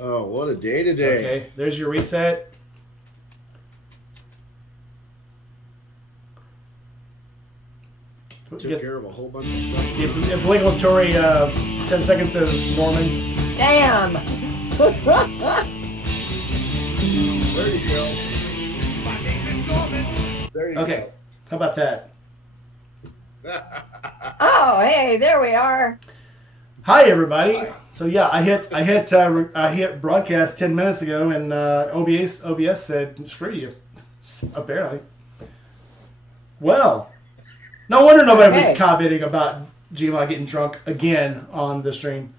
Oh, what a day today. Okay, there's your reset. Took Get, care of a whole bunch of stuff. get obligatory 10 seconds of Norman. Damn. There you go. There you Okay, how about that? go. Oh, hey, there we are. Hi everybody. Hi. So yeah, I hit broadcast 10 minutes ago, and OBS said screw you. Apparently. Well, no wonder nobody was Okay. commenting about Gma getting drunk again on the stream.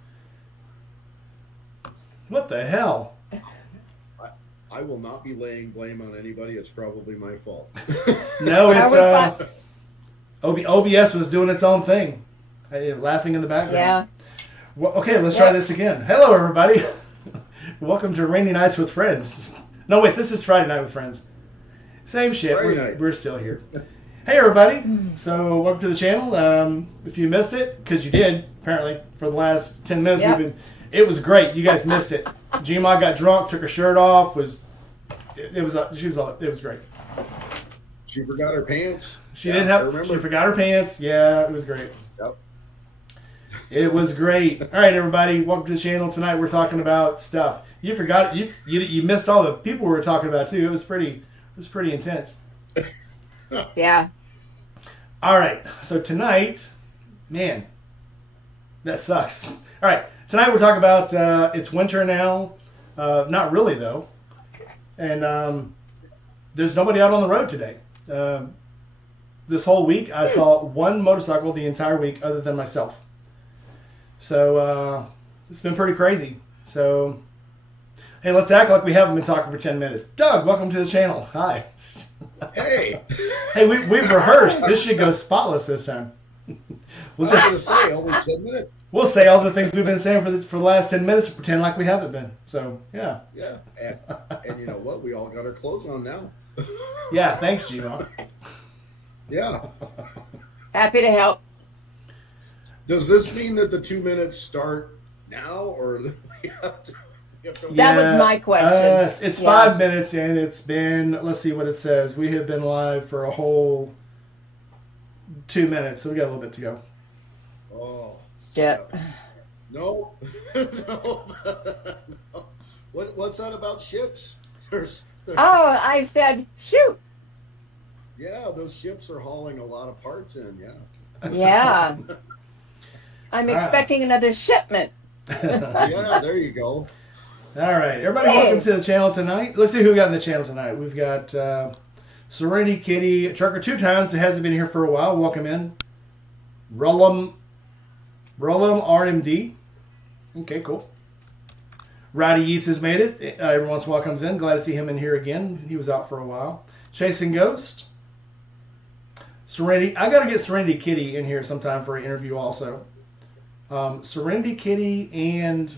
What the hell? I will not be laying blame on anybody. It's probably my fault. No, How it's we OBS was doing its own thing, laughing in the background. Yeah. Well, okay, let's try Yeah. this again. Hello, everybody. Welcome to Rainy Nights with Friends. No, wait, this is Friday Night with Friends. Same shit. Friday We're, night. we're still here. Hey, everybody. So, welcome to the channel. If you missed it, because you did, apparently, for the last 10 minutes, Yep. it was great. You guys missed it. Gma got drunk, took her shirt off. It was great. She forgot her pants. She Yeah, didn't I have. remember. She forgot her pants. Yeah, it was great. Yep. It was great. All right, everybody, welcome to the channel. Tonight we're talking about stuff. You forgot. You missed all the people we were talking about too. It was pretty intense. Yeah. All right, so tonight, man, that sucks. All right, tonight we're talking about it's winter now. Not really though, and there's nobody out on the road today. This whole week, I saw one motorcycle the entire week, other than myself. So it's been pretty crazy. So hey, let's act like we haven't been talking for 10 minutes. Doug, welcome to the channel. Hi. Hey. Hey, we've rehearsed. This should go spotless this time. We'll I was going to just say, only 10 minutes. we'll say all the things we've been saying for the last 10 minutes and pretend like we haven't been. So yeah. Yeah. And you know what? We all got our clothes on now. Yeah, thanks, Gma. Yeah. Happy to help. Does this mean that the 2 minutes start now, or we have to? That was my question. It's Yeah. 5 minutes in. It's been, let's see what it says. We have been live for a whole 2 minutes, so we got a little bit to go. Oh. Shit. No. No. What's that about ships? There's Oh, I said, shoot. yeah, those ships are hauling a lot of parts in. Yeah. Yeah. I'm Ah. expecting another shipment. Yeah. There you go. All right, everybody, Hey. welcome to the channel tonight. Let's see who we got in the channel tonight. We've got Serenity Kitty, Trucker 2 times, who hasn't been here for a while. Welcome in. Rullum RMD. Okay, cool. Rowdy Yeats has made it. Every once in a while comes in. Glad to see him in here again. He was out for a while. Chasing Ghost. Serenity. I got to get Serenity Kitty in here sometime for an interview also. Serenity Kitty and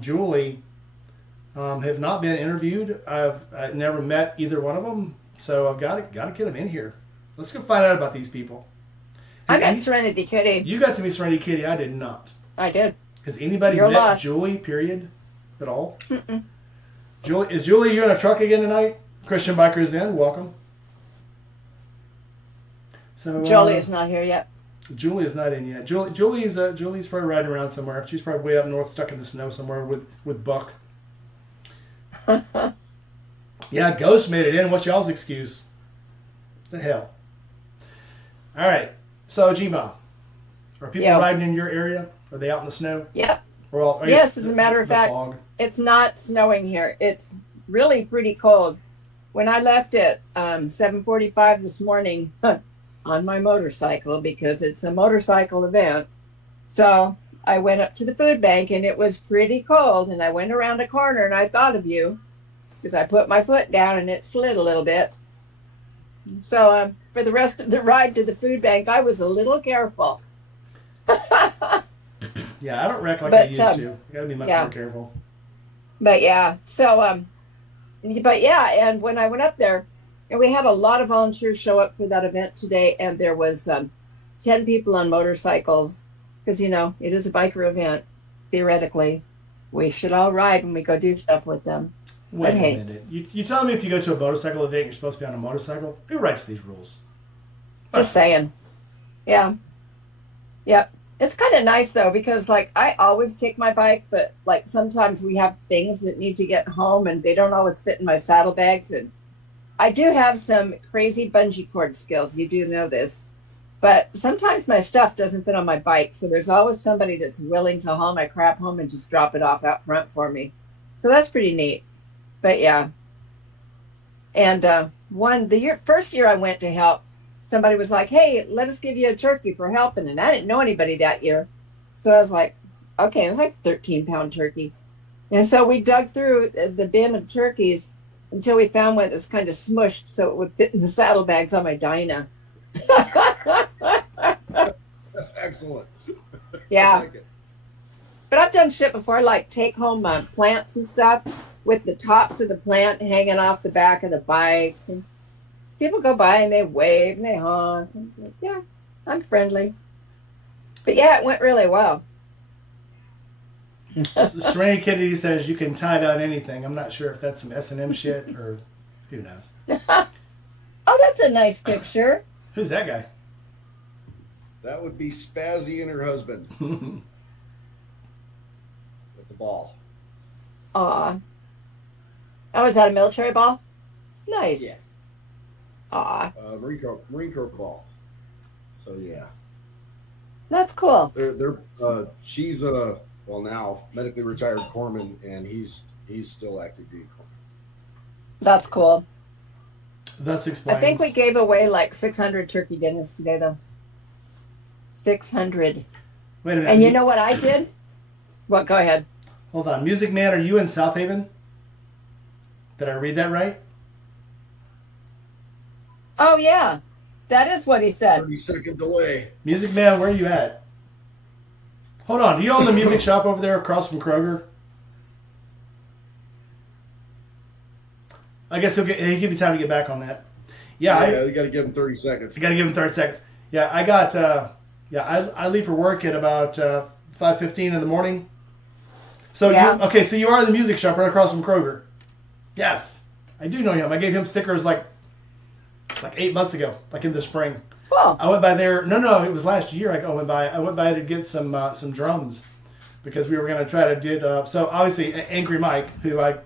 Julie have not been interviewed. I've never met either one of them, so I've got to get them in here. Let's go find out about these people. I met Serenity Kitty. You got to meet Serenity Kitty. I did not. I did. Has anybody You're met lost. Julie? Period. At all? Mm-mm. Julie, is Julie you in a truck again tonight? Christian Bikers in. Welcome. So Jolie is not here yet. Julie is not in yet. Julie's probably riding around somewhere. She's probably way up north, stuck in the snow somewhere with Buck. Yeah, Ghost made it in. What's y'all's excuse? The hell. All right. So, Gma, are people Yeah. riding in your area? Are they out in the snow? Yep. Or Yes, as a matter of the fact. fog? It's not snowing here. It's really pretty cold. When I left at 7:45 this morning on my motorcycle, because it's a motorcycle event, so I went up to the food bank and it was pretty cold, and I went around a corner and I thought of you because I put my foot down and it slid a little bit. So for the rest of the ride to the food bank, I was a little careful. Yeah, I don't wreck like But, I used to. You gotta be much yeah. more careful. But yeah, so but yeah, and when I went up there, and we had a lot of volunteers show up for that event today, and there was 10 people on motorcycles, because it is a biker event theoretically, We should all ride when we go do stuff with them. Wait But a hey, minute. You tell me if you go to a motorcycle event, you're supposed to be on a motorcycle? Who writes these rules? just saying. Yeah. Yep. It's kind of nice though because like I always take my bike, but like sometimes we have things that need to get home and they don't always fit in my saddlebags. And I do have some crazy bungee cord skills. You do know this. But sometimes my stuff doesn't fit on my bike, so there's always somebody that's willing to haul my crap home and just drop it off out front for me. So that's pretty neat. But yeah, and first year I went to help, somebody was like, "Hey, let us give you a turkey for helping," and I didn't know anybody that year, so I was like, "Okay," it was like 13-pound turkey, and so we dug through the bin of turkeys until we found one that was kind of smushed, so it would fit in the saddlebags on my Dyna. That's excellent. Yeah. I like it. But I've done shit before, like take home plants and stuff with the tops of the plant hanging off the back of the bike. And people go by and they wave and they honk. And it's like, yeah, I'm friendly. But yeah, it went really well. Serena Kennedy says you can tie down anything. I'm not sure if that's some S&M shit or who knows. Oh, that's a nice picture. Who's that guy? That would be Spazzy and her husband with the ball. Aw. Oh, is that a military ball? Nice. Yeah. Aw. Marine Corps ball. So yeah, That's cool. she's well now medically retired corpsman, and he's still active duty corpsman. That's cool. Thus explains. I think we gave away like 600 turkey dinners today, though. 600. Wait a minute. And you know what I did? What? Go ahead. Hold on. Music Man, are you in South Haven? Did I read that right? Oh, yeah. That is what he said. 30-second delay. Music Man, where are you at? Hold on. Do you own the music shop over there across from Kroger? I guess he'll give you time to get back on that. Yeah, You got to give him 30 seconds. you got to give him 30 seconds. Yeah, I got. I leave for work at about 5:15 in the morning. So Yeah. so you are the music shop right across from Kroger. Yes, I do know him. I gave him stickers like 8 months ago, like in the spring. Cool. I went by there. No, it was last year. I went by to get some drums because we were going to try to get. So obviously, Angry Mike, who I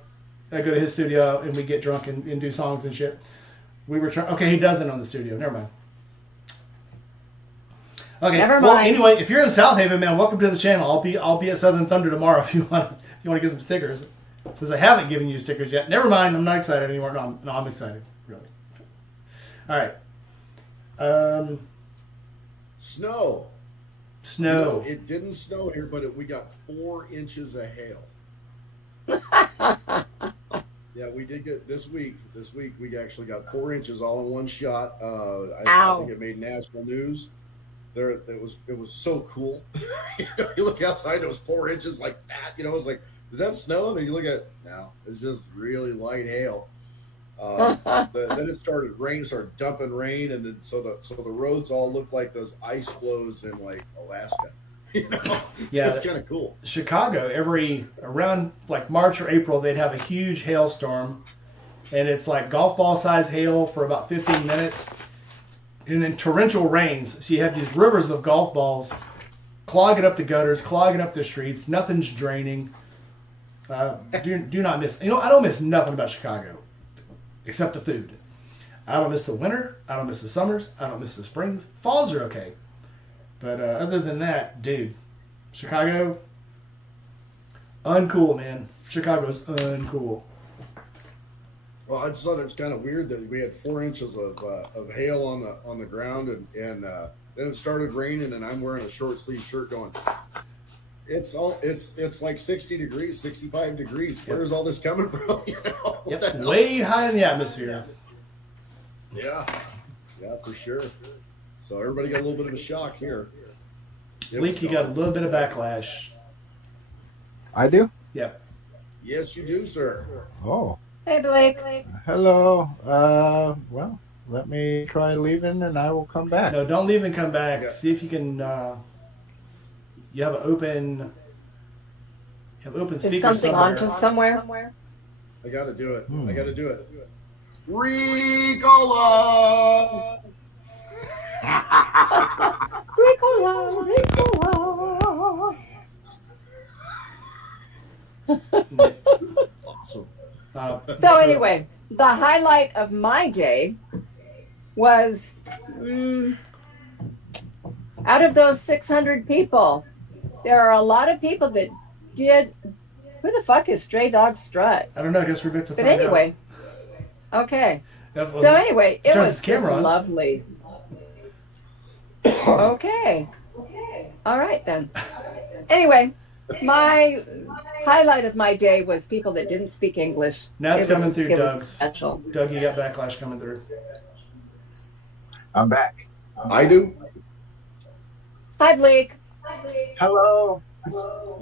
go to his studio and we get drunk and do songs and shit. We were trying. Okay, he doesn't own the studio. Never mind. Okay. Never Well, mind. anyway, if you're in South Haven, man, welcome to the channel. I'll be at Southern Thunder tomorrow if you want to get some stickers. Since I haven't given you stickers yet. Never mind. I'm not excited anymore. No, I'm excited. Really. All right. Snow. Snow. It didn't snow here, but we got 4 inches of hail. Yeah, we did get this week. This week we actually got 4 inches all in one shot. I think it made national news. It was so cool. You look outside, it was 4 inches like that. It was like, is that snow? And then you look at it, no, it's just really light hail. Then it started dumping rain, and then so the roads all look like those ice flows in like Alaska. Yeah, it's kind of cool. Chicago, around like March or April, they'd have a huge hailstorm, and it's like golf ball size hail for about 15 minutes, and then torrential rains. So you have these rivers of golf balls clogging up the gutters, clogging up the streets. Nothing's draining. Do not miss. I don't miss nothing about Chicago, except the food. I don't miss the winter. I don't miss the summers. I don't miss the springs. Falls are okay. But other than that, dude, Chicago, uncool, man. Chicago's uncool. Well, I just thought it was kind of weird that we had 4 inches of hail on the ground, and then it started raining, and I'm wearing a short sleeve shirt, going, it's like 60 degrees, 65 degrees. Where's all this coming from? Yep, way high in the atmosphere. Yeah, for sure. So everybody got a little bit of a shock here. Leak, you got a little bit of backlash. I do? Yep. Yes, you do, sir. Oh. Hey, Blake. Hello. Well, let me try leaving and I will come back. No, don't leave and come back. Yeah. See if you can. You have an open Have open Is speakers something on somewhere. somewhere? I got to do it. I got to do it. Ricola. Ricola, Ricola. Awesome. So anyway, the highlight of my day was out of those 600 people, there are a lot of people that did. Who the fuck is Stray Dog Strut? I don't know. I guess we're going to But find anyway, okay. out. So anyway, it turns was his camera just on. lovely. Okay. All right then. Anyway, my highlight of my day was people that didn't speak English. Now it's coming through It was Doug's. special. Doug, you got backlash coming through. I'm back. I do. Hi, Blake. Hello.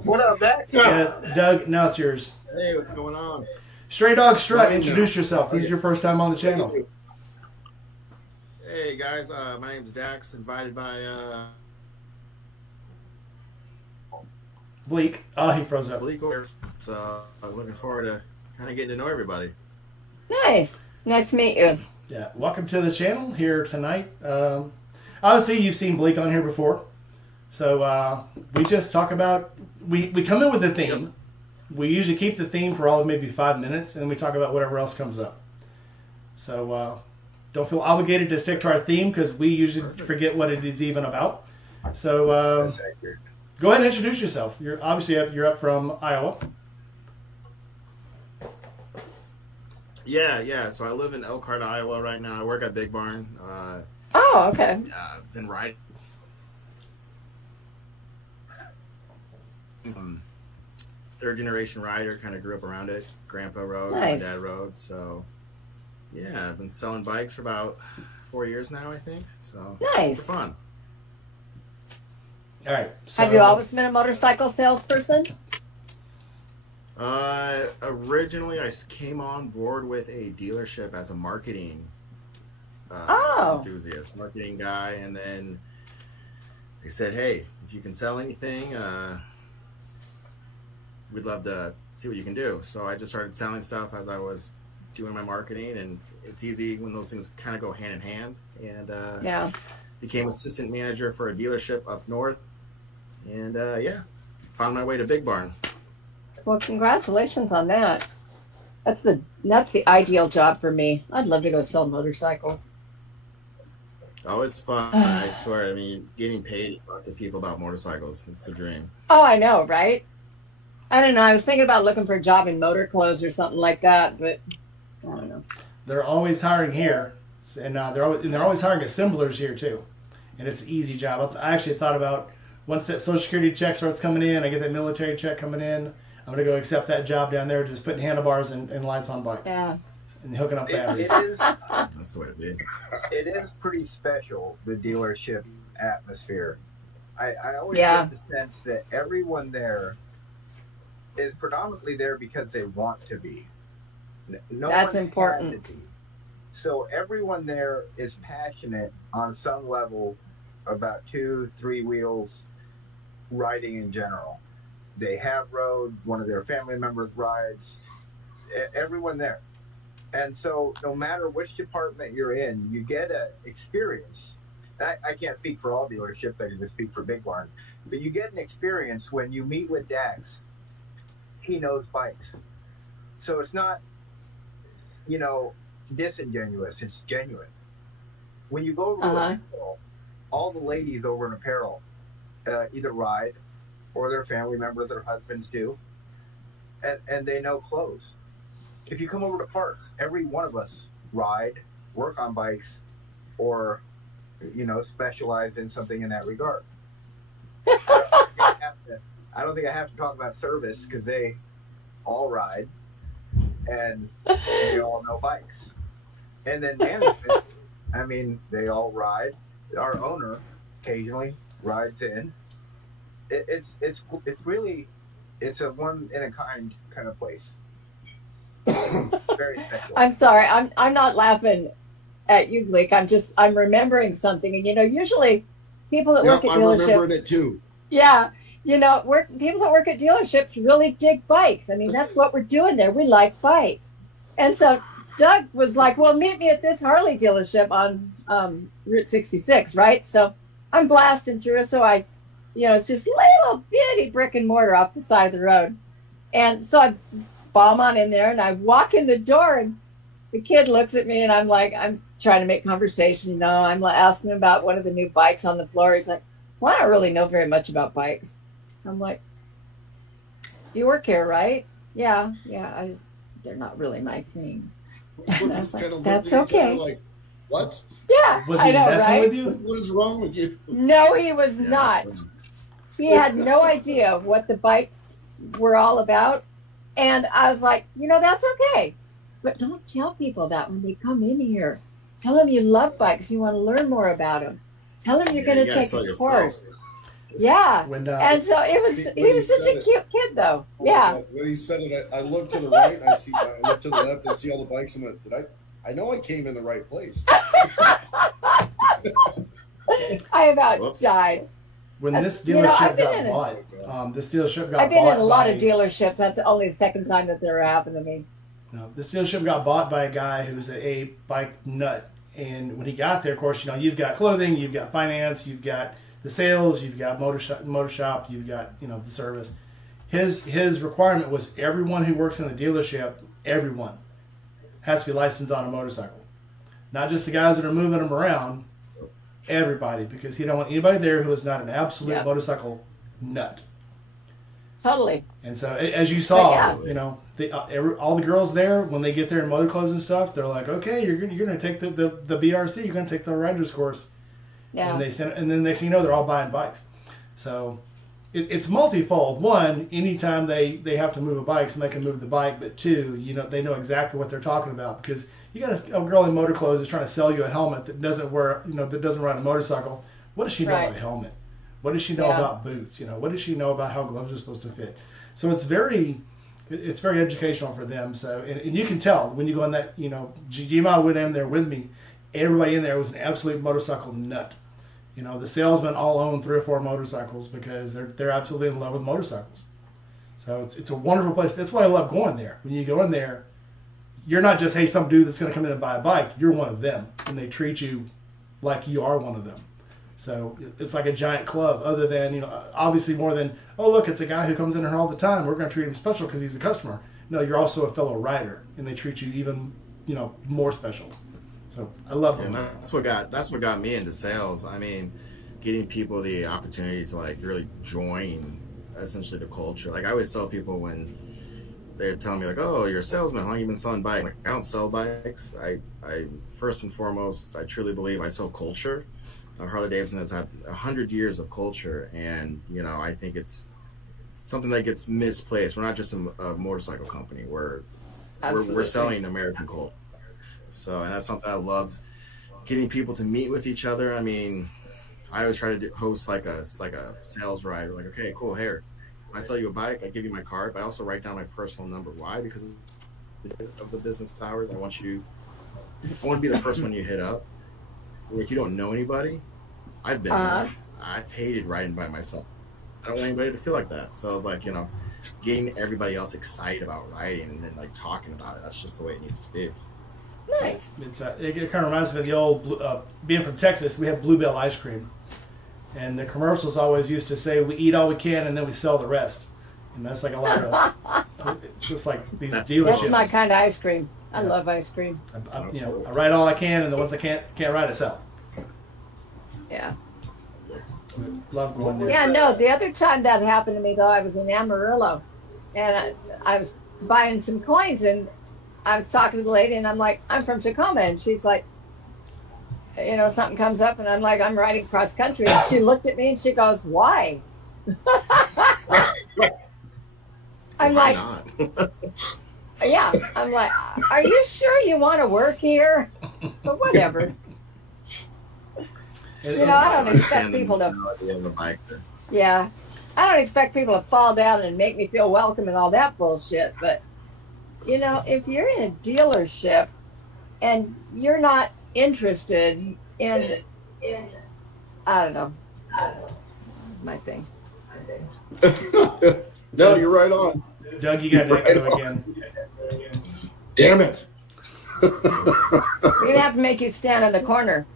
What up, Max? Yeah, Doug, now it's yours. Hey, what's going on? Stray Dog Strut, introduce yourself. This is your first time on the channel. Hey guys, my name's Dax. Invited by Bleak. Oh, he froze up. Bleak Orders. So I was looking forward to kind of getting to know everybody. Nice. Nice to meet you. Yeah, welcome to the channel here tonight. Obviously, you've seen Bleak on here before. So we just talk about, we come in with a theme. Yep. We usually keep the theme for all of maybe 5 minutes, and then we talk about whatever else comes up. So don't feel obligated to stick to our theme because we usually forget what it is even about. So go ahead and introduce yourself. You're obviously you're up from Iowa. Yeah. So I live in Elkhart, Iowa right now. I work at Big Barn. Oh, okay. Been riding third generation rider, kind of grew up around it. Grandpa rode, Nice. my dad rode. So yeah, I've been selling bikes for about 4 years now, I think. So Nice. super fun. All right. So, Have you always been a motorcycle salesperson? Originally, I came on board with a dealership as a marketing enthusiast, marketing guy, and then they said, "Hey, if you can sell anything, we'd love to see what you can do." So I just started selling stuff as I was doing my marketing, and it's easy when those things kind of go hand in hand. And Yeah. became assistant manager for a dealership up north, and found my way to Big Barn. Well, congratulations on that. That's the ideal job for me. I'd love to go sell motorcycles. Oh, it's fun. I swear. I mean, getting paid to talk to people about motorcycles, it's the dream. Oh, I know, right? I don't know. I was thinking about looking for a job in motor clothes or something like that, but I don't know. They're always hiring here, and they're always hiring assemblers here too, and it's an easy job. I actually thought about once that Social Security check starts coming in, I get that military check coming in, I'm gonna go accept that job down there, just putting handlebars and lights on bikes. Yeah. And hooking up batteries. That's the way to be. It is pretty special, the dealership atmosphere. I always Yeah. get the sense that everyone there is predominantly there because they want to be. No That's one important. had to be. So everyone there is passionate on some level about 2-3 wheels riding in general. They have rode, one of their family members rides, everyone there. And so no matter which department you're in, you get an experience. I can't speak for all dealerships, I can just speak for Big Barn. But you get an experience when you meet with Dax. He knows bikes. So it's not, disingenuous, it's genuine. When you go over to apparel, all the ladies over in apparel either ride or their family members, their husbands do, and they know clothes. If you come over to parts, every one of us ride, work on bikes, or specialize in something in that regard. I don't think I have to talk about service because they all ride and they all know bikes. And then management, I mean, they all ride. Our owner occasionally rides in. It's really a one in a kind of place. Very special. I'm sorry. I'm not laughing at you, Blake. I'm remembering something. And usually people that work at I'm dealerships. remembering it too. Yeah. people that work at dealerships really dig bikes. I mean, that's what we're doing there. We like bike. And so Doug was like, well, meet me at this Harley dealership on Route 66, right? So I'm blasting through. So it's just little bitty brick and mortar off the side of the road. And so I bomb on in there and I walk in the door and the kid looks at me and I'm like, I'm trying to make conversation. I'm asking him about one of the new bikes on the floor. He's like, well, I don't really know very much about bikes. I'm like, you work here, right? Yeah. They're not really my thing. And I was like, that's okay. Like, what? Yeah, was he messing with you? What is wrong with you? No, he was not. He had no idea what the bikes were all about. And I was like, that's okay. But don't tell people that when they come in here. Tell them you love bikes. You want to learn more about them. Tell them you're going to take a course. Yeah. And so he was such a cute kid, though. Yeah. When he said it, I looked to the right, I look to the left, and see all the bikes, and went, I know I came in the right place. I about died. When this dealership got bought, I've been in a lot of dealerships. That's only the second time that ever happened to me. No, this dealership got bought by a guy who's a bike nut. And when he got there, of course, you've got clothing, you've got finance, you've got the sales, you've got motor shop, you've got the service. His requirement was everyone who works in the dealership, everyone has to be licensed on a motorcycle, not just the guys that are moving them around. Everybody, because he don't want anybody there who is not an absolute motorcycle nut. Totally. And so, as you saw, all the girls there, when they get there in motor clothes and stuff, they're like, okay, you're gonna take the BRC, you're gonna take the rider's course. Yeah. And then next thing you know, they're all buying bikes. So it's multifold. One, anytime they have to move a bike, somebody can move the bike. But two, they know exactly what they're talking about, because you got a girl in motor clothes is trying to sell you a helmet that doesn't wear, that doesn't ride a motorcycle. What does she know about a helmet? What does she know about boots? What does she know about how gloves are supposed to fit? So it's very educational for them. So and you can tell when you go in that, Gma went in there with me. Everybody in there was an absolute motorcycle nut. The salesmen all own 3 or 4 motorcycles because they're absolutely in love with motorcycles. So it's a wonderful place. That's why I love going there. When you go in there, you're not just, hey, some dude that's going to come in and buy a bike. You're one of them, and they treat you like you are one of them. So it's like a giant club, other than, obviously more than, oh, look, it's a guy who comes in here all the time. We're going to treat him special because he's a customer. No, you're also a fellow rider, and they treat you even, more special. So I love them. And that's what got me into sales. I mean, getting people the opportunity to really join essentially the culture. Like I always tell people when they're telling me oh, you're a salesman, how long have you been selling bikes? I don't sell bikes. I first and foremost, I truly believe I sell culture. Harley Davidson has had 100 years of culture, and I think it's something that gets misplaced. We're not just a motorcycle company. We're selling American culture. So, and that's something I love, getting people to meet with each other. I mean, I always try to host like a sales ride. Like, okay, cool. Here, when I sell you a bike, I give you my card, but I also write down my personal number. Why? Because of the business hours. I want to be the first one you hit up. If you don't know anybody, I've been there. I've hated riding by myself. I don't want anybody to feel like that. So it's like, getting everybody else excited about riding and then talking about it. That's just the way it needs to be. Nice. It kind of reminds me of the old, being from Texas, we have Bluebell ice cream. And the commercials always used to say, we eat all we can and then we sell the rest. And that's like a lot of, just like these dealerships. That's my kind of ice cream. I love ice cream. I ride all I can, and the ones I can't ride, I sell. Yeah. Love going there. Yeah, no, the other time that happened to me, though, I was in Amarillo, and I was buying some coins, and I was talking to the lady, and I'm like, I'm from Tacoma, and she's like, something comes up, and I'm like, I'm riding cross country, and she looked at me, and she goes, why? I'm like, yeah, I'm like, are you sure you want to work here? But whatever. I don't expect people to. Yeah, I don't expect people to fall down and make me feel welcome and all that bullshit. But if you're in a dealership and you're not interested in I don't know. That's my thing. No, you're right on. Doug, you got an Right echo on. again. Damn it. We're gonna have to make you stand in the corner.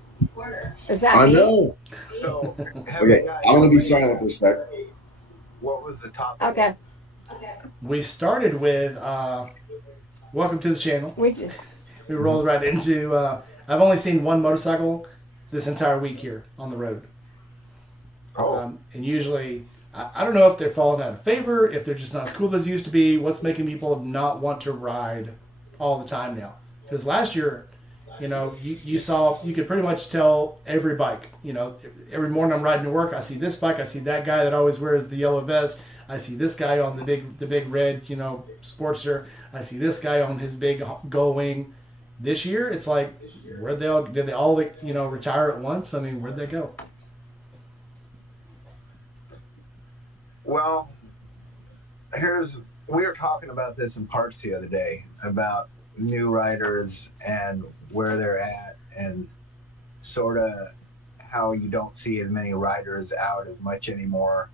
Is that I me? know. So, have Okay, you guys I'm gonna be played- silent for a sec. What was the topic? Okay. We started with welcome to the channel. We just, We rolled right into. I've only seen one motorcycle this entire week here on the road. Oh, And usually, I don't know if they're falling out of favor, if they're just not as cool as they used to be. What's making people not want to ride all the time now? Because last year, you saw, you could pretty much tell every bike. Every morning I'm riding to work, I see this bike, I see that guy that always wears the yellow vest, I see this guy on the big red, Sportster, I see this guy on his big Gull Wing. This year, it's like, did they all retire at once? I mean, where'd they go? well, we were talking about this in parts the other day about new riders and where they're at and sort of how you don't see as many riders out as much anymore.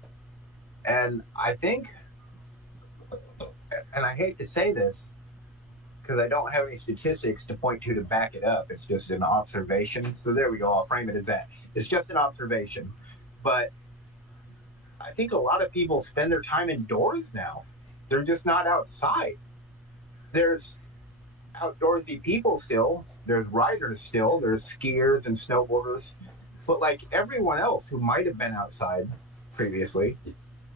And I think, and I hate to say this because I don't have any statistics to point to back it up. It's just an observation. So there we go. I'll frame it as that. It's just an observation. But I think a lot of people spend their time indoors now. They're just not outside. There's outdoorsy people still. There's riders still. There's skiers and snowboarders. But like everyone else who might have been outside previously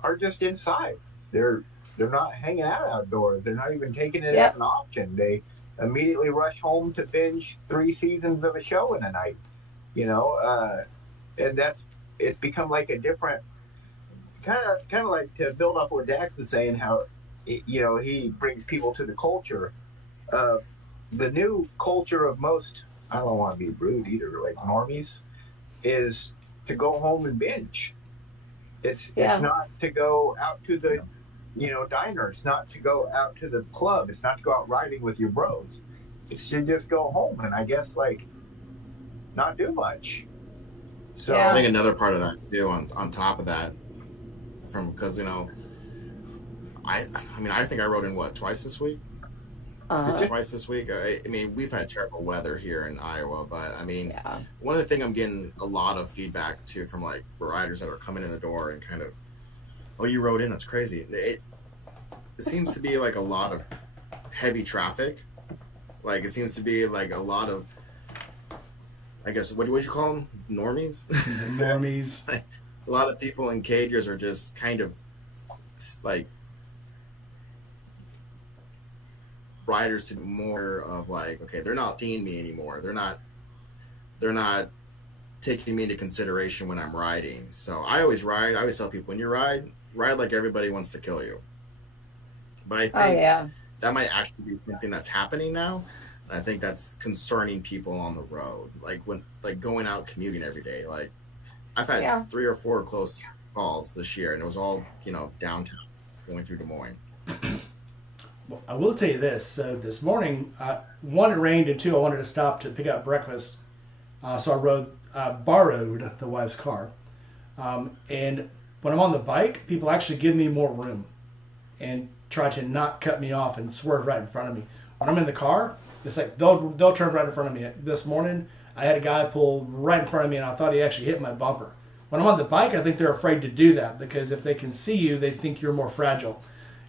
are just inside. They're not hanging out outdoors. They're not even taking it as an option. They immediately rush home to binge 3 seasons of a show in a night. And it's become like a different kind of like, to build up what Dax was saying, how he brings people to the culture. The new culture of most, I don't want to be rude either, like normies, is to go home and binge. It's not to go out to the diner. It's not to go out to the club. It's not to go out riding with your bros. It's to just go home and I guess like not do much. So I think another part of that too, on top of that, because I think I rode in twice this week. Twice this week. I mean, we've had terrible weather here in Iowa, but I mean, one of the things I'm getting a lot of feedback too from like riders that are coming in the door and kind of, oh, you rode in, that's crazy. It seems to be like a lot of heavy traffic. Like it seems to be like a lot of, I guess, what would you call them? Normies? Normies. A lot of people in cages are just kind of like riders to more of like, okay, they're not seeing me anymore. They're not taking me into consideration when I'm riding. So I always tell people, when you ride like everybody wants to kill you. But I think that might actually be something that's happening now. I think that's concerning people on the road, like when going out commuting every day. Like I've had 3 or 4 close calls this year, and it was all downtown, going through Des Moines. Well, I will tell you this. So this morning, 1, it rained, and 2, I wanted to stop to pick up breakfast. So I borrowed the wife's car. And when I'm on the bike, people actually give me more room and try to not cut me off and swerve right in front of me. When I'm in the car, it's like they'll turn right in front of me. This morning, I had a guy pull right in front of me, and I thought he actually hit my bumper. When I'm on the bike, I think they're afraid to do that because if they can see you, they think you're more fragile.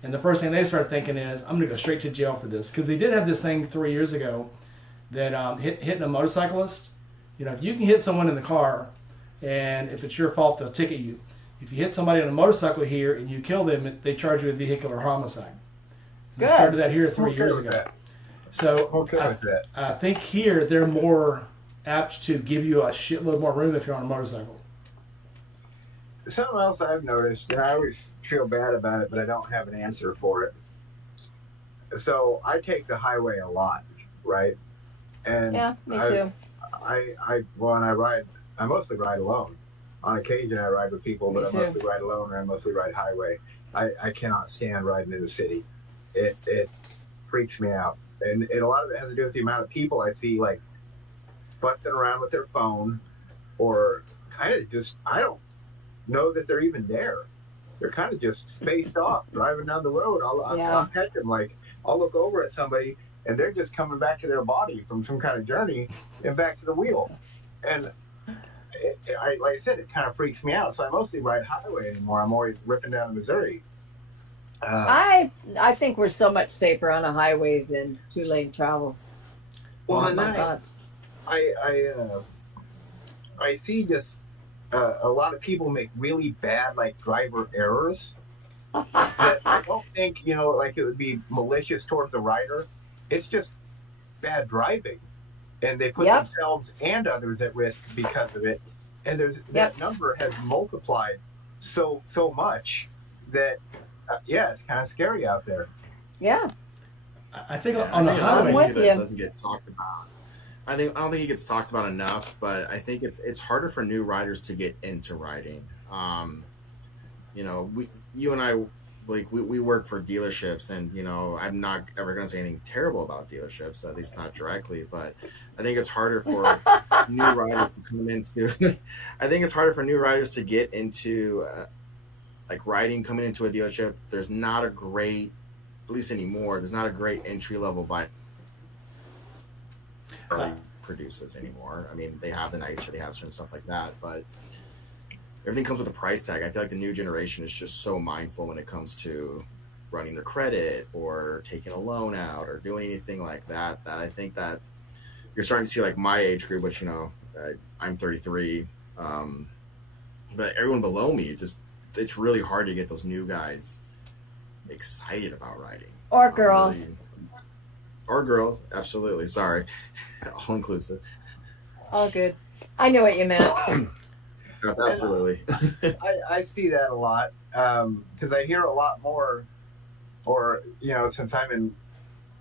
And the first thing they start thinking is, I'm going to go straight to jail for this. Because they did have this thing 3 years ago that hitting a motorcyclist, if you can hit someone in the car, and if it's your fault, they'll ticket you. If you hit somebody on a motorcycle here and you kill them, they charge you with vehicular homicide. They started that here 3 years ago. So I think here they're more apt to give you a shitload more room if you're on a motorcycle. Something else I've noticed, and I always feel bad about it, but I don't have an answer for it. So I take the highway a lot, right? And me too. When I ride, I mostly ride alone. On occasion, I ride with people, but I mostly ride alone, and I mostly ride highway. I cannot stand riding in the city. It freaks me out, and a lot of it has to do with the amount of people I see like futzing around with their phone, or kind of just I don't know that they're even there. they're kind of just spaced off driving down the road. Yeah. I'm catching, like, I'll look over at somebody and they're just coming back to their body from some kind of journey and back to the wheel. And like I said, it kind of freaks me out. So I mostly ride highway anymore. I'm always ripping down the Missouri. I think we're so much safer on a highway than 2-lane travel. Well, That's and my thoughts. I see just a lot of people make really bad like driver errors that I don't think, you know, like it would be malicious towards the rider. It's just bad driving, and they put Yep. themselves and others at risk because of it. And there's Yep. that number has multiplied so much that yeah, it's kind of scary out there. Yeah. I think Yeah, on the I think another highway, I'm thing with too that you. doesn't get talked about. I don't think it gets talked about enough, but I think it's harder for new riders to get into riding. You know, you and I, like we work for dealerships, and you know, I'm not ever going to say anything terrible about dealerships, at least not directly. But I think it's harder for new riders to come into. I think it's harder for new riders to get into like riding, coming into a dealership. There's not a great, at least anymore, there's not a great entry level bike uh, Harley produces anymore. I mean, they have the Nicer, they have certain stuff like that, but everything comes with a price tag. I feel like the new generation is just so mindful when it comes to running their credit or taking a loan out or doing anything like that. That I think that you're starting to see like my age group, which you know, I'm 33, um, but everyone below me just it's really hard to get those new guys excited about riding. Or girls. Really, or girls, absolutely. Sorry, all inclusive. All good. I knew what you meant. Absolutely. I see that a lot because I hear a lot more, or you know, since I'm in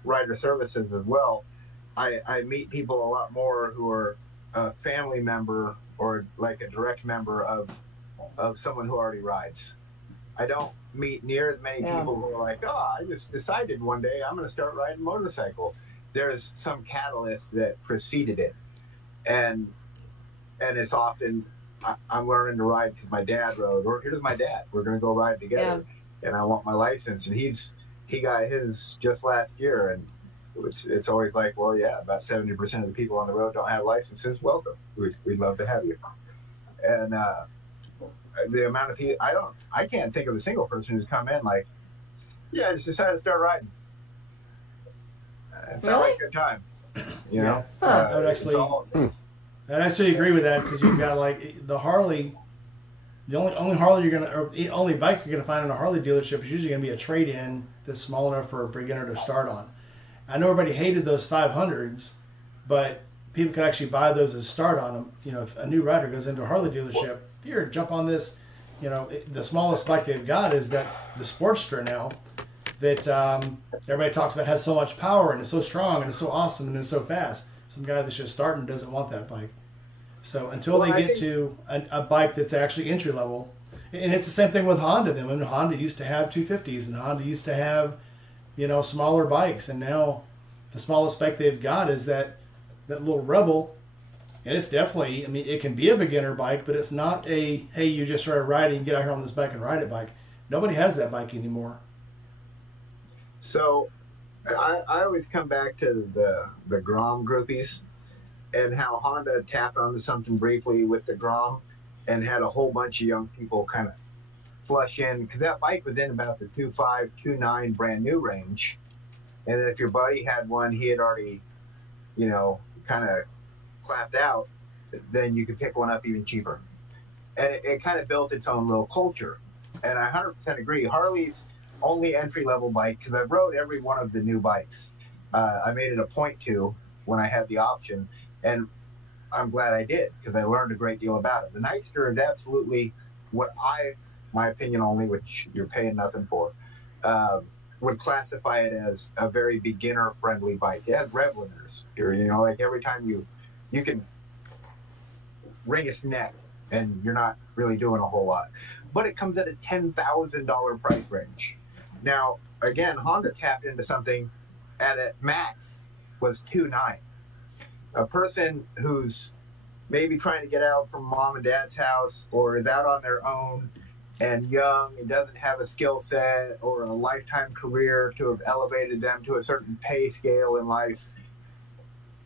rider services as well, I meet people a lot more who are a family member or like a direct member of someone who already rides. I don't meet near as many Yeah. people who are like, oh, I just decided one day I'm going to start riding a motorcycle. There's some catalyst that preceded it, and it's often I'm learning to ride because my dad rode, or here's my dad. We're going to go ride together, and I want my license, and he got his just last year, and it's always like, well, yeah, about 70% of the people on the road don't have licenses. Welcome, we'd love to have you. And the amount of people I can't think of a single person who's come in like, yeah, I just decided to start riding. It sounds like a good time, you know. I would actually, I'd actually agree with that because you've got like the Harley. The only Harley you're gonna, or the only bike you're gonna find in a Harley dealership is usually gonna be a trade-in that's small enough for a beginner to start on. I know everybody hated those 500s, but people could actually buy those as start on them. You know, if a new rider goes into a Harley dealership, here, jump on this. You know, the smallest bike they've got is the Sportster now, that everybody talks about has so much power and is so strong and is so awesome and is so fast. Some guy that's just starting doesn't want that bike. So until they get to a bike that's actually entry level, and it's the same thing with Honda. Then when Honda used to have 250s and Honda used to have, you know, smaller bikes, and now the smallest bike they've got is that little Rebel. And it's definitely, I mean, it can be a beginner bike, but it's not a, hey, you just started riding, get out here on this bike and ride it bike. Nobody has that bike anymore. So I always come back to the Grom groupies and how Honda tapped onto something briefly with the Grom and had a whole bunch of young people kind of flush in because that bike was in about the 2.5, 2.9 brand new range. And then if your buddy had one, he had already, you know, kind of clapped out, then you could pick one up even cheaper. And it kind of built its own little culture. And I 100% agree. Harley's only entry-level bike, because I've rode every one of the new bikes. I made it a point to when I had the option, and I'm glad I did, because I learned a great deal about it. The Nightster is absolutely what my opinion only, which you're paying nothing for, would classify it as a very beginner-friendly bike. It has rev limiters. You know, like every time you can wring its neck, and you're not really doing a whole lot. But it comes at a $10,000 price range. Now, again, Honda tapped into something at max was 2.9. A person who's maybe trying to get out from mom and dad's house or is out on their own and young and doesn't have a skill set or a lifetime career to have elevated them to a certain pay scale in life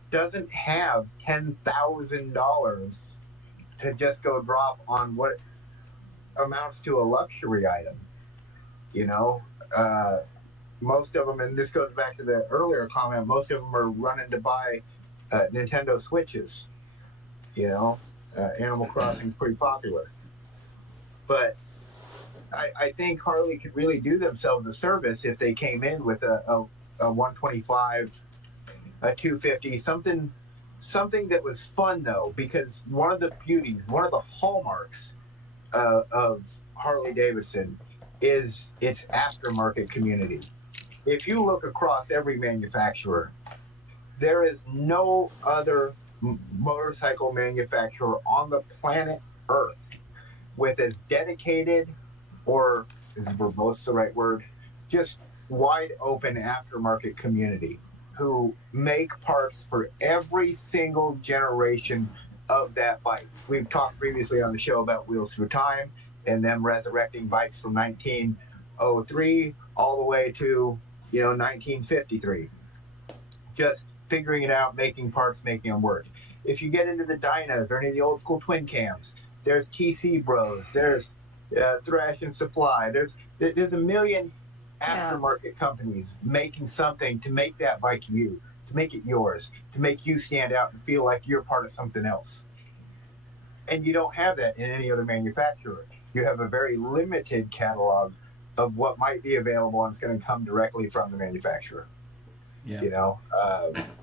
doesn't have $10,000 to just go drop on what amounts to a luxury item. You know, most of them, and this goes back to the earlier comment, most of them are running to buy Nintendo Switches. You know, Animal Crossing is pretty popular. But I think Harley could really do themselves a service if they came in with a 125, a 250, something that was fun though, because one of the beauties, one of the hallmarks of Harley Davidson is its aftermarket community. If you look across every manufacturer, there is no other motorcycle manufacturer on the planet Earth with as dedicated, or is verbose the right word, just wide open aftermarket community who make parts for every single generation of that bike. We've talked previously on the show about Wheels Through Time and them resurrecting bikes from 1903 all the way to 1953. Just figuring it out, making parts, making them work. If you get into the Dynas or any of the old school twin cams, there's TC Bros, there's Thrash and Supply, there's a million aftermarket companies making something to make that bike you, to make it yours, to make you stand out and feel like you're part of something else. And you don't have that in any other manufacturer. You have a very limited catalog of what might be available, and it's going to come directly from the manufacturer. Yeah.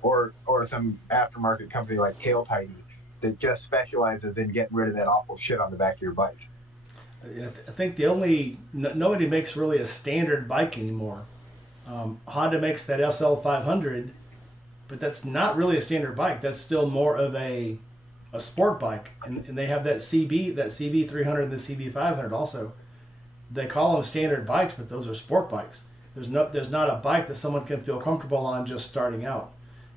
Or some aftermarket company like Tail Tidy that just specializes in getting rid of that awful shit on the back of your bike. I think nobody makes really a standard bike anymore. Honda makes that SL 500, but that's not really a standard bike. That's still more of a sport bike, and they have that CB 300 and the CB 500 also. They call them standard bikes, but those are sport bikes. There's not a bike that someone can feel comfortable on just starting out.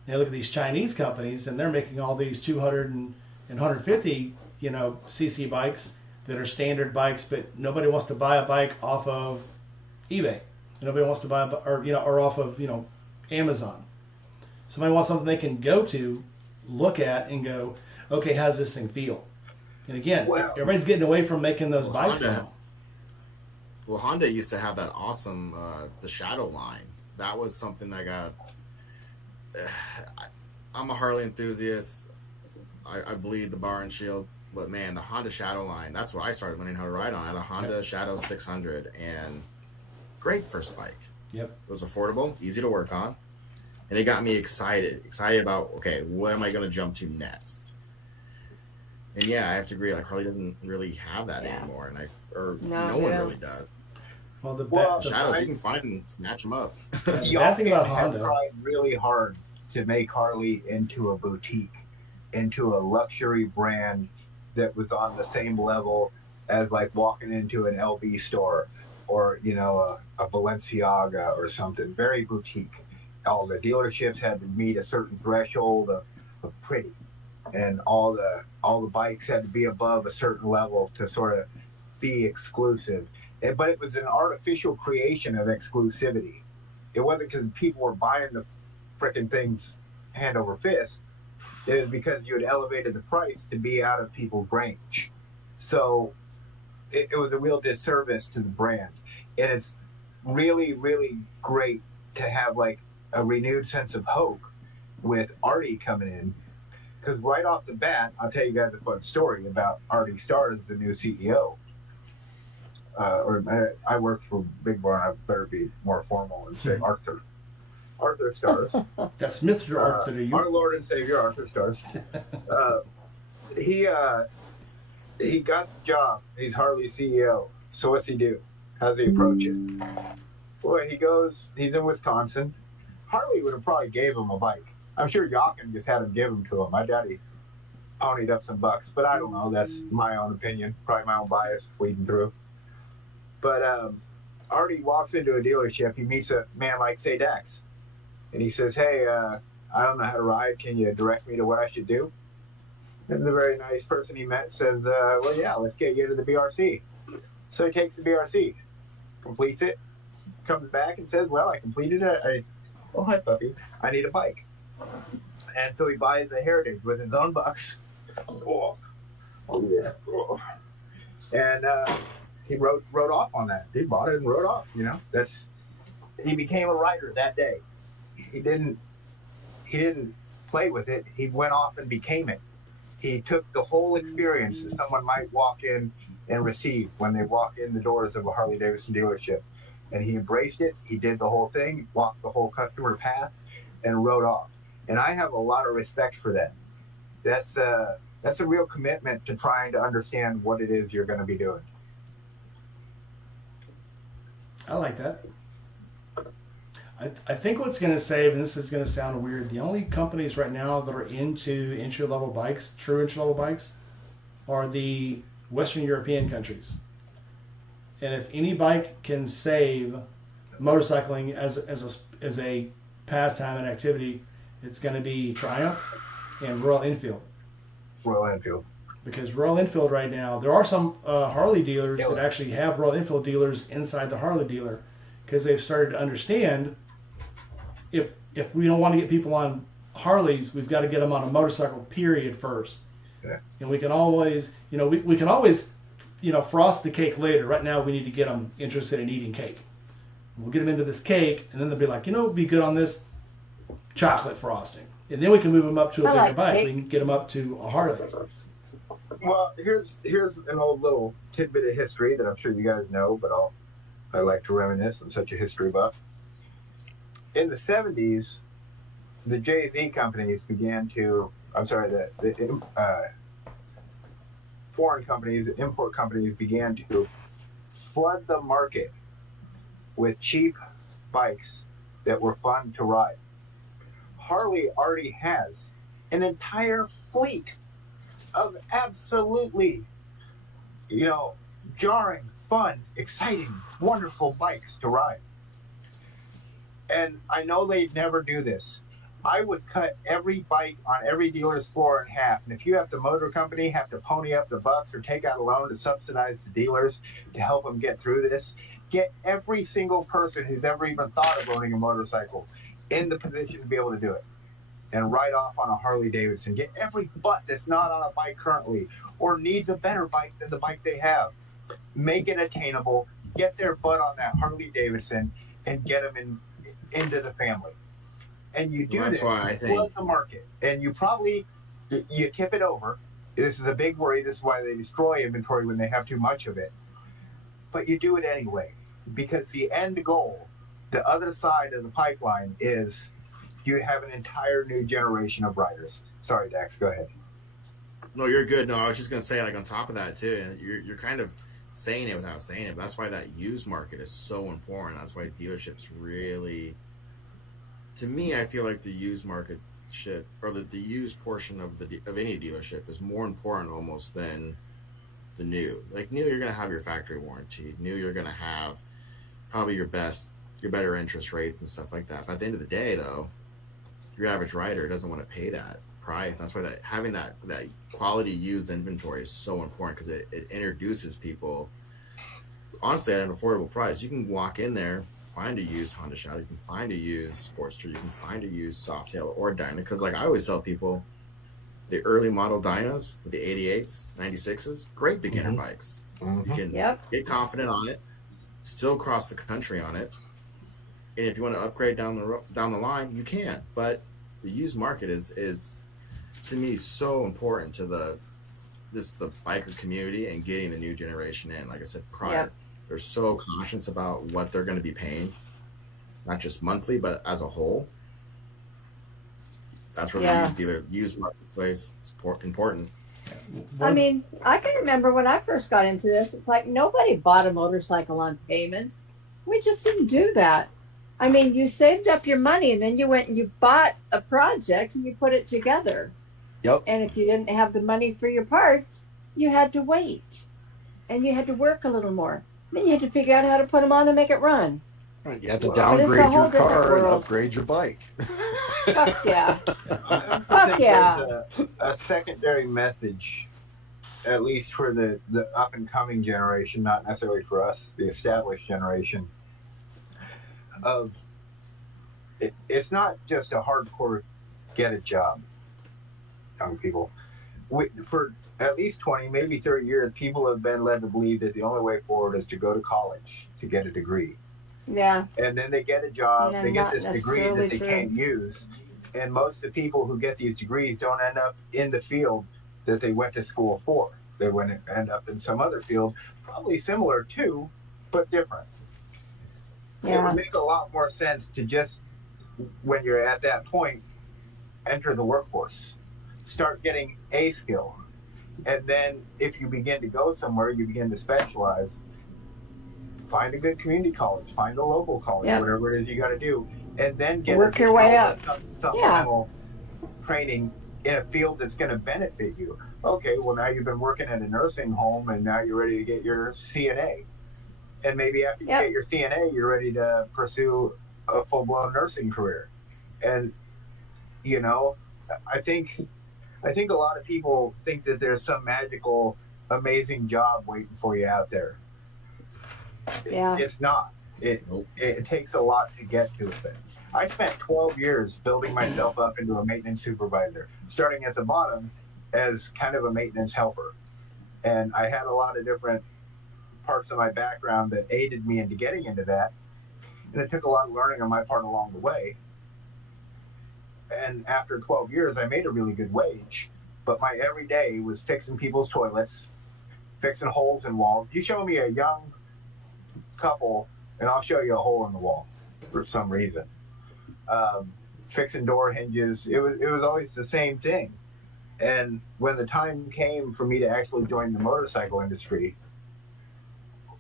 And you look at these Chinese companies, and they're making all these 200 and 150 cc bikes that are standard bikes, but nobody wants to buy a bike off of eBay. Nobody wants to buy or off of Amazon. Somebody wants something they can go to, look at, and go, okay, how's this thing feel? And again, everybody's getting away from making those bikes now. Well, Honda used to have that awesome the Shadow line. That was something I got. I'm a Harley enthusiast. I bleed the bar and shield, but man, the Honda Shadow line, that's what I started learning how to ride on. I had a Honda Shadow 600, and great first bike. Yep. It was affordable, easy to work on, and it got me excited about, okay, what am I going to jump to next? And yeah, I have to agree. Like Harley doesn't really have that anymore, and no one really does. Well, the Shadows you can find and snatch them up. The bad thing about Honda, tried really hard to make Harley into a boutique, into a luxury brand that was on the same level as like walking into an LV store or a Balenciaga or something. Very boutique. All the dealerships had to meet a certain threshold of pretty, and all the bikes had to be above a certain level to sort of be exclusive. But it was an artificial creation of exclusivity. It wasn't because people were buying the freaking things hand over fist. It was because you had elevated the price to be out of people's range. So it was a real disservice to the brand. And it's really, really great to have like a renewed sense of hope with Artie coming in. Because right off the bat, I'll tell you guys a fun story about Artie Starr as the new CEO. I work for Big Bar, and I better be more formal and say Arthur Stars. That's Mr. Arthur. Our Lord and Savior Arthur Stars. He got the job. He's Harley's CEO. So what's he do? How does he approach it? Boy, he's in Wisconsin. Harley would have probably gave him a bike. I'm sure Jochen just had him give them to him. My daddy ponied up some bucks, but I don't know. That's my own opinion. Probably my own bias weeding through. But Artie walks into a dealership. He meets a man like, say, Dax. And he says, hey, I don't know how to ride. Can you direct me to what I should do? And the very nice person he met says, well, yeah, let's get you to the BRC. So he takes the BRC, completes it, comes back and says, well, I completed it. Oh, hi, puppy. I need a bike. And so he buys a Heritage with his own bucks. Oh, yeah. Oh. And he wrote off on that. He bought it and wrote off. He became a writer that day. He didn't play with it. He went off and became it. He took the whole experience that someone might walk in and receive when they walk in the doors of a Harley Davidson dealership, and he embraced it. He did the whole thing, walked the whole customer path, and wrote off. And I have a lot of respect for that. That's a real commitment to trying to understand what it is you're going to be doing. I like that. I think what's going to save, and this is going to sound weird, the only companies right now that are into entry-level bikes, true entry-level bikes, are the Western European countries. And if any bike can save motorcycling as a pastime and activity, it's going to be Triumph and Royal Enfield. Royal Enfield. Because Royal Enfield right now, there are some Harley dealers that actually have Royal Enfield dealers inside the Harley dealer, because they've started to understand if we don't want to get people on Harleys, we've got to get them on a motorcycle period first. Yeah. And we can always, we can always, frost the cake later. Right now we need to get them interested in eating cake. We'll get them into this cake, and then they'll be like, it'd be good on this chocolate frosting. And then we can move them up to a bigger bike. Cake. We can get them up to a Harley. Well, here's an old little tidbit of history that I'm sure you guys know, but I like to reminisce. I'm such a history buff. In the 70s, the Jay-Z companies began to, the foreign companies, the import companies began to flood the market with cheap bikes that were fun to ride. Harley already has an entire fleet of absolutely, jarring, fun, exciting, wonderful bikes to ride. And I know they never do this. I would cut every bike on every dealer's floor in half. And if you have the motor company have to pony up the bucks or take out a loan to subsidize the dealers to help them get through this, get every single person who's ever even thought of owning a motorcycle in the position to be able to do it. And ride off on a Harley Davidson. Get every butt that's not on a bike currently or needs a better bike than the bike they have. Make it attainable. Get their butt on that Harley Davidson and get them into the family. And you do that. Why I think flood the market. And you tip it over. This is a big worry. This is why they destroy inventory when they have too much of it. But you do it anyway. Because the end goal, the other side of the pipeline is you have an entire new generation of riders. Sorry, Dax, go ahead. No, you're good. No, I was just going to say, on top of that, too, you're kind of saying it without saying it. But that's why that used market is so important. That's why dealerships really, to me, I feel like the used market or the used portion of any dealership is more important almost than the new. Like new, you're going to have your factory warranty. New, you're going to have probably your better interest rates and stuff like that. But at the end of the day, though, your average rider doesn't want to pay that price. That's why having that quality used inventory is so important, because it introduces people honestly at an affordable price. You can walk in there, find a used Honda Shadow, you can find a used Sportster, you can find a used Softail or Dyna. Because I always tell people, the early model Dynas with the 88s, 96s, great beginner bikes. You can get confident on it, still cross the country on it. And if you want to upgrade down the line, you can. But the used market is to me so important to the biker community and getting the new generation in. Like I said prior, they're so conscious about what they're going to be paying, not just monthly, but as a whole. That's where the used marketplace is important. I mean, I can remember when I first got into this, it's like nobody bought a motorcycle on payments. We just didn't do that. I mean, you saved up your money and then you went and you bought a project and you put it together. Yep. And if you didn't have the money for your parts, you had to wait. And you had to work a little more. Then you had to figure out how to put them on and make it run. Right. You have to downgrade your car and upgrade your bike. Fuck yeah. Fuck yeah. There's a secondary message at least for the up and coming generation, not necessarily for us, the established generation, of it's not just a hardcore get a job, young people. For at least 20, maybe 30 years, people have been led to believe that the only way forward is to go to college to get a degree. Yeah. And then they get a job, And they get not this degree that they necessarily true. can't use. And most of the people who get these degrees don't end up in the field that they went to school for. They end up in some other field, probably similar to, but different. It Yeah. would make a lot more sense to just, when you're at that point, enter the workforce. Start getting a skill. And then if you begin to go somewhere, you begin to specialize. Find a good community college, find a local college, Yep. whatever it is you got to do, and then get Work your way up. supplemental training in a field that's going to benefit you. Okay, well, now you've been working at a nursing home, and now you're ready to get your CNA. And maybe after you get your CNA, you're ready to pursue a full-blown nursing career. And, you know, I think a lot of people think that there's some magical, amazing job waiting for you out there. Yeah. It's not. It takes a lot to get to it. I spent 12 years building myself up into a maintenance supervisor, starting at the bottom as kind of a maintenance helper. And I had a lot of different parts of my background that aided me into getting into that. And it took a lot of learning on my part along the way. And after 12 years, I made a really good wage. But my everyday was fixing people's toilets, fixing holes in walls. You show me a young couple, and I'll show you a hole in the wall for some reason. Fixing door hinges. It was always the same thing. And when the time came for me to actually join the motorcycle industry,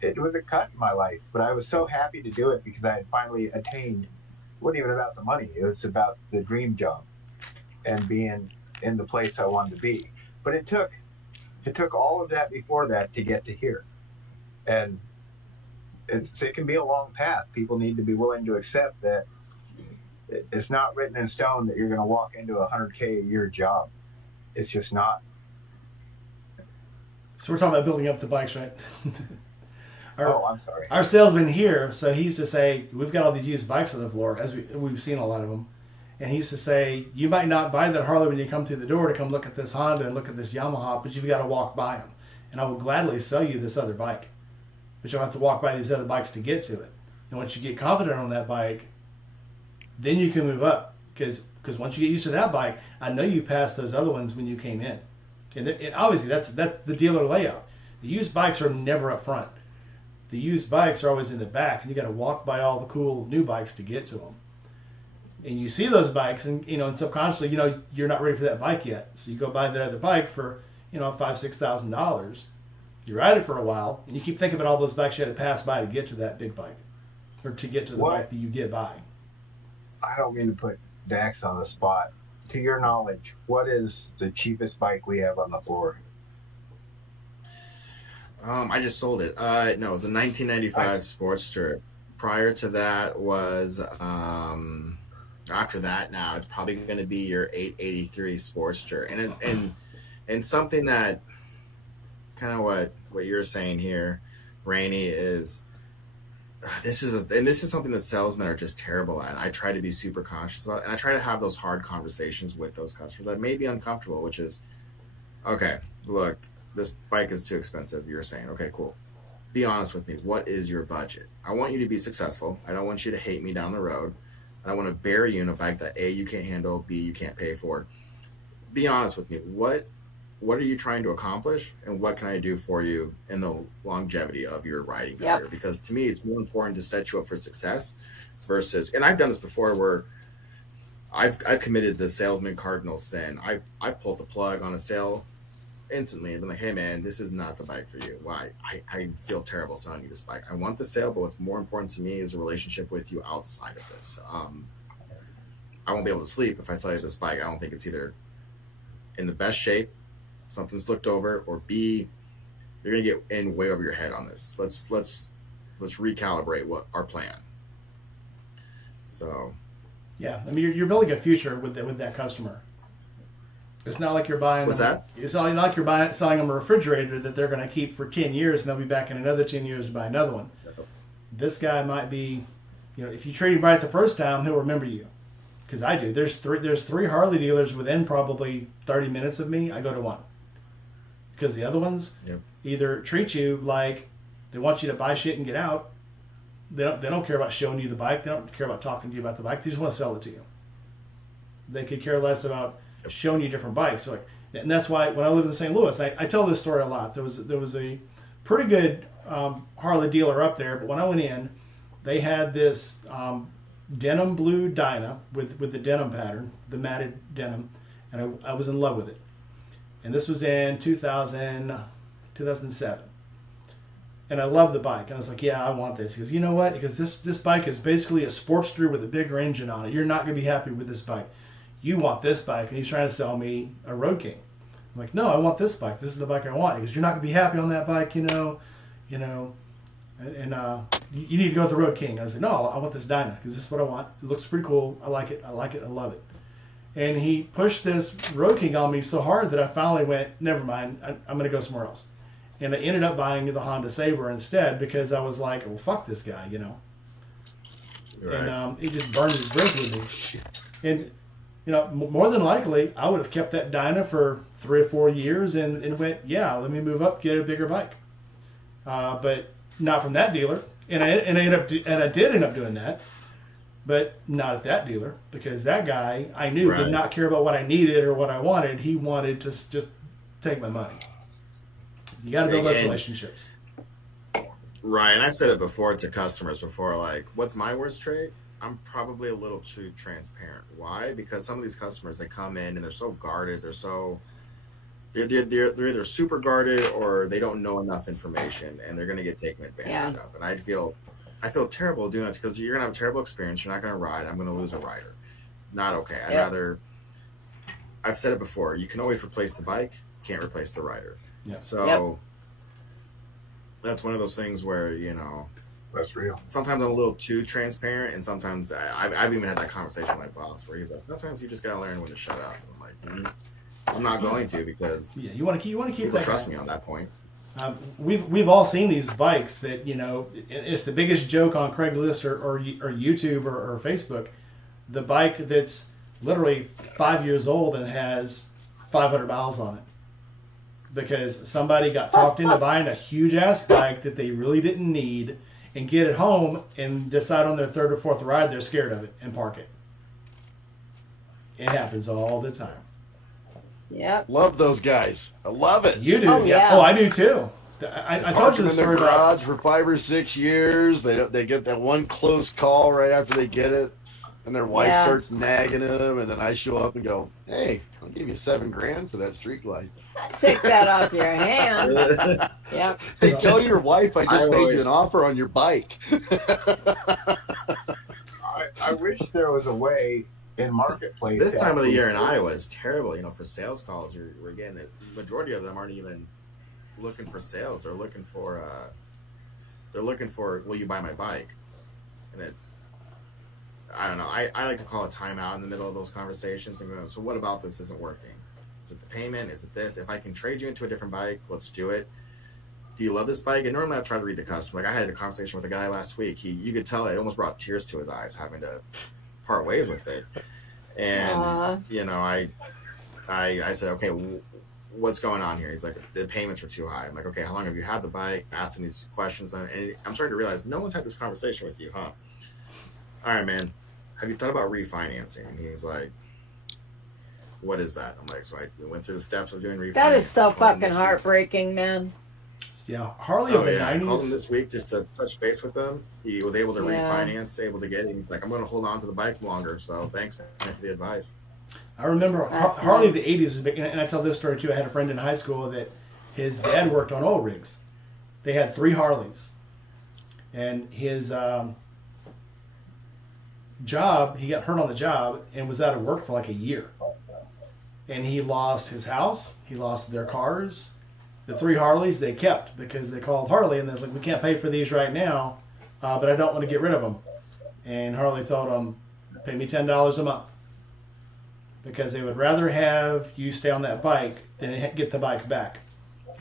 it was a cut in my life. But I was so happy to do it because I had finally attained. It wasn't even about the money. It was about the dream job and being in the place I wanted to be. But it took all of that before that to get to here. And it can be a long path. People need to be willing to accept that it's not written in stone that you're going to walk into a $100K a year job. It's just not. So we're talking about building up the bikes, right? I'm sorry. Our salesman here, so he used to say, we've got all these used bikes on the floor, as we've seen a lot of them. And he used to say, you might not buy that Harley when you come through the door to come look at this Honda and look at this Yamaha, but you've got to walk by them. And I will gladly sell you this other bike. But you'll have to walk by these other bikes to get to it. And once you get confident on that bike, then you can move up. Because once you get used to that bike, I know you passed those other ones when you came in. And obviously, that's the dealer layout. The used bikes are never up front. The used bikes are always in the back, and you got to walk by all the cool new bikes to get to them. And you see those bikes, and and subconsciously, you're not ready for that bike yet. So you go buy that other bike for $5,000-$6,000. You ride it for a while, and you keep thinking about all those bikes you had to pass by to get to that big bike, or to get to the bike that you get by. I don't mean to put Dax on the spot. To your knowledge, what is the cheapest bike we have on the floor? I just sold it. No, it was a 1995 Sportster. Prior to that was after that. Now it's probably going to be your 883 Sportster, and something that kind of what you're saying here, Rainey, is this is something that salesmen are just terrible at. I try to be super conscious about, and I try to have those hard conversations with those customers that may be uncomfortable, which is, okay, look, this bike is too expensive. You're saying, okay, cool. Be honest with me. What is your budget? I want you to be successful. I don't want you to hate me down the road. I don't want to bury you in a bike that A, you can't handle, B, you can't pay for. Be honest with me. What are you trying to accomplish, and what can I do for you in the longevity of your riding career? Because to me, it's more important to set you up for success versus, and I've done this before where I've committed the salesman cardinal sin. I've pulled the plug on a sale instantly and been like, hey man, this is not the bike for you. Why? I feel terrible selling you this bike. I want the sale, but what's more important to me is a relationship with you outside of this. I won't be able to sleep if I sell you this bike. I don't think it's either in the best shape, something's looked over, or B, you're gonna get in way over your head on this. Let's recalibrate what our plan. So yeah, I mean, you're building a future with that customer. It's not like you're buying. What's that? It's not like you're selling them a refrigerator that they're going to keep for 10 years and they'll be back in another 10 years to buy another one. This guy might be, if you trade him right the first time, he'll remember you. Because I do. There's three Harley dealers within probably 30 minutes of me. I go to one. Because the other ones either treat you like they want you to buy shit and get out. They don't care about showing you the bike. They don't care about talking to you about the bike. They just want to sell it to you. They could care less about showing you different bikes. So and that's why when I lived in St. Louis, I tell this story a lot. There was a pretty good Harley dealer up there, but when I went in, they had this denim blue Dyna with the denim pattern, the matted denim, and I was in love with it. And this was in 2007. And I loved the bike. And I was like, yeah, I want this. He goes, you know what? Because this bike is basically a Sportster with a bigger engine on it. You're not going to be happy with this bike. You want this bike. And he's trying to sell me a Road King. I'm like, no, I want this bike. This is the bike I want. He goes, you're not going to be happy on that bike, and you need to go with the Road King. I was like, no, I want this Dyna because this is what I want. It looks pretty cool. I like it. I love it. And he pushed this Road King on me so hard that I finally went, never mind, I'm going to go somewhere else. And I ended up buying the Honda Sabre instead because I was like, well, fuck this guy, Right. And he just burned his bridge with me. And, more than likely, I would have kept that Dyna for 3 or 4 years and went, yeah, let me move up, get a bigger bike. But not from that dealer. And I did end up doing that. But not at that dealer because that guy I knew did not care about what I needed or what I wanted. He wanted to just take my money. You got to build those relationships. Right, and I've said it before to customers before, like, what's my worst trait? I'm probably a little too transparent. Why? Because some of these customers, they come in and they're so guarded. They're either super guarded or they don't know enough information and they're going to get taken advantage of. And I feel terrible doing it because you're going to have a terrible experience. You're not going to ride. I'm going to lose a rider. Not okay. I've said it before. You can always replace the bike. You can't replace the rider. Yep. So that's one of those things where, that's real. Sometimes I'm a little too transparent, and sometimes I've even had that conversation with my boss where he's like, sometimes you just got to learn when to shut up. I'm like, I'm not going to because you want to keep that trust me on that point. We've all seen these bikes that it's the biggest joke on Craigslist or YouTube or Facebook. The bike that's literally 5 years old and has 500 miles on it because somebody got talked into buying a huge ass bike that they really didn't need and get it home and decide on their third or fourth ride they're scared of it and park it. It happens all the time. Yep. Love those guys. I love it. You do? Oh, yeah. Oh, I do too. I told you the story about in their garage for 5 or 6 years. They get that one close call right after they get it, and their wife starts nagging them, and then I show up and go, "Hey, I'll give you $7,000 for that street light." Take that off your hand. Yep. Hey, tell your wife I just made you an offer on your bike. I wish there was a way in marketplace. This time of the year in Iowa is terrible. For sales calls, we're getting it. Majority of them aren't even looking for sales. They're looking for will you buy my bike? And it's, I don't know. I like to call a timeout in the middle of those conversations and go, so what about this isn't working? Is it the payment? Is it this? If I can trade you into a different bike, let's do it. Do you love this bike? And normally I try to read the customer. Like I had a conversation with a guy last week. You could tell it almost brought tears to his eyes having to part ways with it. And I said, okay, what's going on here? He's like, the payments were too high. I'm like, okay, how long have you had the bike? Asking these questions, and I'm starting to realize no one's had this conversation with you, huh? All right, man, have you thought about refinancing? And he's like, what is that? I'm like, so I went through the steps of doing refinancing. That is so fucking heartbreaking, man. Yeah, Harley of the 90s. I called him this week just to touch base with him. He was able to refinance, able to get it. He's like, I'm going to hold on to the bike longer. So thanks man, for the advice. I remember Harley of the 80s was big, and I tell this story too. I had a friend in high school that his dad worked on oil rigs. They had 3 Harleys, and his job, he got hurt on the job and was out of work for like a year. And he lost his house, he lost their cars. The 3 Harleys they kept because they called Harley and they was like, we can't pay for these right now, but I don't want to get rid of them. And Harley told them, pay me $10 a month. because they would rather have you stay on that bike than get the bike back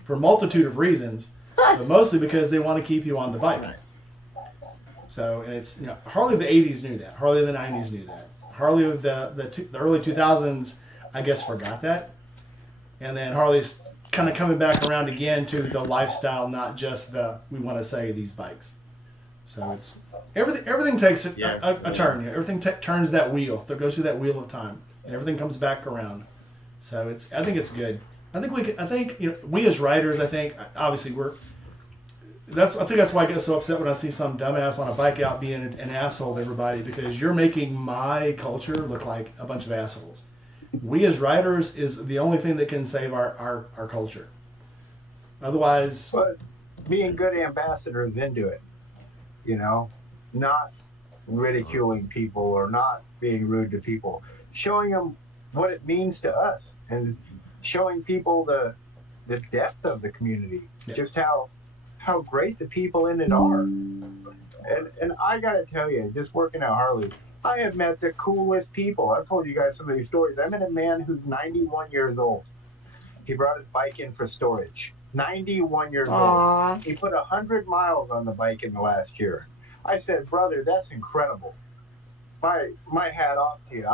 for a multitude of reasons, but mostly because they want to keep you on the bike. Nice. So, and it's, Harley of the 80s knew that. Harley of the 90s knew that. Harley of the early 2000s, I guess, forgot that. And then Harley's kind of coming back around again to the lifestyle, not just we want to say these bikes. So it's everything takes a turn. Everything turns that wheel. That goes through that wheel of time, and everything comes back around. So I think it's good. I think we as writers, obviously I think that's why I get so upset when I see some dumbass on a bike out being an asshole to everybody, because you're making my culture look like a bunch of assholes. We as writers is the only thing that can save our culture. Otherwise, but being good ambassadors into it, not ridiculing people or not being rude to people, showing them what it means to us and showing people the depth of the community, just how great the people in it are. And I gotta tell you, just working at Harley, I have met the coolest people. I've told you guys some of these stories. I met a man who's 91 years old. He brought his bike in for storage. 91 years old. He put 100 miles on the bike in the last year. I said, brother, that's incredible. My hat off to you.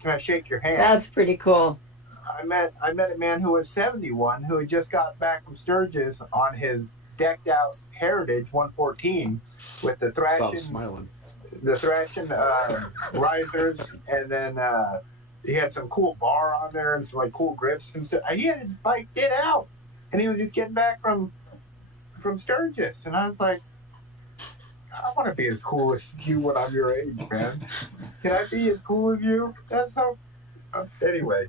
Can I shake your hand? That's pretty cool. I met a man who was 71 who had just got back from Sturgis on his decked out Heritage 114 with the thrashing risers, and then he had some cool bar on there and some like cool grips and stuff. He had his bike get out, and he was just getting back from Sturgis, and I was like, I want to be as cool as you when I'm your age, man. Can I be as cool as you? That's so. Anyway,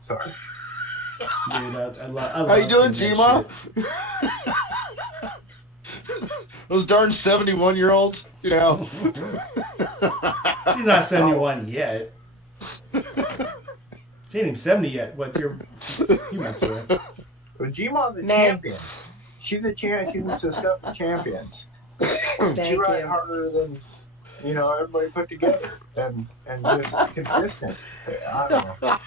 sorry. Dude, I love How you doing, G-Ma? Those darn 71-year-olds, She's not 71 yet. She ain't even 70 yet. What you meant to it? Well, G-Ma's a champion. She's a champion. She's a stuff of champions. She rides harder than everybody put together, and just consistent. I don't know.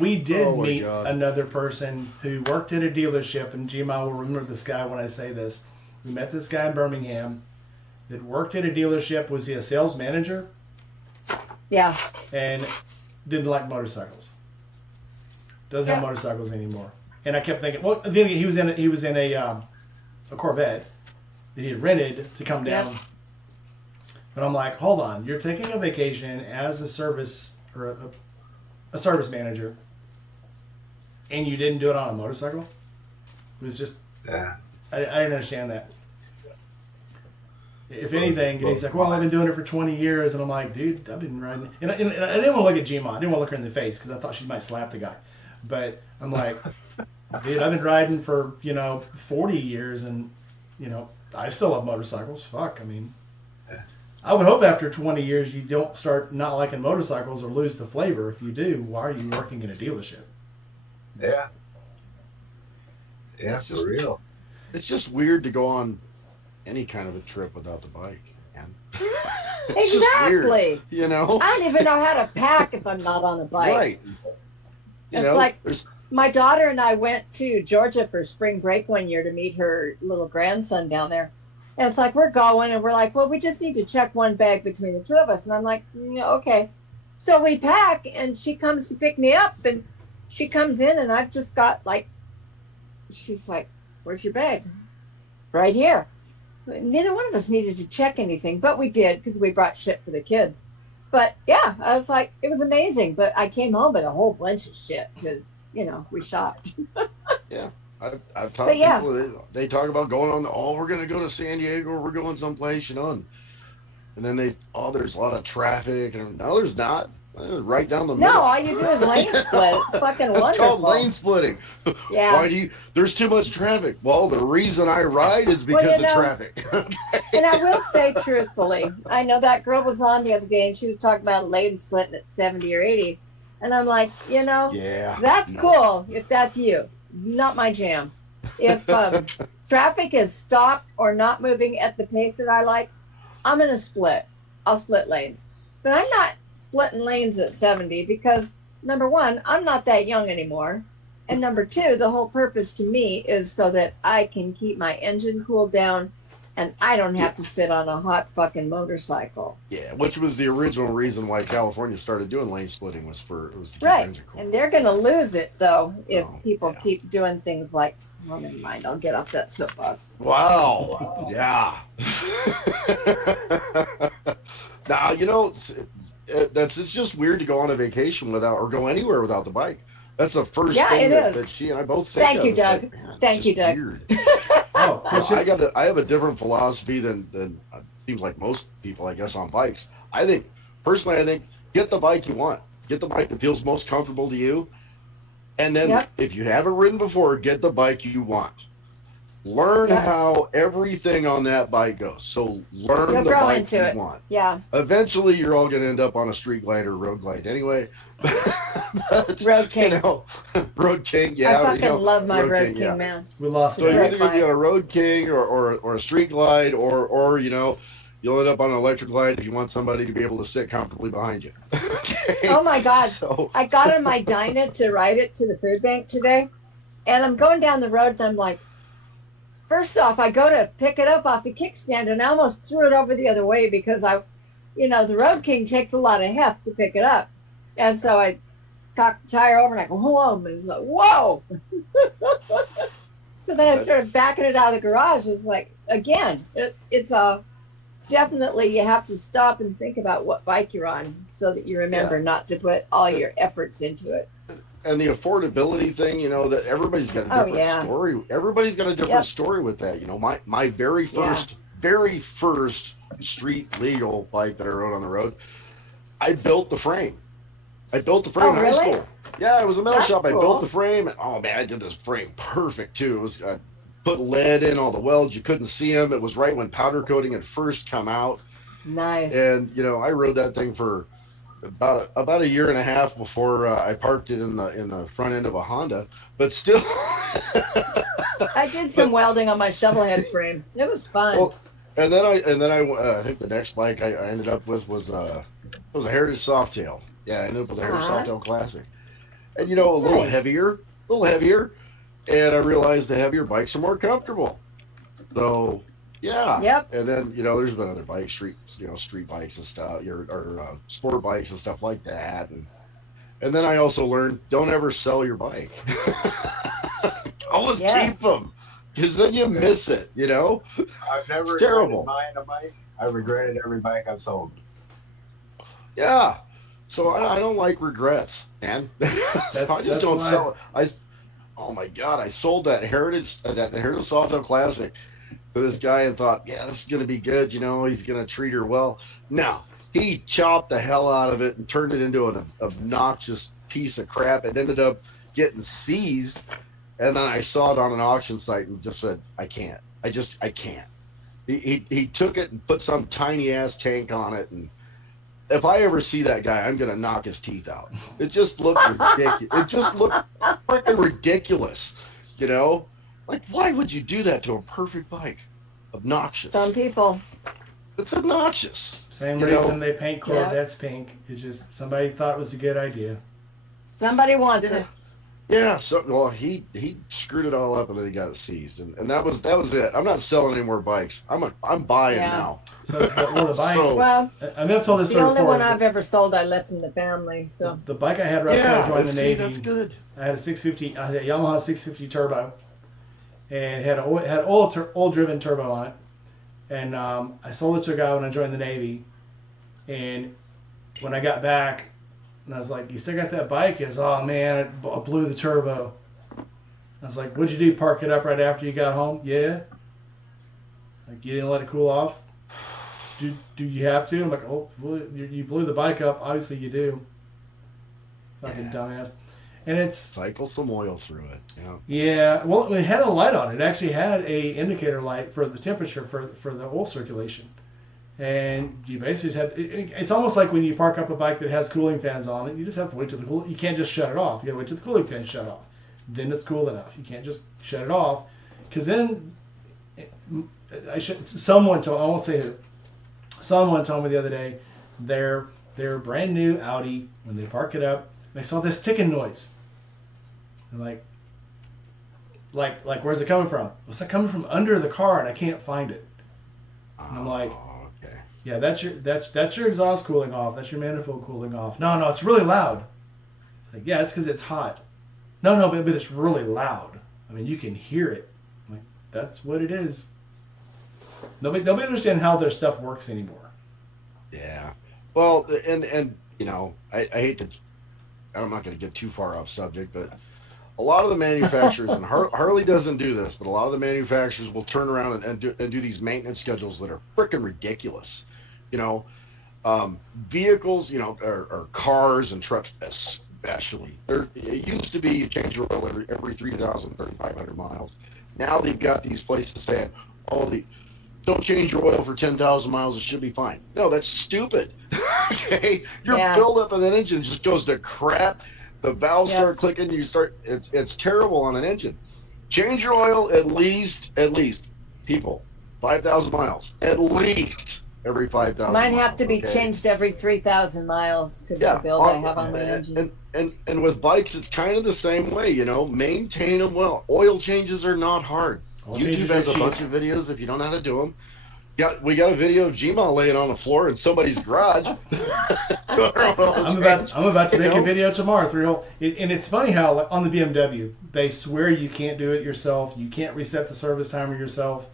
We did meet another person who worked at a dealership, and G-Ma will remember this guy when I say this. We met this guy in Birmingham that worked at a dealership. Was he a sales manager? Yeah. And didn't like motorcycles. Doesn't have motorcycles anymore. And I kept thinking, well, then he was in a Corvette that he had rented to come down. Yep. But I'm like, hold on, you're taking a vacation as a service or a service manager, and you didn't do it on a motorcycle? It was just, I didn't understand that. If anything, and he's like, well, I've been doing it for 20 years, and I'm like, dude, I've been riding. And I didn't want to look at G-Ma. I didn't want to look her in the face because I thought she might slap the guy. But I'm like, dude, I've been riding for 40 years, and I still love motorcycles. Fuck, I mean, I would hope after 20 years you don't start not liking motorcycles or lose the flavor. If you do, why are you working in a dealership? Yeah, for real. It's just weird to go on any kind of a trip without the bike, man. Exactly. Weird, I don't even know how to pack if I'm not on a bike. Right. It's like my daughter and I went to Georgia for spring break one year to meet her little grandson down there. And it's like, we're going, and we're like, well, we just need to check one bag between the two of us. And I'm like, okay. So we pack, and she comes to pick me up, and she comes in, and I've just got she's like, where's your bag? Right here. Neither one of us needed to check anything, but we did because we brought shit for the kids. But yeah, I was like, it was amazing. But I came home with a whole bunch of shit because, we shopped. Yeah. I've talked to people, they talk about going on we're going to go to San Diego, or we're going someplace, and then there's a lot of traffic, and no, there's not. Right down the middle. No, all you do is lane split. It's fucking wonderful. It's called lane splitting. Yeah. There's too much traffic. Well, the reason I ride is because of traffic. And I will say truthfully, I know that girl was on the other day, and she was talking about lane splitting at 70 or 80. And I'm like, that's cool if that's you. Not my jam. If traffic is stopped or not moving at the pace that I like, I'm going to split. I'll split lanes. But I'm not splitting lanes at 70 because, number one, I'm not that young anymore. And number two, the whole purpose to me is so that I can keep my engine cooled down and I don't have to sit on a hot fucking motorcycle. Yeah, which was the original reason why California started doing lane splitting was to keep Right. engine cool. And they're going to lose it, though, if people keep doing things like, well, never mind. I'll get off that soapbox. Wow. Yeah. Now, it's just weird to go on a vacation without, or go anywhere without the bike. That's the first thing that she and I both think Thank you, Doug. Like, Thank you, Doug. Weird. I have a different philosophy than seems like most people, I guess, on bikes. I think get the bike you want. Get the bike that feels most comfortable to you. And then if you haven't ridden before, get the bike you want. Learn how everything on that bike goes. So learn the bike you want. Yeah. Eventually, you're all going to end up on a street glide or road glide anyway. Road King. Road King. Yeah. I fucking love my Road King, man. We lost. So you're either going to be on a Road King or a street glide, or you'll end up on an electric glide if you want somebody to be able to sit comfortably behind you. Okay? Oh my God. So. I got on my Dyna to ride it to the food bank today, and I'm going down the road and I'm like, first off, I go to pick it up off the kickstand and I almost threw it over the other way because the Road King takes a lot of heft to pick it up. And so I cocked the tire over and I go, whoa, and it's like, whoa. So then I started backing it out of the garage. It's like, again, it's definitely you have to stop and think about what bike you're on so that you remember not to put all your efforts into it. And the affordability thing, that everybody's got a different story. Everybody's got a different story with that. My very first street legal bike that I rode on the road, I built the frame. In high school. Yeah, it was a metal shop. Cool. I built the frame, and oh man, I did this frame perfect too. It was put lead in all the welds. You couldn't see them. It was right when powder coating had first come out. Nice. And I rode that thing for about a year and a half before I parked it in the front end of a Honda. But still, I did some welding on my shovel head frame. It was fun. Well, and then I think the next bike I ended up with was a Heritage Softail. Yeah, I ended up with a Heritage Softail Classic. And a little heavier. And I realized the heavier bikes are more comfortable. So yeah. Yep. And then there's been other bikes, street bikes and stuff, or sport bikes and stuff like that. And then I also learned, don't ever sell your bike. Always keep them, because then you miss it. I've never regretted buying a bike. I regretted every bike I've sold. Yeah. So I don't like regrets, man. I just don't sell it. Oh my God, I sold that Heritage Softail Classic to this guy and thought, yeah, this is going to be good. He's going to treat her well. No, he chopped the hell out of it and turned it into an obnoxious piece of crap. It ended up getting seized. And then I saw it on an auction site and just said, I can't. I can't. He took it and put some tiny ass tank on it, and if I ever see that guy, I'm gonna knock his teeth out. It just looked ridiculous. It just looked freaking ridiculous. Like, why would you do that to a perfect bike? Obnoxious. Some people. It's obnoxious. Same reason they paint Corvettes pink. It's just somebody thought it was a good idea. Somebody wants it. Yeah, so he screwed it all up and then he got it seized, and that was it. I'm not selling any more bikes. I'm buying now. So the bike. I may have told this the story only before. one I've ever sold, I left in the family. So the bike I had right before I joined the Navy. That's good. I had a 650. I had a Yamaha 650 turbo, and it had oil driven turbo on it. And I sold it to a guy when I joined the Navy, and when I got back. And I was like, you still got that bike? He goes, oh man, I blew the turbo. I was like, what'd you do, park it up right after you got home? Yeah. Like, you didn't let it cool off? Do you have to? I'm like, oh, well, you blew the bike up. Obviously you do. Fucking dumbass. And it's... Cycle some oil through it. Yeah. Yeah. Well, it had a light on it. It actually had a indicator light for the temperature for the oil circulation. And you basically had it's almost like when you park up a bike that has cooling fans on it, you just have to wait till you can't just shut it off. You got to wait till the cooling fans shut off. Then it's cool enough. You can't just shut it off, because then someone told me the other day their their brand new Audi, when they park it up, they saw this ticking noise. And like, where's it coming from? What's that coming from under the car, and I can't find it. And I'm like, okay. Yeah, that's your exhaust cooling off. That's your manifold cooling off. No, it's really loud. It's like, yeah, it's because it's hot. No, but it's really loud. I mean, you can hear it. I'm like, that's what it is. Nobody understands how their stuff works anymore. Yeah. Well, and you know, I hate to. I'm not going to get too far off subject, but a lot of the manufacturers, and Harley doesn't do this, but a lot of the manufacturers will turn around and do these maintenance schedules that are freaking ridiculous. You know, vehicles, you know, or cars and trucks especially. It used to be you change your oil every 3,000, 3,500 miles. Now they've got these places saying, don't change your oil for 10,000 miles, it should be fine. No, that's stupid. Okay? Your buildup of that engine just goes to crap. The valves start clicking, it's terrible on an engine. Change your oil at least, people, 5,000 miles. At least every 5,000 Mine miles. have to be changed every 3,000 miles because of the build I have on my engine. And with bikes, it's kind of the same way, you know. Maintain them well. Oil changes are not hard. YouTube has a bunch of videos if you don't know how to do them. We got a video of Gma laying on the floor in somebody's garage. I'm about to make a video tomorrow. And it's funny how on the BMW they swear you can't do it yourself. You can't reset the service timer yourself.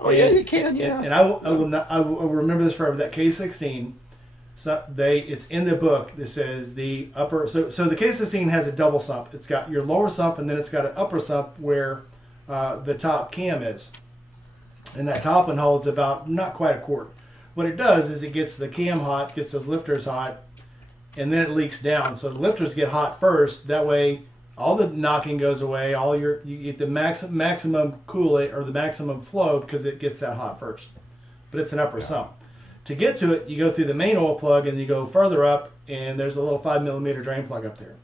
Oh yeah, you can. Yeah. And I will remember this forever. That K16. So it's in the book that says the upper. So the K16 has a double sump. It's got your lower sump and then it's got an upper sump where the top cam is. And that top one holds about not quite a quart. What it does is it gets the cam hot, gets those lifters hot, and then it leaks down. So the lifters get hot first. That way, all the knocking goes away. You get the maximum coolant or the maximum flow because it gets that hot first. But it's an upper sump. To get to it, you go through the main oil plug and you go further up, and there's a little 5mm drain plug up there.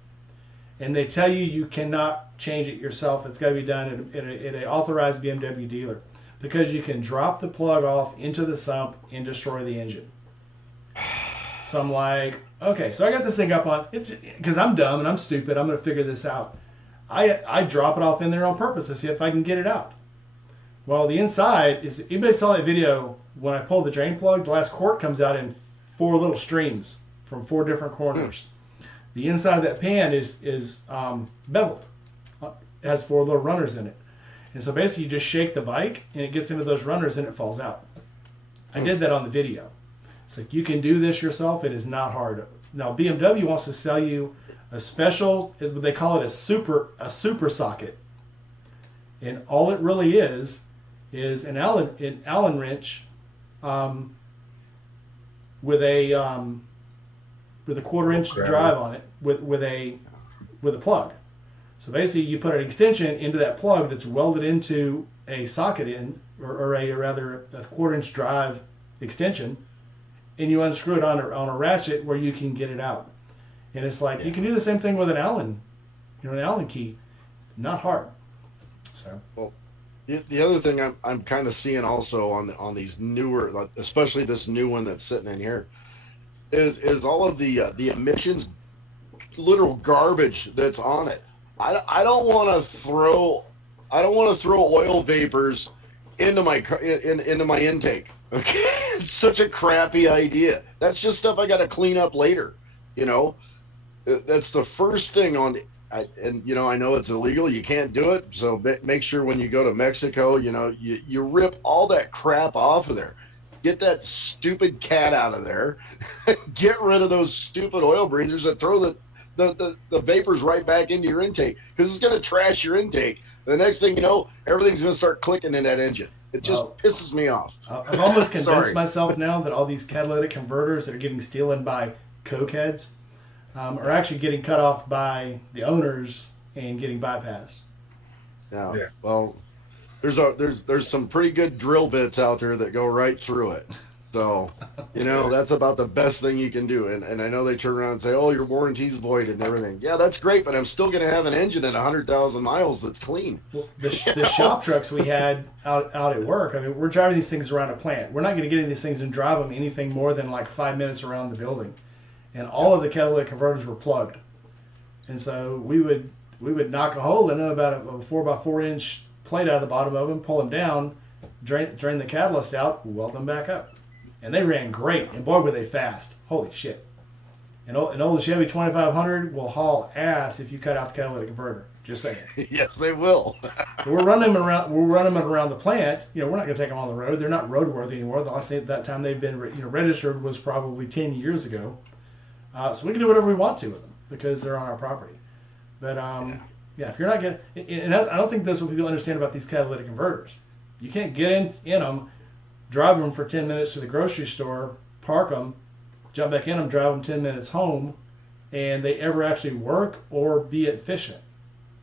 And they tell you cannot change it yourself. It's got to be done at an authorized BMW dealer because you can drop the plug off into the sump and destroy the engine. So I'm like, okay, so I got this thing up on it because I'm dumb and I'm stupid. I'm going to figure this out. I drop it off in there on purpose to see if I can get it out. Well, the inside is, anybody saw that video when I pulled the drain plug, the last quart comes out in 4 little streams from 4 different corners. The inside of that pan is beveled. It has 4 little runners in it. And so basically you just shake the bike and it gets into those runners and it falls out. I did that on the video. It's like, you can do this yourself. It is not hard. Now BMW wants to sell you a special, they call it a super socket. And all it really is an Allen wrench with a 1/4-inch drive on it with a plug. So basically, you put an extension into that plug that's welded into a socket or a 1/4-inch drive extension, and you unscrew it on a ratchet where you can get it out. And it's like you can do the same thing with an Allen key, not hard. So well, the other thing I'm kind of seeing also on these newer, especially this new one that's sitting in here, is all of the emissions, literal garbage that's on it. I don't want to throw oil vapors into my intake. Okay, it's such a crappy idea. That's just stuff I got to clean up later. You know, that's the first thing on. And you know, I know it's illegal. You can't do it. So make sure when you go to Mexico, you know, you rip all that crap off of there. Get that stupid cat out of there. Get rid of those stupid oil breathers that throw the vapors right back into your intake, because it's going to trash your intake. The next thing you know, everything's going to start clicking in that engine. It just pisses me off. I've almost convinced myself now that all these catalytic converters that are getting stolen by cokeheads are actually getting cut off by the owners and getting bypassed. Yeah. Well, there's some pretty good drill bits out there that go right through it. So, you know, that's about the best thing you can do. And I know they turn around and say, oh, your warranty's void and everything. Yeah, that's great, but I'm still going to have an engine at 100,000 miles that's clean. Well, the shop trucks we had out at work, I mean, we're driving these things around a plant. We're not going to get in these things and drive them anything more than like 5 minutes around the building. and all of the catalytic converters were plugged. And so we would knock a hole in them, about a 4x4 inch plate out of the bottom of them, pull them down, drain the catalyst out, weld them back up. And they ran great, and boy were they fast. Holy shit. An old Chevy 2500 will haul ass if you cut out the catalytic converter. Just saying. Yes, they will. We're running them around the plant. We're not going to take them on the road. They're not roadworthy anymore. The last that time they've been registered was probably 10 years ago. So we can do whatever we want to with them because they're on our property. But if you're not getting, and I don't think that's what people understand about these catalytic converters. You can't get in them, drive them for 10 minutes to the grocery store, park them, jump back in them, drive them 10 minutes home, and they ever actually work or be efficient.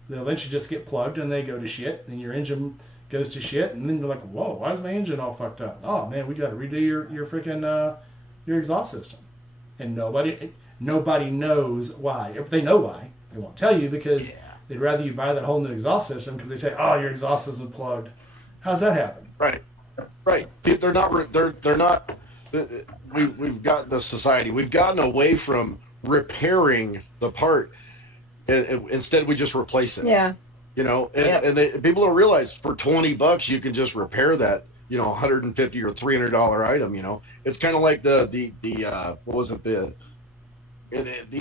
They'll eventually just get plugged and they go to shit, and your engine goes to shit, and then you're like, whoa, why is my engine all fucked up? Oh man, we got to redo your freaking your exhaust system, and nobody knows why. If they know why, they won't tell you because they'd rather you buy that whole new exhaust system because they say, oh, your exhaust system's plugged. How's that happen? Right. They're not. We've got the society. We've gotten away from repairing the part. Instead, we just replace it. Yeah. And people don't realize for $20 you can just repair that, $150 or $300 item. It's kind of like the what was it, the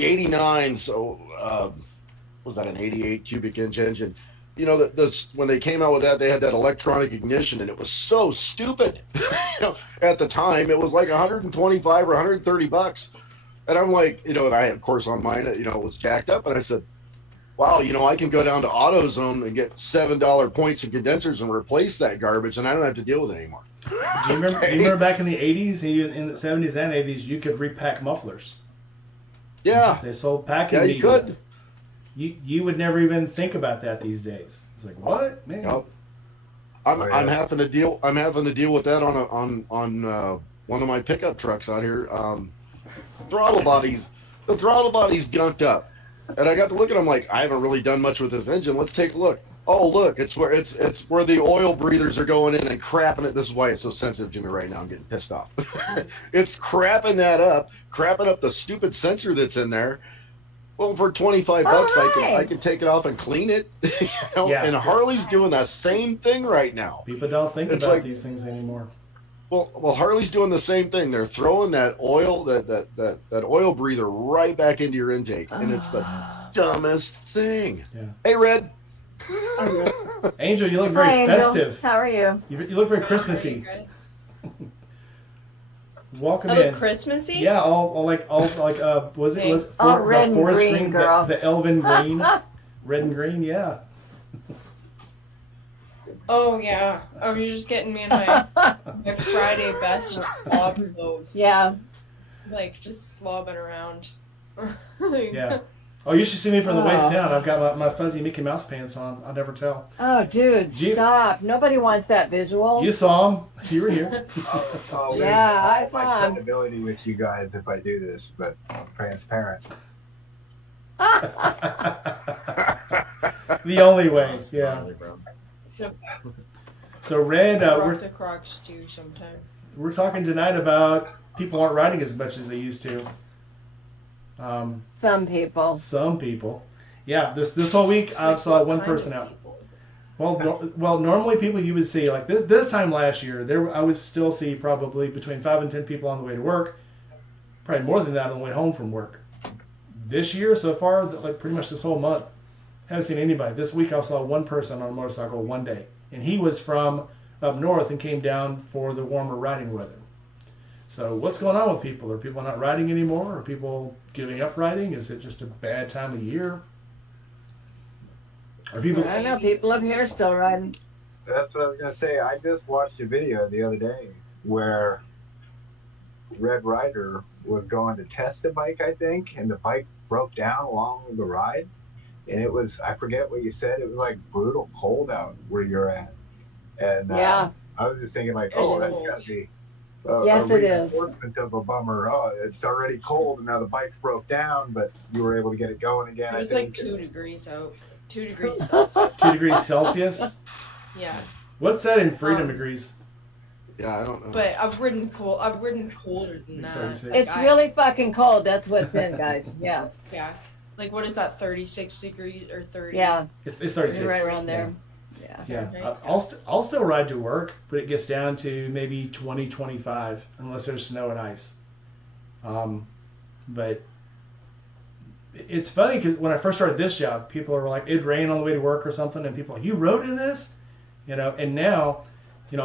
89. So was that an 88 cubic inch engine? When they came out with that, they had that electronic ignition, and it was so stupid. At the time, it was like $125 or $130. And I'm like, and I, of course, on mine, it was jacked up. And I said, wow, I can go down to AutoZone and get $7 points and condensers and replace that garbage, and I don't have to deal with it anymore. Do you remember back in the 80s, in the 70s and 80s, you could repack mufflers? Yeah. They sold packing media. You could. You would never even think about that these days. It's like, what, man? Yep. I'm having to deal with that on one of my pickup trucks out here. The throttle body's gunked up, and I got to look at them like, I haven't really done much with this engine. Let's take a look. Oh, look, it's where the oil breathers are going in and crapping it. This is why it's so sensitive to me right now. I'm getting pissed off. It's crapping up the stupid sensor that's in there. Well, for $25, I can take it off and clean it. Yeah. And Harley's doing the same thing right now. People don't think about these things anymore. Well, Harley's doing the same thing. They're throwing that oil, that oil breather right back into your intake, and it's the dumbest thing. Yeah. Hey, Red. Angel, you look very festive. How are you? You look very Christmassy. Welcome in. Christmassy? Yeah, all like was it all red and forest green, girl. the elven green, red and green, yeah. Oh yeah. Oh, you're just getting me in my Friday best slob clothes. Yeah. Like just slobbing around. Yeah. Oh, you should see me from the waist down. I've got my fuzzy Mickey Mouse pants on. I'll never tell. Oh, dude, stop. Nobody wants that visual. You saw them. You were here. Yeah, I saw my them. credibility with you guys if I do this, but I'm transparent. The only way, yeah. So, Red, rock the Crocs too sometime. We're talking tonight about people aren't riding as much as they used to. Some people. Yeah, this whole week I saw one person out. Well, normally people you would see like this time last year, I would still see probably between 5 and 10 people on the way to work, probably more than that on the way home from work. This year so far, like pretty much this whole month, haven't seen anybody. This week I saw one person on a motorcycle one day, and he was from up north and came down for the warmer riding weather. So what's going on with people? Are people not riding anymore? Are people giving up riding? Is it just a bad time of year? Are people? I know people up here still riding. That's what I was gonna say. I just watched a video the other day where Red Rider was going to test a bike, I think, and the bike broke down along the ride. And it was, I forget what you said, it was like brutal cold out where you're at. And yeah. I was just thinking like, oh, that's gotta be yes, it is. Reinforcement of a bummer. Oh, it's already cold and now the bike broke down, but you were able to get it going again. It was like 2 degrees out. 2 degrees Celsius. 2 degrees Celsius? Yeah. What's that in freedom degrees? Yeah, I don't know. But I've ridden colder than that. 36. It's really fucking cold. That's what's in, guys. Yeah. Yeah. Like, what is that, 36 degrees or 30? Yeah. It's 36. Right around there. Yeah. Yeah. I'll still ride to work, but it gets down to maybe 20, 25, unless there's snow and ice. But it's funny because when I first started this job, people are like, it'd rain on the way to work or something, and people are like, you rode in this? And now,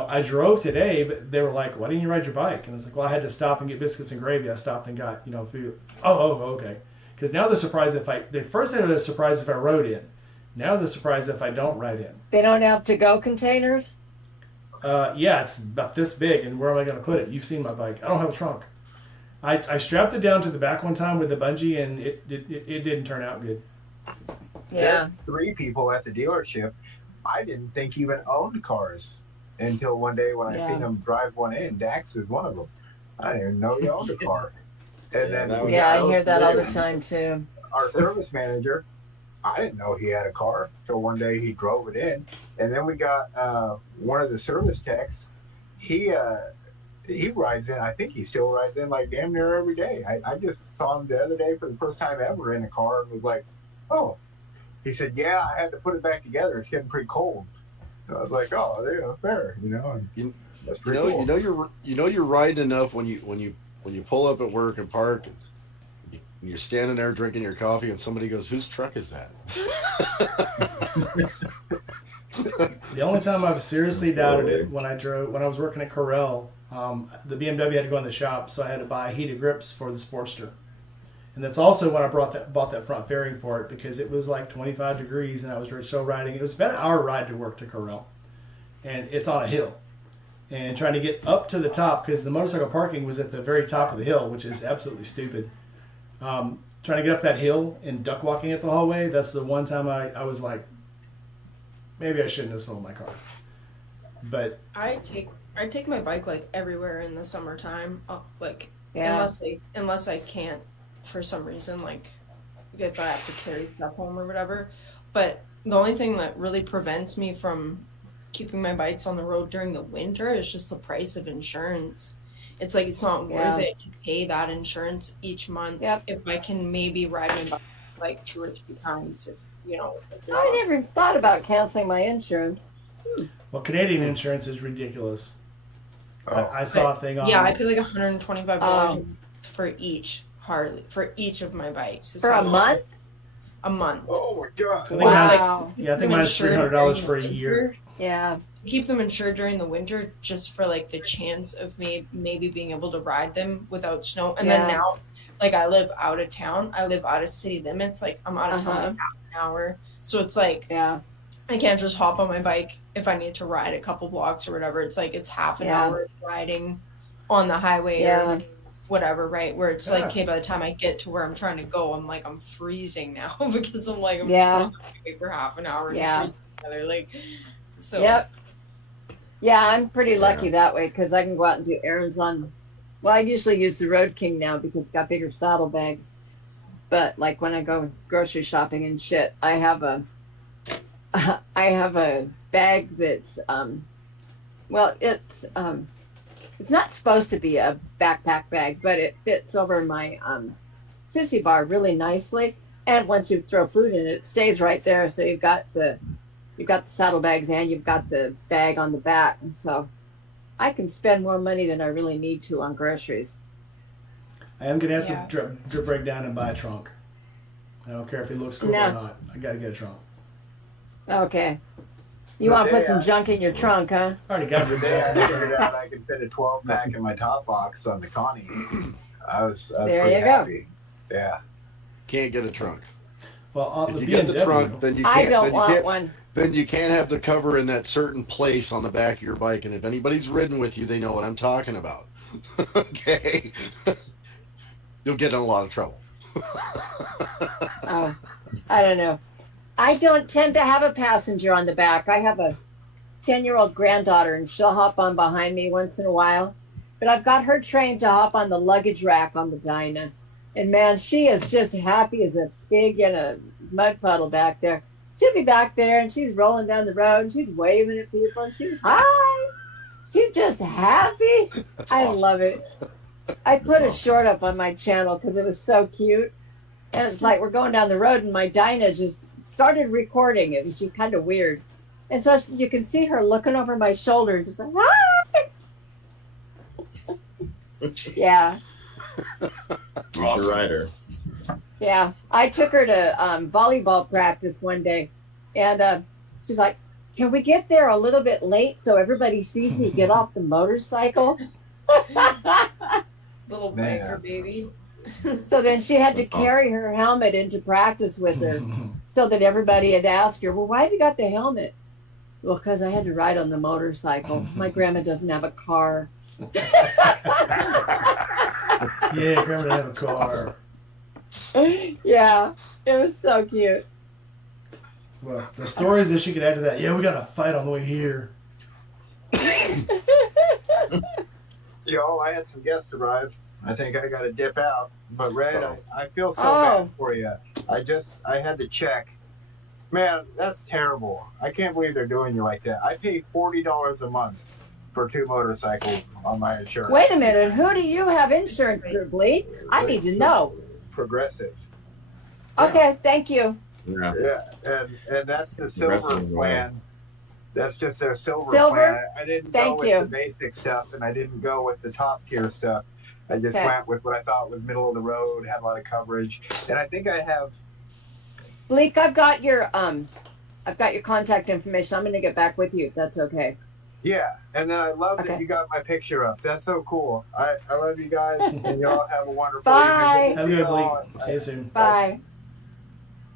I drove today, but they were like, why didn't you ride your bike? And I was like, well, I had to stop and get biscuits and gravy. I stopped and got, food. Oh, okay. Because now they're surprised they first they were surprised if I rode in. Now they're surprised if I don't ride in. They don't have to-go containers? Yeah, it's about this big, and where am I going to put it? You've seen my bike. I don't have a trunk. I strapped it down to the back one time with the bungee, and it didn't turn out good. Yeah. There's 3 people at the dealership I didn't think even owned cars until one day when I seen them drive one in. Dax is one of them. I didn't even know he owned a car. And then I hear that all the time too. Our service manager, I didn't know he had a car till one day he drove it in. And then we got one of the service techs. He rides in. I think he still rides in like damn near every day. I just saw him the other day for the first time ever in a car and was like, oh. He said, yeah, I had to put it back together. It's getting pretty cold. So I was like, oh, yeah, fair, And that's pretty cool. You're riding enough when you pull up at work and park and you're standing there drinking your coffee and somebody goes, whose truck is that? The only time I've seriously doubted it when I was working at Corel, the BMW had to go in the shop, so I had to buy heated grips for the Sportster. And that's also when I bought that front fairing for it, because it was like 25 degrees and I was still riding. It was about an hour ride to work to Corel, and it's on a hill. And trying to get up to the top, because the motorcycle parking was at the very top of the hill, which is absolutely stupid. Trying to get up that hill and duck walking at the hallway, that's the one time I was like, maybe I shouldn't have sold my car. But I take my bike like everywhere in the summertime, unless I can't for some reason, like if I have to carry stuff home or whatever. But the only thing that really prevents me from keeping my bikes on the road during the winter is just the price of insurance. It's like it's not worth it to pay that insurance each month if I can maybe ride my bike like 2 or 3 times. I never thought about canceling my insurance. Well, Canadian insurance is ridiculous. I saw a thing on. Yeah, I pay like $125 for each of my bikes. For a month? A month. Oh my god! Wow. I think mine's $300 for a year. Yeah. Keep them insured during the winter just for like the chance of me maybe being able to ride them without snow. And then now, like I live out of town. I live out of city limits. Like I'm out of town like half an hour. So it's like I can't just hop on my bike if I need to ride a couple blocks or whatever. It's like it's half an hour riding on the highway or whatever, right? Where it's like, okay, by the time I get to where I'm trying to go, I'm freezing now because I'm like, I'm just wait for half an hour to freeze together. Like, so. Yep. Yeah, I'm pretty lucky that way because I can go out and do errands on. Well, I usually use the Road King now because it's got bigger saddlebags. But like when I go grocery shopping and shit, I have a bag that's it's not supposed to be a backpack bag, but it fits over my sissy bar really nicely. And once you throw food in it, it stays right there. So you've got the saddlebags and you've got the bag on the back. And so I can spend more money than I really need to on groceries. I am going to have to drip break down and buy a trunk. I don't care if it looks cool or not. I got to get a trunk. Okay. You want to put some junk in your trunk, huh? I already got some Today junk. I figured out I could fit a 12-pack in my top box on the Connie. I was there pretty you happy. Go. Yeah. Can't get a trunk. Well, on if the you BMW, get the trunk, then you can't. I don't want one. Then you can't have the cover in that certain place on the back of your bike. And if anybody's ridden with you, they know what I'm talking about. Okay. You'll get in a lot of trouble. Oh, I don't know. I don't tend to have a passenger on the back. I have a 10-year-old granddaughter, and she'll hop on behind me once in a while. But I've got her trained to hop on the luggage rack on the Dyna. And, man, she is just happy as a pig in a mud puddle back there. She'll be back there, and she's rolling down the road, and she's waving at people, and she's, hi! She's just happy. That's I awesome. love it. I put a awesome. short up on my channel because it was so cute. And it's like we're going down the road and my Dinah just started recording. It was just kind of weird. And so you can see her looking over my shoulder, just like, hi! Yeah. Future writer. Yeah. I took her to volleyball practice one day. And she's like, can we get there a little bit late so everybody sees me get off the motorcycle? Little Man. biker baby. So then she had to That's awesome. carry her helmet into practice with her so that everybody had asked her, well, why have you got the helmet? Well, because I had to ride on the motorcycle. My grandma doesn't have a car. Yeah, grandma didn't have a car. Yeah, it was so cute. Well, the stories that she could add to that. Yeah, we got a fight on the way here. Yo, I had some guests arrive. I think I got to dip out. But Red, I feel so Oh. bad for you. I had to check. Man, that's terrible. I can't believe they're doing you like that. I pay $40 a month for 2 motorcycles on my insurance. Wait a minute. Who do you have insurance through, Bleak? I need to know. Progressive. Okay, thank you. Yeah. Yeah, and that's the silver Progressive, plan. That's just their silver Silver? plan. I didn't Thank go with you. the basic stuff, and I didn't go with the top tier stuff. I just Okay. went with what I thought was middle of the road, had a lot of coverage, and I think I have. Bleak, I've got your contact information. I'm going to get back with you if that's okay. Yeah, and then I love Okay. that you got my picture up. That's so cool. I love you guys, and y'all have a wonderful Bye. evening. Have a good Be week. on. See you soon. Bye.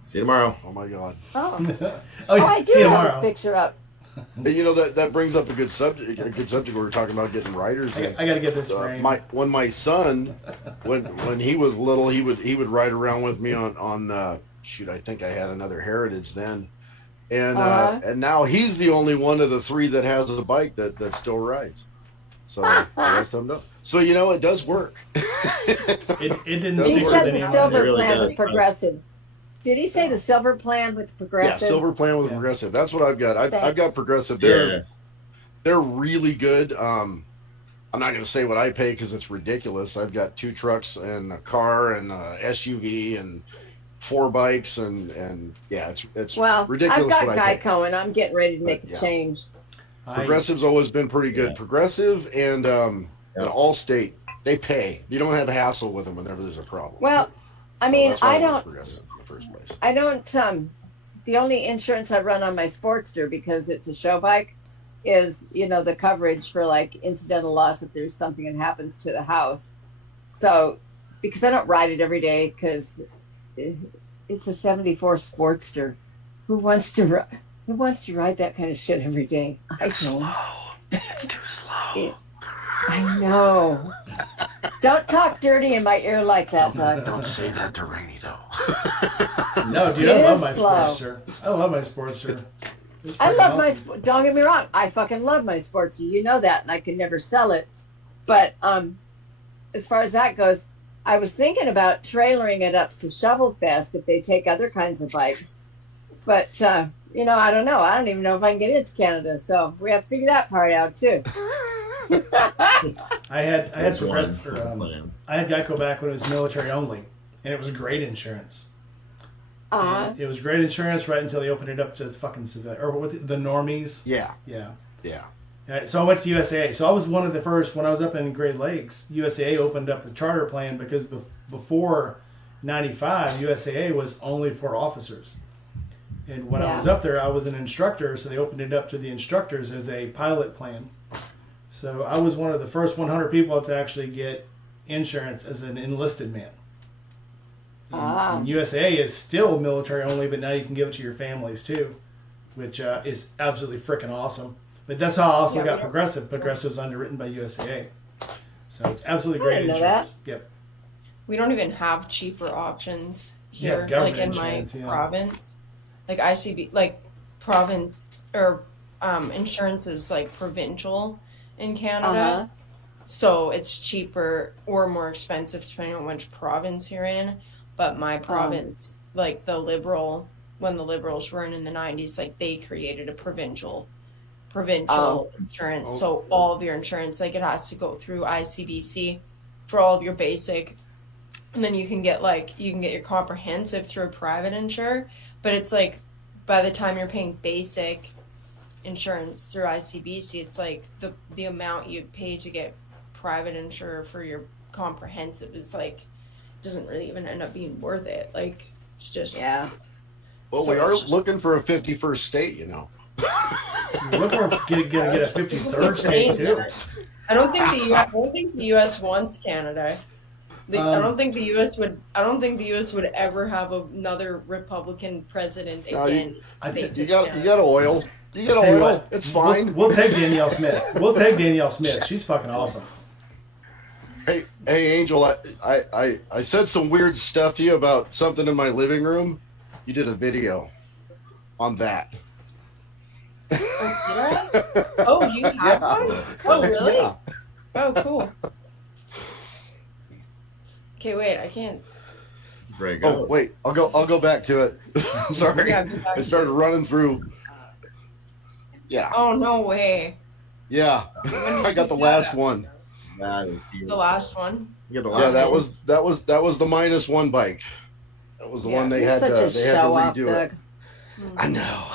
See you tomorrow. Oh my God. Oh, Oh, I do see you have tomorrow. his picture up. And you know that brings up a good subject. A good subject. We were talking about getting writers. in. I got to get this framed. When my son, when he was little, he would ride around with me on shoot. I think I had another Heritage then, and and now he's the only one of the 3 that has a bike that still rides. So the rest of them don't. So you know it does work. It didn't He He stick says with the anyone. silver It really plan does. with Progressive. Did he say the silver plan with Yeah, Progressive? silver plan with Yeah. Progressive. That's what I've got. I've got Thanks. Progressive. Yeah. They're really good. I'm not going to say what I pay because it's ridiculous. I've got 2 trucks and a car and a SUV and 4 bikes and yeah, it's Well, ridiculous. I've got what I pay. Geico and I'm getting ready to make a yeah. change. Progressive's always been pretty good. Yeah. Progressive and Yeah. Allstate, they pay. You don't have a hassle with them whenever there's a problem. Well, I So mean, that's why I went don't, with Progressive in the first place. I don't, the only insurance I run on my Sportster because it's a show bike is, the coverage for like incidental loss if there's something that happens to the house. So, because I don't ride it every day because it's a 74 Sportster. Who wants to ride that kind of shit every day? I don't. It's too slow. I know. Don't talk dirty in my ear like that, Doug. Don't say that to Rainey though. No, dude, It I love is my slow. Sportster. I love my Sportster. It's I freaking love awesome. don't get me wrong, I fucking love my Sportster. You know that, and I can never sell it. But as far as that goes, I was thinking about trailering it up to Shovelfest if they take other kinds of bikes. But I don't know. I don't even know if I can get into Canada, so we have to figure that part out too. I had That's Progressive. one. I had Geico back when it was military only, and it was great insurance. And it was great insurance right until they opened it up to fucking civilian or what the normies. Yeah. Yeah. Yeah. All right, so I went to USAA. So I was one of the first when I was up in Great Lakes. USAA opened up the charter plan because before '95, USAA was only for officers. And when I was up there, I was an instructor, so they opened it up to the instructors as a pilot plan. So I was one of the first 100 people to actually get insurance as an enlisted man. And USAA is still military only, but now you can give it to your families too, which is absolutely freaking awesome. But that's how I also got Progressive. Progressive's underwritten by USAA. So it's absolutely great didn't know insurance. Yep. We don't even have cheaper options Yeah, here, government like in my insurance, yeah. province. Like ICB, like province or insurance is like provincial in Canada. So it's cheaper or more expensive depending on which province you're in. But my province, like when the Liberals were in the 90s, like they created a provincial provincial insurance. So all of your insurance, like it has to go through ICBC for all of your basic. And then you can get your comprehensive through a private insurer, but it's like by the time you're paying basic insurance through ICBC, it's like the amount you pay to get private insurer for your comprehensive is like doesn't really even end up being worth it. Like it's just Well, so we are looking for a 51st state, you know. We're looking for get a 53rd state too. I don't think the U.S. wants Canada. I don't think the U.S. would. I don't think the U.S. would ever have another Republican president again. You got oil. You got oil. What, it's fine. We'll take Danielle Smith. We'll take Danielle Smith. She's fucking awesome. Hey, Angel. I said some weird stuff to you about something in my living room. You did a video on that. Oh, did I? Oh, you have one? Oh, really? Yeah. Oh, cool. Okay, wait, I can't. It's great. Oh, wait, I'll go back to it. Sorry, I started running through. Yeah. Oh, no way. Yeah, I got the last one. That is cute. The last one. Yeah, the last one. was that was the -1 bike. That was the one they had to redo it. I know.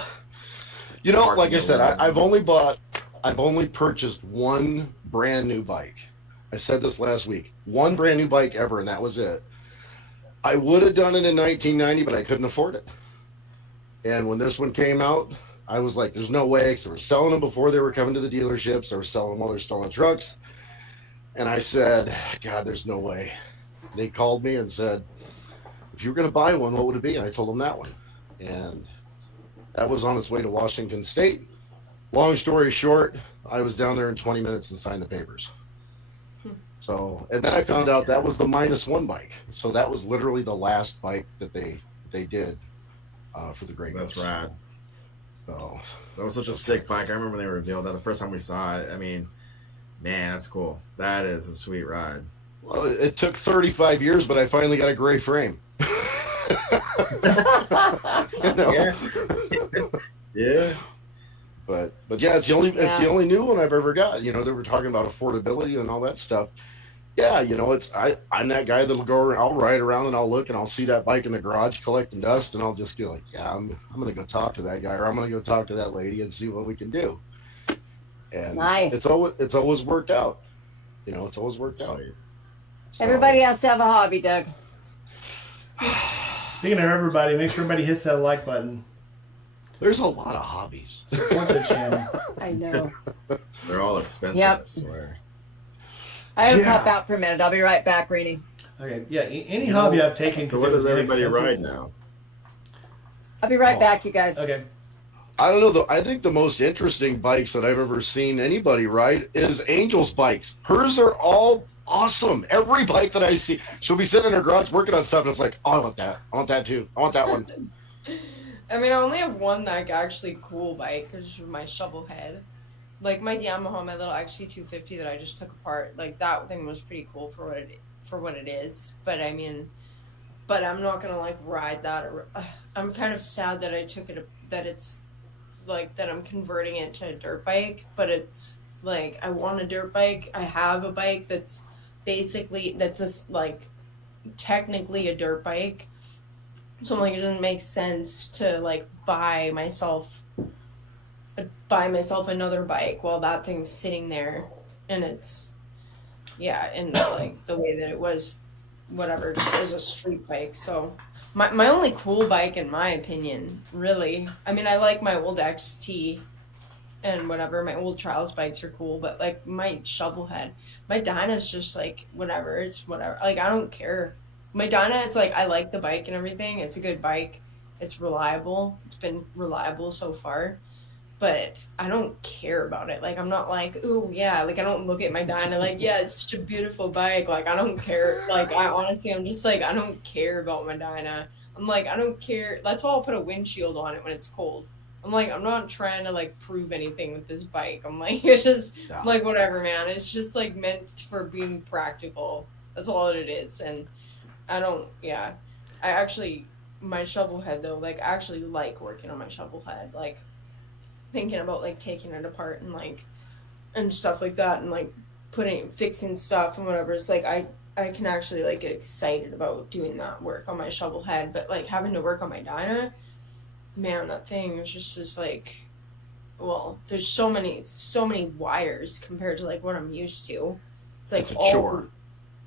You know, like I said, I've only purchased one brand new bike. I said this last week. One brand new bike ever, and that was it. I would have done it in 1990, but I couldn't afford it. And when this one came out, I was like, there's no way, because they were selling them before they were coming to the dealerships. They were selling them while they're still in trucks. And I said, God, there's no way. They called me and said, if you were going to buy one, what would it be? And I told them that one. And that was on its way to Washington State. Long story short, I was down there in 20 minutes and signed the papers. So, and then I found out that was the -1 bike. So that was literally the last bike that they did for the Great Coast. That's rad. So that was such a sick bike. I remember when they revealed that the first time we saw it. I mean, man, that's cool. That is a sweet ride. Well, it took 35 years, but I finally got a gray frame. You know? Yeah. Yeah. But yeah, it's the only new one I've ever got. You know, they were talking about affordability and all that stuff. Yeah, you know, I'm that guy that'll go around, I'll ride around and I'll look and I'll see that bike in the garage collecting dust and I'll just be like, yeah, I'm gonna go talk to that guy or I'm gonna go talk to that lady and see what we can do. And nice. It's always worked out. You know, it's always worked out. So, everybody has to have a hobby, Doug. Speaking of everybody, make sure everybody hits that like button. There's a lot of hobbies. Support the channel. I know. They're all expensive, I swear. I have to pop out for a minute. I'll be right back, Reenie. Okay, yeah, any hobby I've taken. So what does everybody ride now? I'll be right back, you guys. Okay. I don't know, though. I think the most interesting bikes that I've ever seen anybody ride is Angel's bikes. Hers are all awesome. Every bike that I see, she'll be sitting in her garage working on stuff, and it's like, oh, I want that. I want that too. I want that one. I mean, I only have one like actually cool bike, which is my shovel head. Like my Yamaha, my little XC250 that I just took apart. Like that thing was pretty cool for what it is. But I mean, I'm not gonna like ride that. I'm kind of sad that I took it. That it's like that I'm converting it to a dirt bike. But it's like I want a dirt bike. I have a bike that's just like technically a dirt bike. So I'm like, it doesn't make sense to like buy myself another bike while that thing's sitting there, and it's and like the way that it was, whatever, just as a street bike. So my only cool bike, in my opinion, really, I mean, I like my old XT and whatever, my old trials bikes are cool, but like my shovel head, my Dyna's just like whatever, it's whatever, like I don't care. My Dyna is like, I like the bike and everything. It's a good bike. It's reliable. It's been reliable so far. But I don't care about it. Like, I'm not like, ooh, yeah. Like, I don't look at my Dyna like, yeah, it's such a beautiful bike. Like, I don't care. Like, I'm just like, I don't care about my Dyna. I'm like, I don't care. That's why I'll put a windshield on it when it's cold. I'm like, I'm not trying to, like, prove anything with this bike. I'm like, it's just, like, whatever, man. It's just, like, meant for being practical. That's all it is. And I actually, my shovel head though, like I actually like working on my shovel head. Like thinking about like taking it apart and like and stuff like that and like fixing stuff and whatever. It's like I can actually like get excited about doing that work on my shovel head, but like having to work on my dyna, man, that thing is just like, well, there's so many wires compared to like what I'm used to. It's like It's a all chore.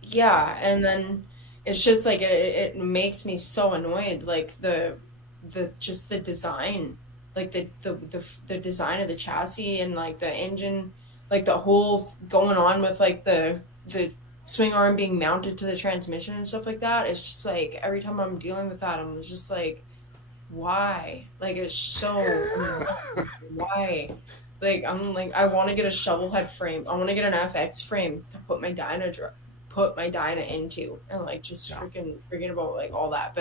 yeah, and then it's just like it makes me so annoyed, like the just the design, like the design of the chassis and like the engine, like the whole going on with like the swing arm being mounted to the transmission and stuff like that. It's just like every time I'm dealing with that, I'm just like, why? Like it's so annoying. Why? Like I'm like I want to get a shovel head frame. I want to get an FX frame to put my dyna into and like just freaking forget about like all that.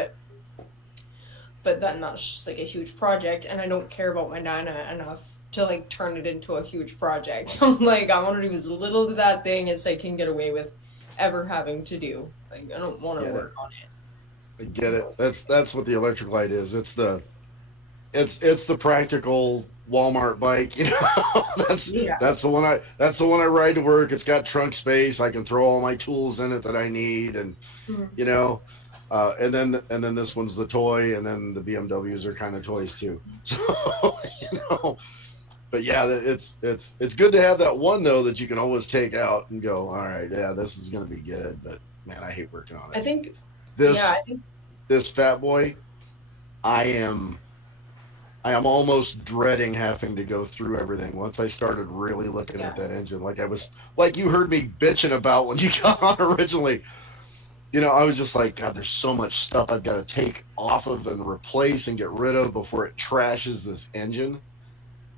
But then that's just like a huge project, and I don't care about my dyna enough to like turn it into a huge project. I'm like I want to do as little to that thing as I can get away with ever having to do. Like I don't want to work on it. I get it. That's what the electric light is. It's the practical Walmart bike, you know. That's the one I ride to work. It's got trunk space. I can throw all my tools in it that I need, and you know, and then this one's the toy, and then the BMWs are kind of toys too. So you know, but yeah, it's good to have that one though that you can always take out and go, all right, yeah, this is gonna be good. But man, I hate working on it. I think this yeah, I think this fat boy, I am almost dreading having to go through everything once I started really looking at that engine. Like you heard me bitching about when you got on originally. You know, I was just like, God, there's so much stuff I've got to take off of and replace and get rid of before it trashes this engine.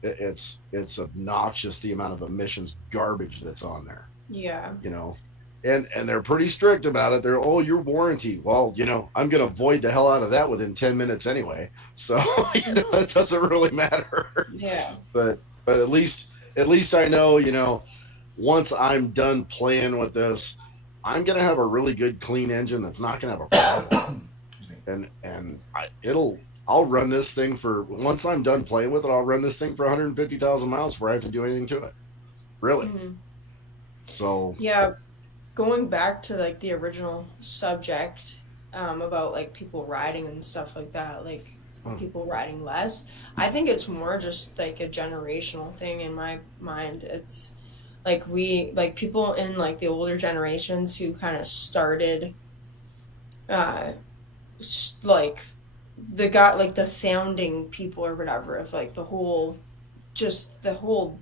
It's obnoxious the amount of emissions garbage that's on there. Yeah. You know, and they're pretty strict about it. They're, oh, your warranty. Well, you know, I'm going to void the hell out of that within 10 minutes anyway. So, you know, it doesn't really matter. Yeah. But at least I know, you know, once I'm done playing with this, I'm going to have a really good clean engine that's not going to have a problem. and I'll run this thing once I'm done playing with it, I'll run this thing for 150,000 miles before I have to do anything to it. Really. Mm-hmm. So. Yeah. Going back to like the original subject about like people riding and stuff like that, like people riding less, I think it's more just like a generational thing in my mind. It's like people in like the older generations who kind of started like the founding people or whatever of like the whole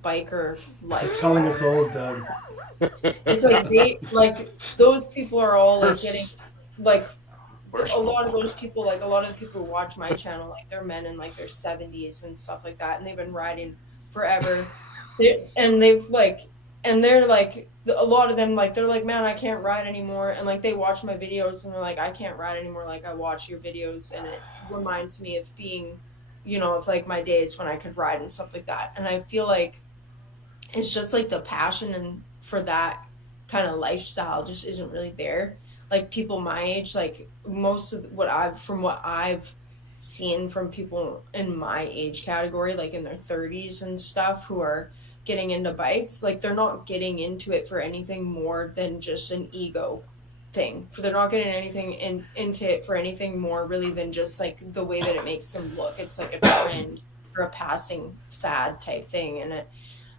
biker life. Calling us old, Doug. It's like those people are all like getting like a lot of those people, like a lot of the people who watch my channel, like they're men in like their 70s and stuff like that, and they've been riding forever. They're like a lot of them, like they're like, man, I can't ride anymore, and like they watch my videos and they're like, I can't ride anymore. Like I watch your videos and it reminds me of being, you know, of like my days when I could ride and stuff like that. And I feel like it's just like the passion and for that kind of lifestyle just isn't really there. Like people my age, like most of what I've seen from people in my age category, like in their 30s and stuff, who are getting into bikes, like they're not getting into it for anything more than just an ego thing. They're not getting anything into it for anything more really than just like the way that it makes them look. It's like a trend or a passing fad type thing, and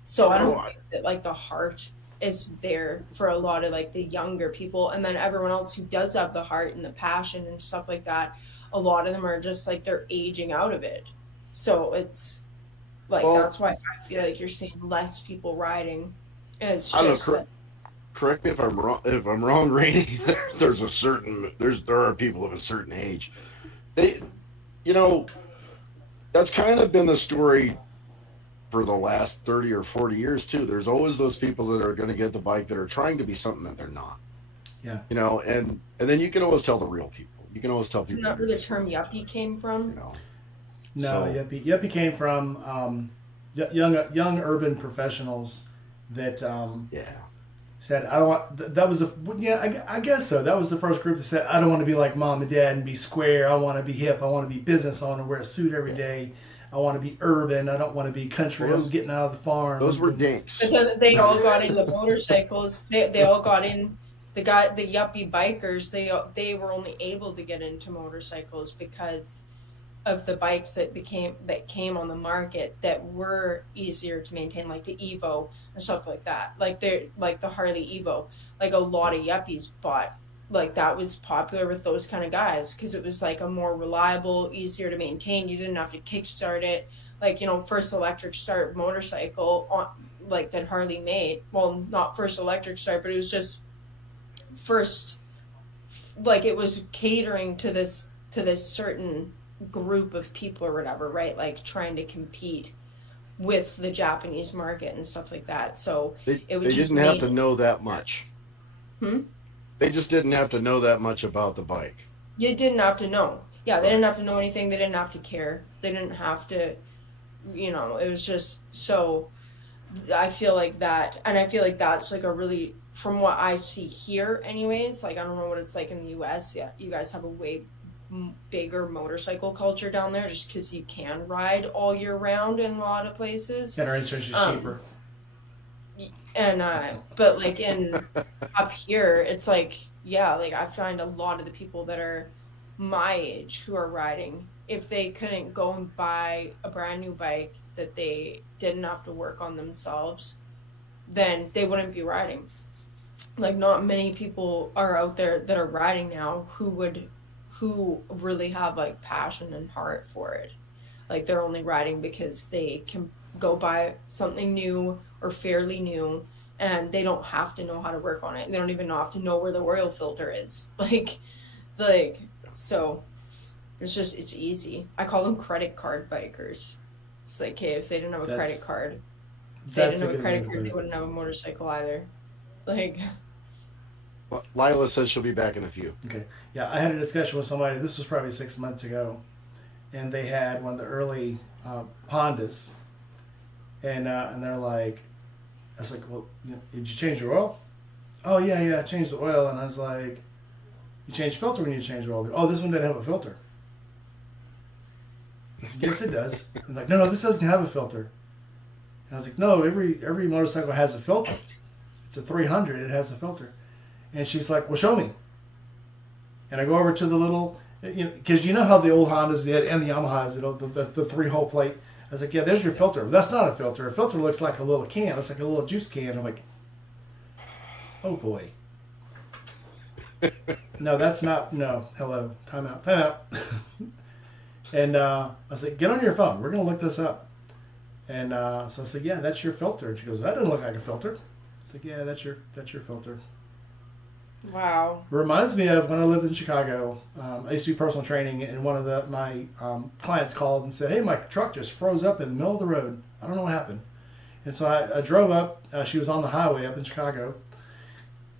so I don't think that like the heart is there for a lot of like the younger people, and then everyone else who does have the heart and the passion and stuff like that, a lot of them are just like they're aging out of it. So it's like that's why I feel like you're seeing less people riding. And it's just correct me if I'm wrong, Rainey. There are people of a certain age. They, you know, that's kind of been the story for the last 30 or 40 years too. There's always those people that are going to get the bike that are trying to be something that they're not. Yeah. You know, and then you can always tell the real people. You can always tell people. Isn't that where the term yuppie came from? You know. No, yuppie came from young urban professionals that said, I don't want. That was I guess so. That was the first group that said, I don't want to be like mom and dad and be square. I want to be hip. I want to be business. I want to wear a suit every day. I want to be urban. I don't want to be country. I'm getting out of the farm. Those were dinks. But then they all got into motorcycles. They all got in. The yuppie bikers. They were only able to get into motorcycles because of the bikes that came on the market that were easier to maintain, like the Evo and stuff like that. Like the Harley Evo. Like a lot of yuppies bought. Like that was popular with those kind of guys because it was like a more reliable, easier to maintain. You didn't have to kickstart it. Like, first electric start motorcycle like that Harley made. Well, not first electric start, but it was just first, like it was catering to this certain group of people or whatever, right? Like trying to compete with the Japanese market and stuff like that. So they didn't have to know that much. They just didn't have to know that much about the bike. You didn't have to know. Yeah, they didn't have to know anything. They didn't have to care. They didn't have to, it was just so. I feel like that, and I feel like that's like a really, from what I see here, anyways. Like I don't know what it's like in the U.S. Yeah, you guys have a way bigger motorcycle culture down there, just because you can ride all year round in a lot of places. And our insurance is cheaper. And but like up here, it's like, yeah, like I find a lot of the people that are my age who are riding, if they couldn't go and buy a brand new bike that they didn't have to work on themselves, then they wouldn't be riding. Like not many people are out there that are riding now who really have like passion and heart for it. Like they're only riding because they can go buy something new or fairly new, and they don't have to know how to work on it. They don't even have to know where the oil filter is. Like so it's easy. I call them credit card bikers. It's like, hey, if they didn't have a credit card, they wouldn't have a motorcycle either. Like, well, Lila says she'll be back in a few. Okay. Yeah, I had a discussion with somebody. This was probably 6 months ago, and they had one of the early Hondas, and they're like, I was like, well, did you change your oil? Oh yeah, I changed the oil. And I was like, you changed filter when you changed the oil? Oh, this one didn't have a filter. I said, yes, it does. And like, no, this doesn't have a filter. And I was like, no, every motorcycle has a filter. It's a 300. It has a filter. And she's like, well, show me. And I go over to the little, because you know how the old Hondas did and the Yamahas, the 3-hole plate. I was like, yeah, there's your filter. That's not a filter. A filter looks like a little can. It's like a little juice can. I'm like, oh boy. No, that's not. No, hello. Time out. And I was like, get on your phone. We're going to look this up. And so I said, yeah, that's your filter. And she goes, that doesn't look like a filter. I was like, yeah, that's your filter. Wow. Reminds me of when I lived in Chicago. I used to do personal training, and one of my clients called and said, hey, my truck just froze up in the middle of the road. I don't know what happened. And so I drove up. She was on the highway up in Chicago.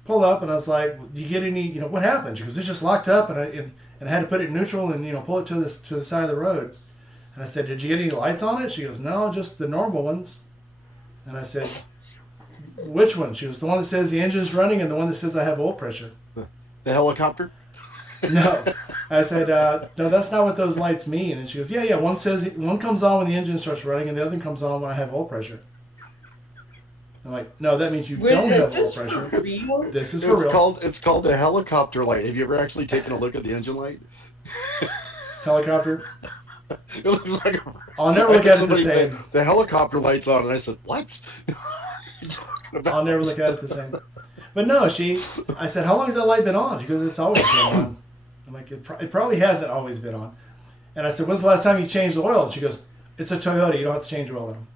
Pulled up, and I was like, do you get any, what happened? She goes, it's just locked up, and I had to put it in neutral and, pull it to the side of the road. And I said, did you get any lights on it? She goes, no, just the normal ones. And I said, which one? She was the one that says the engine's running and the one that says I have oil pressure. The helicopter? No. I said, no, that's not what those lights mean. And she goes, yeah, one comes on when the engine starts running and the other one comes on when I have oil pressure. I'm like, no, that means you don't have oil pressure. This is for real. It's called the helicopter light. Have you ever actually taken a look at the engine light? Helicopter? It looks like I'll never look at it the same. The helicopter light's on, and I said, what? I'll never look at it the same. But no, I said, how long has that light been on? She goes, it's always been on. I'm like, it probably hasn't always been on. And I said, when's the last time you changed the oil? And she goes, it's a Toyota. You don't have to change oil in them.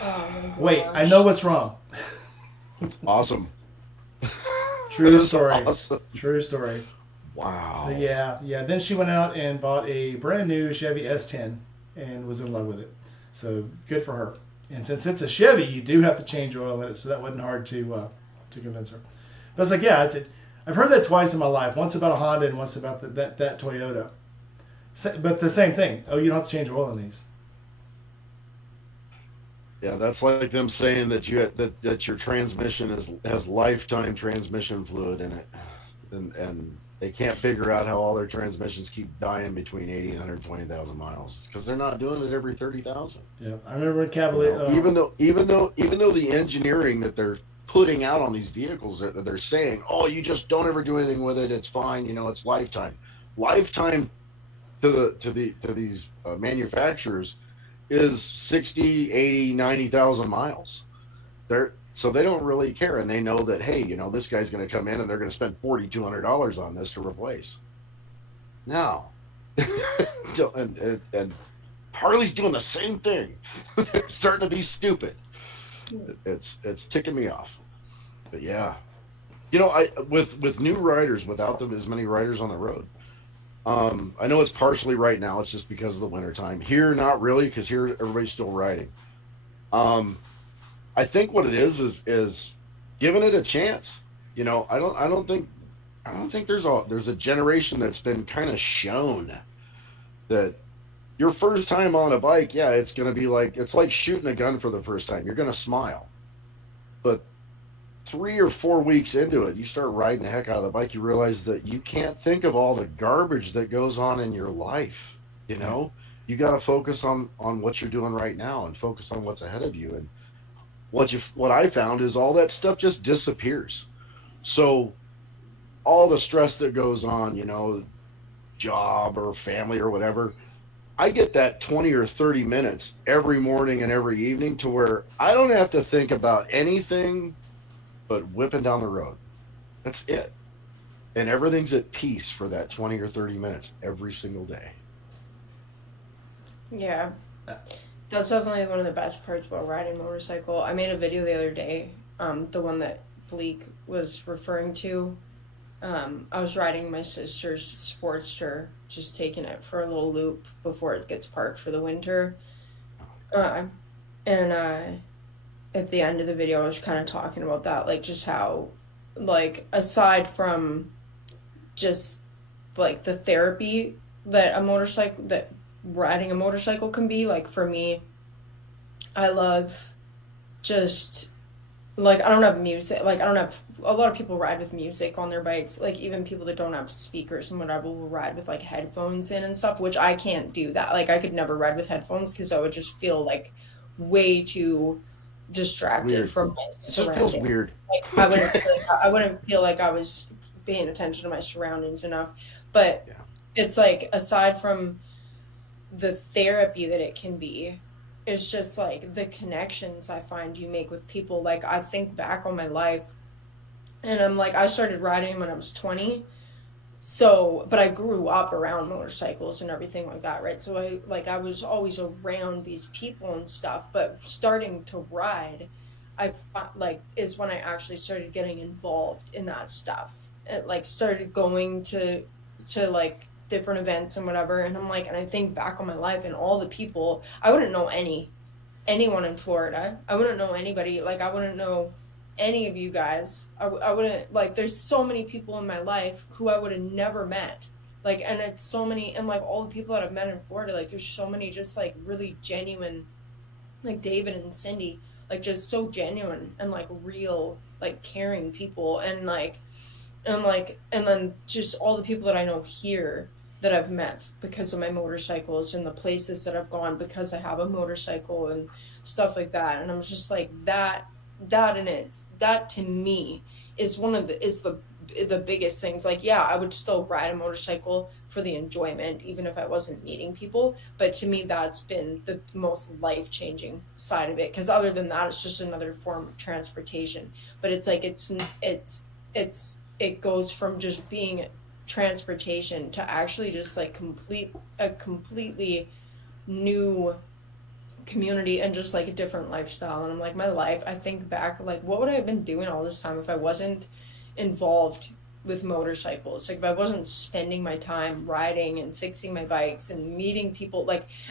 Oh, wait, I know what's wrong. Awesome. True story. Awesome. True story. Wow. So yeah. Then she went out and bought a brand new Chevy S10 and was in love with it. So good for her. And since it's a Chevy, you do have to change oil in it, so that wasn't hard to convince her. But I was like, yeah, I've heard that twice in my life. Once about a Honda and once about that Toyota. But the same thing. Oh, you don't have to change oil in these. Yeah, that's like them saying that that your transmission has lifetime transmission fluid in it, and They can't figure out how all their transmissions keep dying between 80 and 120,000 miles because they're not doing it every 30,000. Yeah, I remember when Cavalier. Even though the engineering that they're putting out on these vehicles that they're saying, oh, you just don't ever do anything with it. It's fine. It's lifetime. Lifetime to these manufacturers is 60, 80, 90,000 miles. So they don't really care, and they know that, hey, this guy's going to come in and they're going to spend $4,200 on this to replace. Now, and Harley's doing the same thing. They're starting to be stupid. It's ticking me off. But yeah, with new riders, without them as many riders on the road. I know it's partially right now. It's just because of the wintertime. Here, not really, because here everybody's still riding. I think what it is giving it a chance. I don't think there's a generation that's been kind of shown that your first time on a bike, yeah, it's going to be it's like shooting a gun for the first time. You're going to smile. But 3 or 4 weeks into it, you start riding the heck out of the bike, you realize that you can't think of all the garbage that goes on in your life. You got to focus on what you're doing right now and focus on what's ahead of you. And what I found is all that stuff just disappears. So all the stress that goes on, job or family or whatever, I get that 20 or 30 minutes every morning and every evening to where I don't have to think about anything but whipping down the road. That's it. And everything's at peace for that 20 or 30 minutes every single day. Yeah. That's definitely one of the best parts about riding a motorcycle. I made a video the other day, the one that Bleak was referring to. I was riding my sister's Sportster, just taking it for a little loop before it gets parked for the winter. And at the end of the video, I was kind of talking about that, just how, aside from just, the therapy that riding a motorcycle can be, for me, I love just, I don't have music, I don't have, a lot of people ride with music on their bikes, even people that don't have speakers and whatever will ride with, headphones in and stuff, which I can't do that. I could never ride with headphones because I would just feel, way too distracted from my surroundings. It feels weird. I wouldn't feel like I was paying attention to my surroundings enough. But yeah. It's aside from the therapy that it can be, it's just the connections I find you make with people. I think back on my life and I'm I started riding when I was 20. So, but I grew up around motorcycles and everything like that, right? So I was always around these people and stuff, but starting to ride, is when I actually started getting involved in that stuff. It started going to different events and whatever. And I'm and I think back on my life and all the people, I wouldn't know anyone in Florida. I wouldn't know anybody. I wouldn't know any of you guys. I wouldn't, there's so many people in my life who I would have never met. And it's so many, and all the people that I've met in Florida, there's so many just really genuine, David and Cindy, just so genuine and real, caring people. And and then just all the people that I know here that I've met because of my motorcycles and the places that I've gone because I have a motorcycle and stuff like that. And I'm just that to me is the biggest things. Yeah, I would still ride a motorcycle for the enjoyment even if I wasn't meeting people, but to me that's been the most life-changing side of it, because other than that it's just another form of transportation. But it goes from just being transportation to actually just a completely new community and just a different lifestyle. And I'm my life, I think back what would I have been doing all this time if I wasn't involved with motorcycles? If I wasn't spending my time riding and fixing my bikes and meeting people,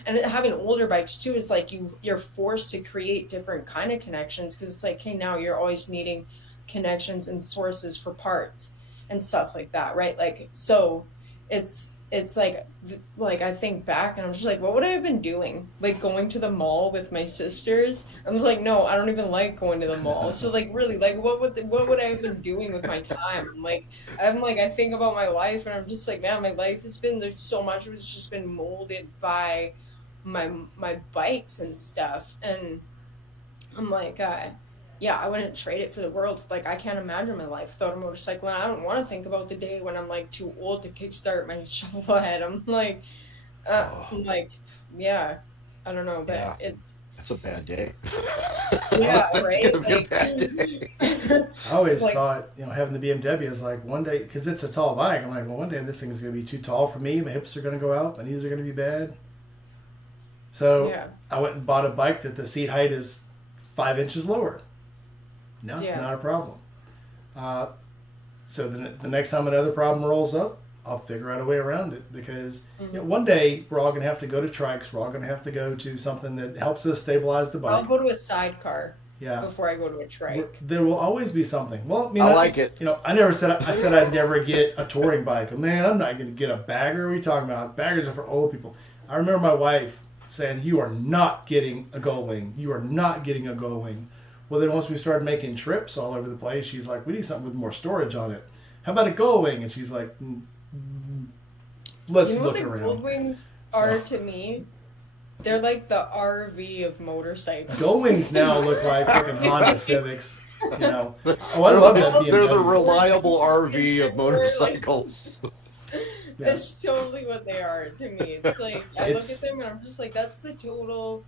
and having older bikes too is you're forced to create different kind of connections, because it's okay, now you're always needing connections and sources for parts and stuff like that, right? So it's it's like I think back and I'm just like, what would I have been doing? Like going to the mall with my sisters? I'm like, no, I don't even like going to the mall. So like really, like what would I have been doing with my time? I'm like I think about my life and I'm just like, man, my life has been there's so much of it's just been molded by my bikes and stuff. And I'm like, yeah, I wouldn't trade it for the world. Like, I can't imagine my life without a motorcycle, and I don't want to think about the day when I'm like too old to kickstart my shovel head. I'm like, yeah, I don't know, but Yeah, it's that's a bad day. yeah, That's right. gonna be a bad day. I always Like, thought, having the BMW is like one day, because it's a tall bike. I'm like, well, one day this thing is going to be too tall for me. My hips are going to go out. My knees are going to be bad. So yeah, I went and bought a bike that the seat height is 5 inches lower. Now it's yeah. not a problem. Uh, so the next time another problem rolls up, I'll figure out a way around it because one day we're all going to have to go to trikes. We're all going to have to go to something that helps us stabilize the I'll bike. go to a sidecar Yeah. before I go to a trike. There will always be something. Well, I mean, I like it. I never said I said I'd never get a touring bike. Man, I'm not going to get a bagger. What are you talking about? Baggers are for old people. I remember my wife saying, "You are not getting a gull wing. You are not getting a gull wing." Well, then once we started making trips all over the place, she's like, "We need something with more storage on it. How about a gull wing?" And she's like, "Let's You know look what the around." gold wings are to me? They're like the RV of motorcycles. Gull wings now look like freaking Honda Civics. Oh, I love that BMW. They're the reliable RV of motorcycles. Yeah. That's totally what they are to me. It's like I look at them and I'm just like, that's the total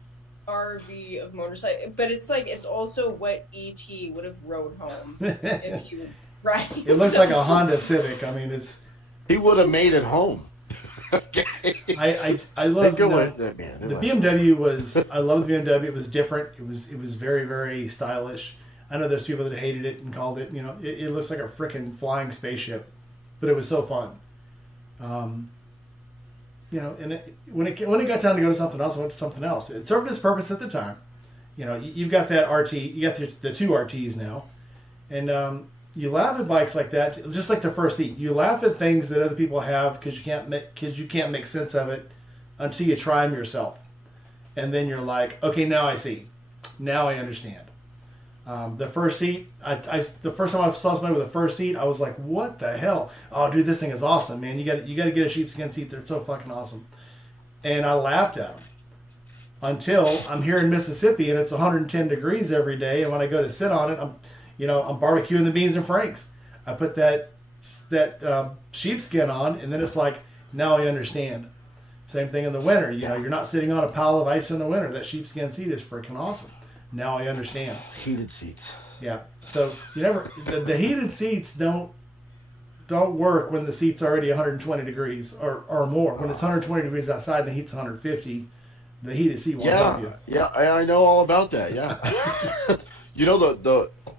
RV of motorcycle. But it's like it's also what ET would have rode home if he was riding. It looks like a Honda Civic. I mean, it's. He would have made it home. Okay. I love Go the with it, man. BMW was. I love the BMW. It was different. It was very, very stylish. I know there's people that hated it and called it. It looks like a freaking flying spaceship, but it was so fun. And when it got time to go to something else, I went to something else. It served its purpose at the time. You've got that RT. You got the two RTs now, and you laugh at bikes like that, just like the first seat. You laugh at things that other people have because you can't make sense of it until you try them yourself, and then you're like, okay, now I see, now I understand. The first seat, the first time I saw somebody with a first seat, I was like, "What the hell? Oh, dude, this thing is awesome, man! You got to get a sheepskin seat. They're so fucking awesome." And I laughed at them until I'm here in Mississippi and it's 110 degrees every day, and when I go to sit on it, I'm barbecuing the beans and franks. I put that sheepskin on, and then it's like, now I understand. Same thing in the winter. You're not sitting on a pile of ice in the winter. That sheepskin seat is freaking awesome. Now I understand. Heated seats. Yeah. So the heated seats don't work when the seat's already 120 degrees or more. When it's 120 degrees outside and the heat's 150, the heated seat won't help you. Yeah, I know all about that. Yeah.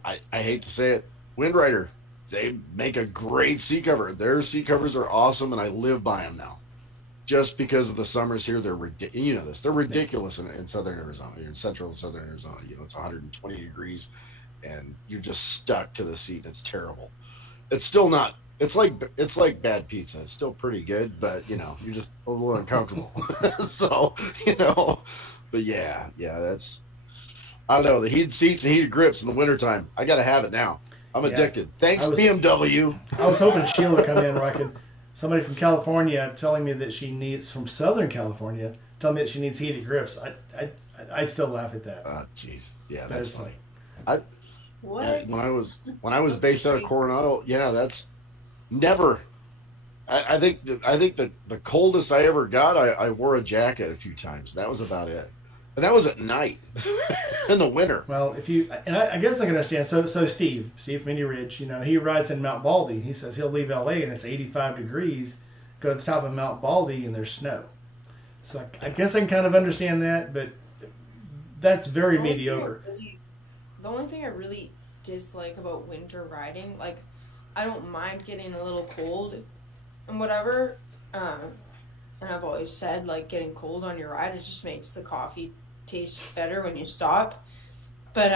I hate to say it, Windrider, they make a great seat cover. Their seat covers are awesome, and I live by them now. Just because of the summers here, they're ridiculous. They're ridiculous in southern Arizona, in central southern Arizona. It's 120 degrees, and you're just stuck to the seat. It's terrible. It's still not. It's like bad pizza. It's still pretty good, but you're just a little uncomfortable. So but yeah, that's. I don't know, the heated seats and heated grips in the wintertime. I got to have it now. I'm addicted. Thanks, BMW. I was hoping Sheila would come in where I could. Somebody from California telling me that she needs, from Southern California, telling me that she needs heated grips. I still laugh at that. Jeez. Yeah, that's funny. What? When I was based out of Coronado, that's never. I think the coldest I ever got, I wore a jacket a few times. That was about it. And that was at night in the winter. Well, I guess I can understand. So Steve from Indy Ridge, he rides in Mount Baldy. He says he'll leave LA and it's 85 degrees, go to the top of Mount Baldy and there's snow. So I guess I can kind of understand that, but that's very mediocre. The only thing I really dislike about winter riding, like, I don't mind getting a little cold and whatever. And I've always said, like, getting cold on your ride, it just makes the coffee taste better when you stop. But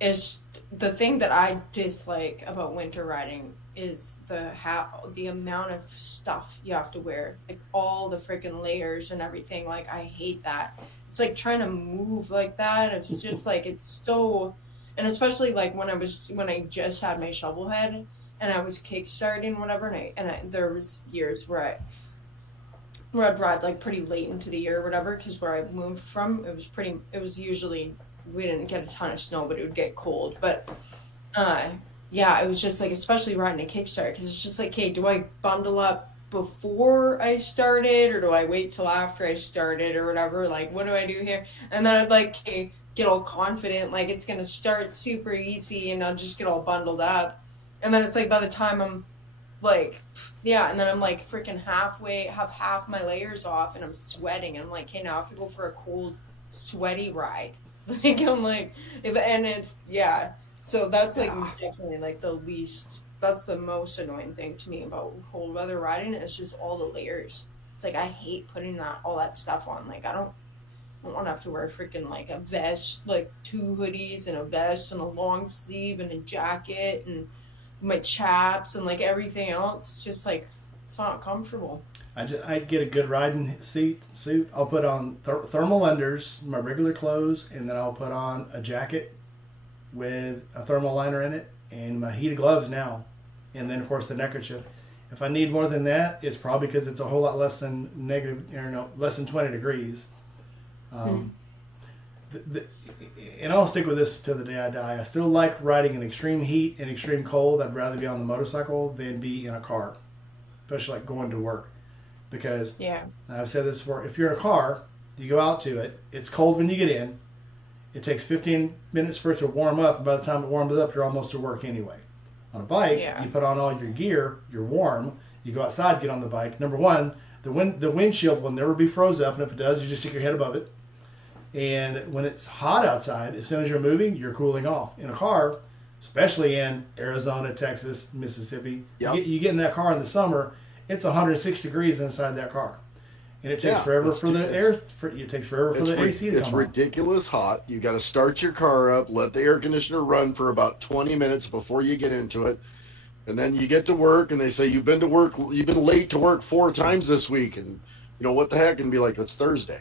is the thing that I dislike about winter riding is the amount of stuff you have to wear, like all the freaking layers and everything. Like I hate that. It's like trying to move like that. It's just like it's so, and especially like when I just had my shovel head and I was kickstarting whatever, and there was years where I'd ride like pretty late into the year or whatever, because where I moved from, it was usually, we didn't get a ton of snow, but it would get cold. But uh, yeah, it was just like, especially riding a Kickstart, because it's just like, hey, do I bundle up before I started, or do I wait till after I started, or whatever? Like, what do I do here? And then I'd like, hey, get all confident, like it's gonna start super easy, and I'll just get all bundled up. And then it's like by the time I'm like, yeah, and then I'm like freaking have half my layers off, and I'm sweating, and I'm like, hey, now I have to go for a cold, sweaty ride. Like I'm like, if and it's yeah. So that's like definitely like the least. That's the most annoying thing to me about cold weather riding. It's just all the layers. It's like I hate putting all that stuff on. Like I don't want to have to wear freaking like a vest, like 2 hoodies and a vest and a long sleeve and a jacket and my chaps and like everything else. Just like it's not comfortable. I get a good riding suit. I'll put on thermal unders, my regular clothes, and then I'll put on a jacket with a thermal liner in it, and my heated gloves now, and then of course the neckerchief. If I need more than that, it's probably because it's a whole lot less than less than 20 degrees. And I'll stick with this till the day I die. I still like riding in extreme heat and extreme cold. I'd rather be on the motorcycle than be in a car, especially like going to work. Because I've said this before, if you're in a car, you go out to it, it's cold when you get in, it takes 15 minutes for it to warm up, and by the time it warms up, you're almost to work anyway. On a bike, you put on all your gear, you're warm, you go outside, get on the bike. Number one, the windshield will never be froze up, and if it does, you just stick your head above it. And when it's hot outside, as soon as you're moving, you're cooling off. In a car, especially in Arizona, Texas, Mississippi, you get in that car in the summer, it's 106 degrees inside that car, and it takes forever for the air. It takes forever for the AC to come on. It's ridiculous hot. You got to start your car up, let the air conditioner run for about 20 minutes before you get into it, and then you get to work, and they say you've been late to work 4 times this week, and you know what the heck, and be like, it's Thursday.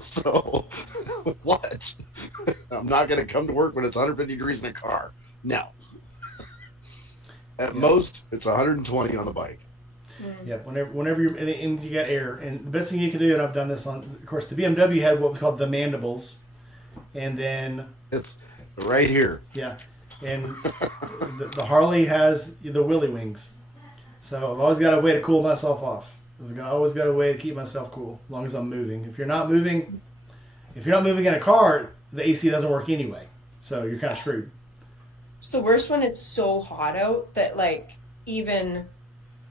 So what? I'm not going to come to work when it's 150 degrees in a car. No. At most, it's 120 on the bike. Yeah, whenever you and you got air, and the best thing you can do, and I've done this on, of course, the BMW had what was called the mandibles, and then it's right here. Yeah, and the Harley has the Willy Wings, so I've always got a way to cool myself off. I've always got a way to keep myself cool, as long as I'm moving. If you're not moving in a car, the AC doesn't work anyway, so you're kind of screwed. It's the worst when it's so hot out that like even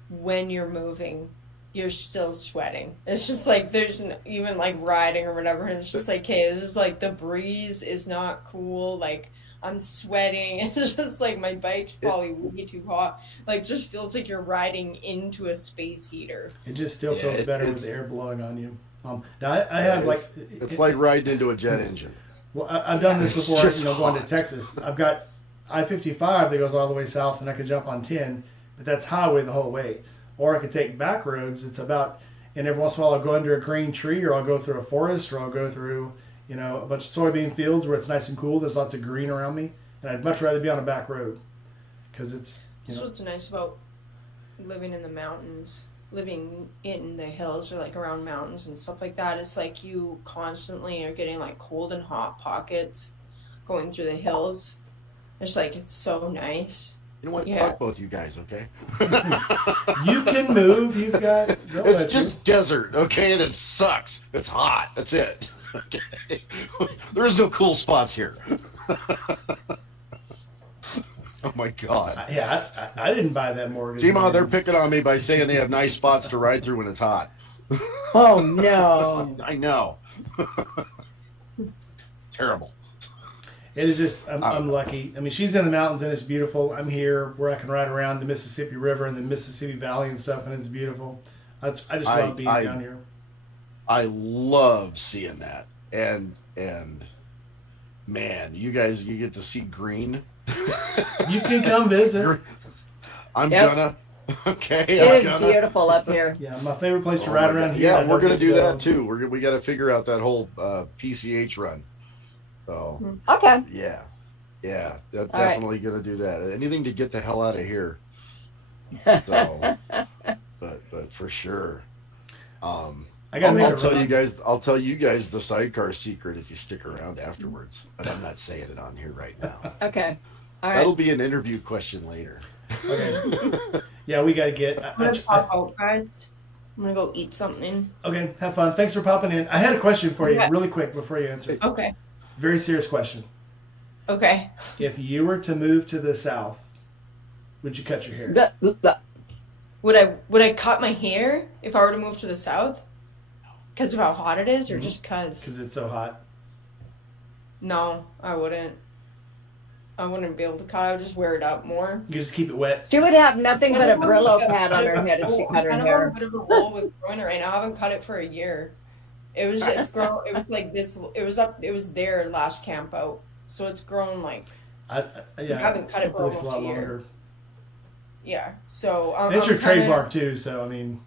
when you're moving, you're still sweating. It's just like there's even like riding or whatever. And it's just like, hey, it's just like the breeze is not cool. Like I'm sweating. It's just like my bike's probably way too hot. Like just feels like you're riding into a space heater. It just still feels better with the air blowing on you. Now I have like it's like riding into a jet engine. Well, I've done this before. Going to Texas, I've got I-55 that goes all the way south, and I could jump on 10, but that's highway the whole way. Or I could take back roads. It's about, and every once in a while I'll go under a green tree, or I'll go through a forest, or I'll go through, a bunch of soybean fields where it's nice and cool. There's lots of green around me, and I'd much rather be on a back road because it's. That's what's nice about living in the mountains, living in the hills or like around mountains and stuff like that. It's like you constantly are getting like cold and hot pockets going through the hills. It's like, it's so nice. You know what? Fuck both you guys, okay? You can move. You've got... It's just desert, okay? And it sucks. It's hot. That's it. Okay? There's no cool spots here. Oh, my God. I didn't buy that mortgage. G-Ma, they're picking on me by saying they have nice spots to ride through when it's hot. Oh, no. I know. Terrible. It is just, I'm lucky. I mean, she's in the mountains and it's beautiful. I'm here where I can ride around the Mississippi River and the Mississippi Valley and stuff, and it's beautiful. I just love being down here. I love seeing that. And man, you guys, you get to see green. You can come visit. I'm Yep. gonna. Okay. It is beautiful up here. Yeah, my favorite place to Oh ride my around God. here. Yeah, I we're don't gonna get to do go. that too. We got to figure out that whole PCH run. So Okay. yeah, All right. definitely gonna do that. Anything to get the hell out of here. So, but for sure. I gotta make I'll a tell run. you guys. I'll tell you guys the sidecar secret if you stick around afterwards. But I'm not saying it on here right now. Okay. All right. That'll be an interview question later. Okay. Yeah, we gotta get. I'm gonna pop out, guys. I'm gonna go eat something. Okay, have fun. Thanks for popping in. I had a question for you, Yeah. really quick, before you answer. Okay. Very serious question. Okay. If you were to move to the South, would you cut your hair? Would I cut my hair if I were to move to the South? Because of how hot it is, or just because? Because it's so hot. No, I wouldn't. I wouldn't be able to cut. I would just wear it up more. You just keep it wet. She would have nothing but a Brillo pad on her head if she cut her I'm hair. on a bit of a roll with growing it right now. I haven't cut it for a year. It's grown. It was like this. It was there last camp out. So it's grown like. I haven't cut it for at least almost a year. longer. Yeah. So And it's your trademark too. So I mean.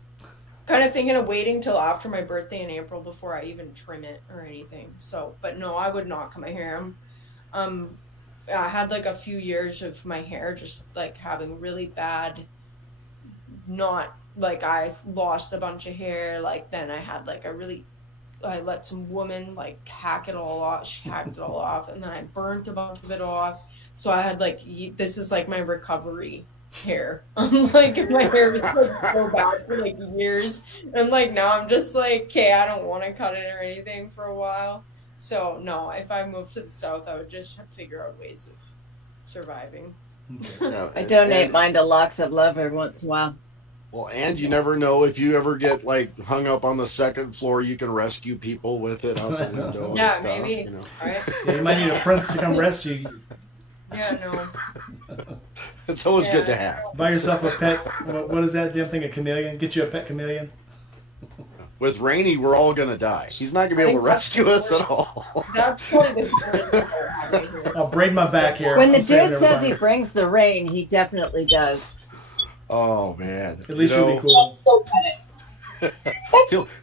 Kind of thinking of waiting till after my birthday in April before I even trim it or anything. So, but no, I would not cut my hair. I had like a few years of my hair just like having really bad, not like I lost a bunch of hair. Like then I had like I let some woman like hack it all off. She hacked it all off, and then I burnt a bunch of it off. So I had like this is like my recovery hair. I'm like my hair was like so bad for like years, and like now I'm just like, okay, I don't want to cut it or anything for a while. So no, if I moved to the South, I would just figure out ways of surviving. Yeah, I donate mine to Locks of Love every once in a while. Well, and you never know if you ever get like hung up on the second floor, you can rescue people with it out the window. And Yeah, stuff, maybe. You know. Right? Yeah, you might need a prince to come rescue you. Yeah, no. It's always good to have. Buy yourself a pet. What is that damn thing? A chameleon? Get you a pet chameleon. With Rainey, we're all gonna die. He's not gonna be able to rescue us at all. That's probably the hardest part I have right here. I'll braid my back hair. When the I'm saving dude says he everybody. brings the rain, he definitely does. Oh man! At least you'll be cool.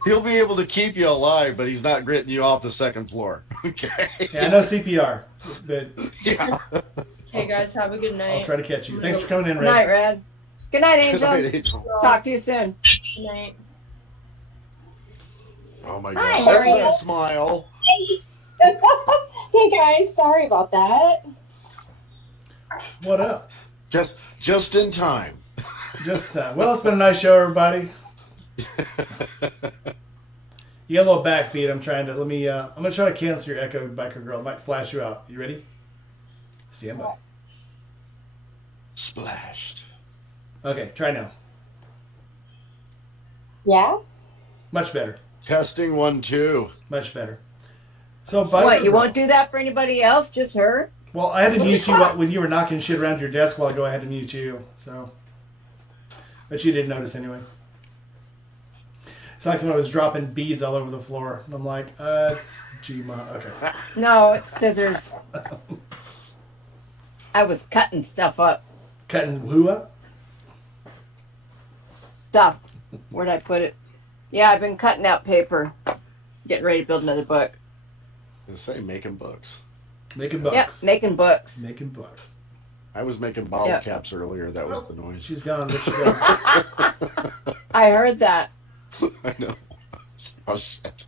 He'll be able to keep you alive, but he's not getting you off the second floor. Okay. Yeah, I know CPR, but Yeah. Hey guys, have a good night. I'll try to catch you. Thanks for coming in, Good night, Ray. Red. Good night, Good Angel. night, Angel. Talk to you soon. Good night. Oh my Hi, God! how are you? Smile. Hey guys, sorry about that. What up? Just in time. Just well, it's been a nice show, everybody. You got a little back feed. I'm trying to I'm gonna try to cancel your echo, biker girl. It might flash you out. You ready? Stand by. Splashed. Okay, try now. Yeah? Much better. Testing 1 2. Much better. So, biker What, you girl. won't do that for anybody else? Just her? Well, I had to mute you when you were knocking shit around your desk while ago. I had to mute you. So, but you didn't notice anyway. It's like someone was dropping beads all over the floor. And I'm like, it's Gma. Okay. No, it's scissors. I was cutting stuff up. Cutting who up? Stuff. Where'd I put it? Yeah, I've been cutting out paper. Getting ready to build another book. I say making books. Making bucks. Yep, making books. Making bucks. I was making bottle Yeah. caps earlier. That was the noise. She's gone. Where'd she go? I heard that. I know. Oh shit.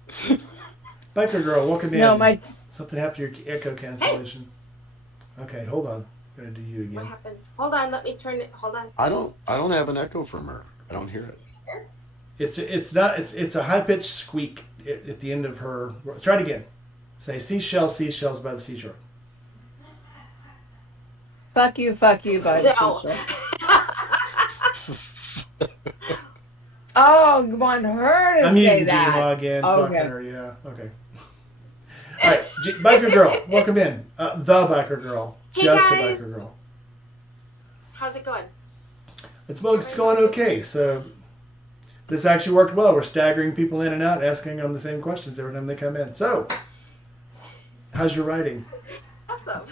Biker girl, welcome in. No, my Something happened to your echo cancellation. Okay, hold on. I'm gonna do you What again. happened? Hold on, let me turn it. Hold on. I don't have an echo from her. I don't hear it. It's a high pitched squeak at the end of her. Try it again. Say seashells by the seashore. fuck you by the No. seashore. Oh, you want her to I'm say muting that? Gma again. Okay. Fucking her, yeah. Okay. All right, biker girl, welcome in. The biker girl, Hey, just a guys. biker girl. How's it going? It's going okay. So this actually worked well. We're staggering people in and out, asking them the same questions every time they come in. So, how's your writing? awesome.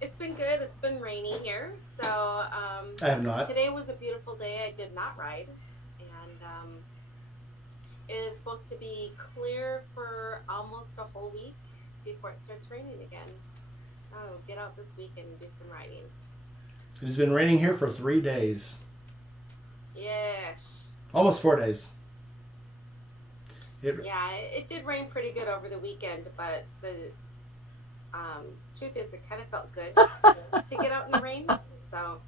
It's been good. It's been rainy here, so I have not. Today was a beautiful day. I did not ride, and it is supposed to be clear for almost a whole week before it starts raining again. Oh, get out this weekend and do some riding. It has been raining here for 3 days. Yes. Almost 4 days. Yeah, it did rain pretty good over the weekend, but the truth is, it kind of felt good to get out in the rain. So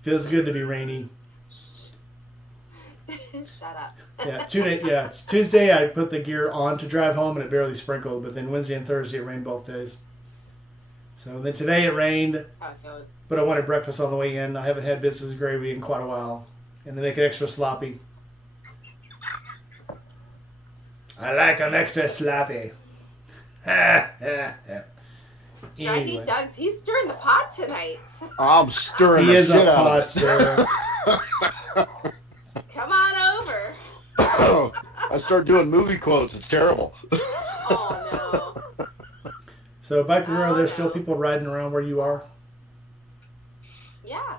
feels good to be rainy. Shut up. Yeah, 2 days. Yeah, it's Tuesday. I put the gear on to drive home, and it barely sprinkled. But then Wednesday and Thursday it rained both days. So then today it rained, but I wanted breakfast on the way in. I haven't had business gravy in quite a while, and they make it extra sloppy. I like them extra sloppy. Anyway. Anyway. Doug's, he's stirring the pot tonight. I'm stirring He the is shit a out pot of it. stirrer. Come on over. I start doing movie quotes. It's terrible. Oh, no. So, Bike Girl, Oh, there's no. still people riding around where you are? Yeah.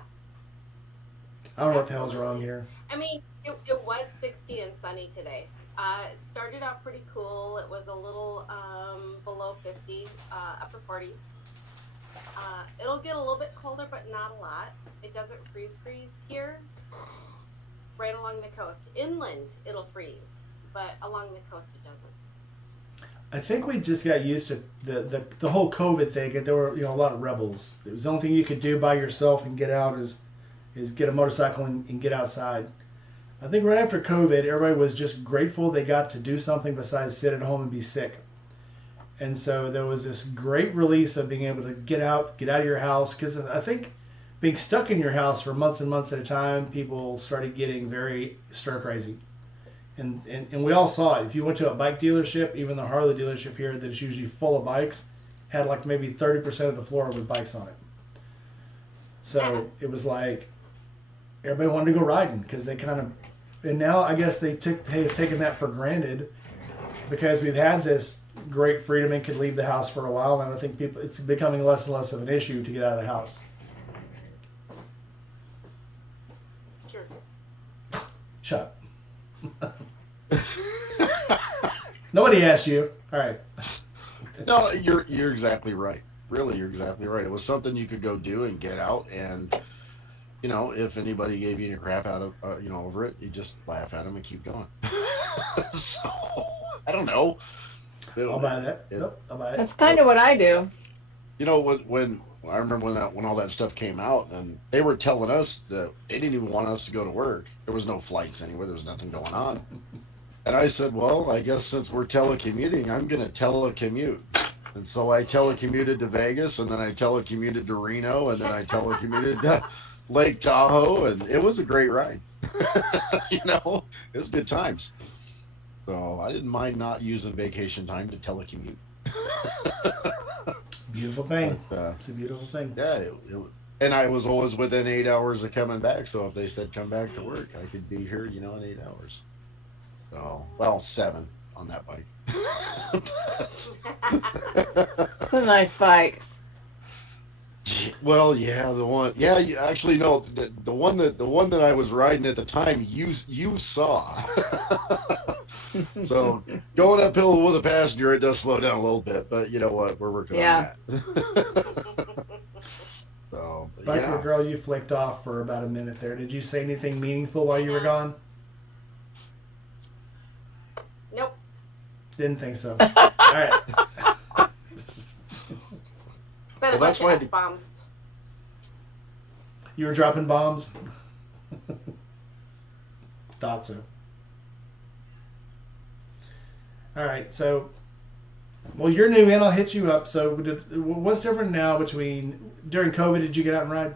I don't know what the hell's wrong here. I mean, it was 60 and sunny today. It started out pretty cool. It was a little below 50, upper 40s. It'll get a little bit colder, but not a lot. It doesn't freeze here. Right along the coast. Inland, it'll freeze, but along the coast, it doesn't. I think we just got used to the whole COVID thing, and there were a lot of rebels. It was the only thing you could do by yourself and get out is get a motorcycle and get outside. I think right after COVID, everybody was just grateful they got to do something besides sit at home and be sick. And so there was this great release of being able to get out of your house, because I think being stuck in your house for months and months at a time, people started getting very stir crazy. And we all saw it. If you went to a bike dealership, even the Harley dealership here that's usually full of bikes, had like maybe 30% of the floor with bikes on it. So it was like everybody wanted to go riding because they kind of, and now I guess they have taken that for granted because we've had this great freedom and could leave the house for a while, and I think it's becoming less and less of an issue to get out of the house. Sure. Shut up. Nobody asked you. All right. No, you're exactly right. Really, you're exactly right. It was something you could go do and get out, and if anybody gave you any crap out of over it, you just laugh at them and keep going. So I don't know. I'll buy that. I'll buy it. That's kind of what I do. When I remember when all that stuff came out, and they were telling us that they didn't even want us to go to work. There was no flights anywhere. There was nothing going on. And I said, well, I guess since we're telecommuting, I'm going to telecommute. And so I telecommuted to Vegas, and then I telecommuted to Reno, and then I telecommuted to Lake Tahoe, and it was a great ride. It was good times. So I didn't mind not using vacation time to telecommute. Beautiful thing. But, it's a beautiful thing. Yeah, and I was always within 8 hours of coming back. So if they said come back to work, I could be here, in 8 hours. So, well, 7 on that bike. It's a nice bike. Well, yeah, the one. Yeah, you actually no, the one that I was riding at the time, you saw. So going uphill with a passenger, it does slow down a little bit, but you know what? We're working on that. So, Biker Girl, you flicked off for about a minute there. Did you say anything meaningful while you were gone? Nope. Didn't think so. All right. Well, that's why bombs. You were dropping bombs? Thought so. All right, so, well, you're new in. I'll hit you up. So, what's different now between during COVID? Did you get out and ride?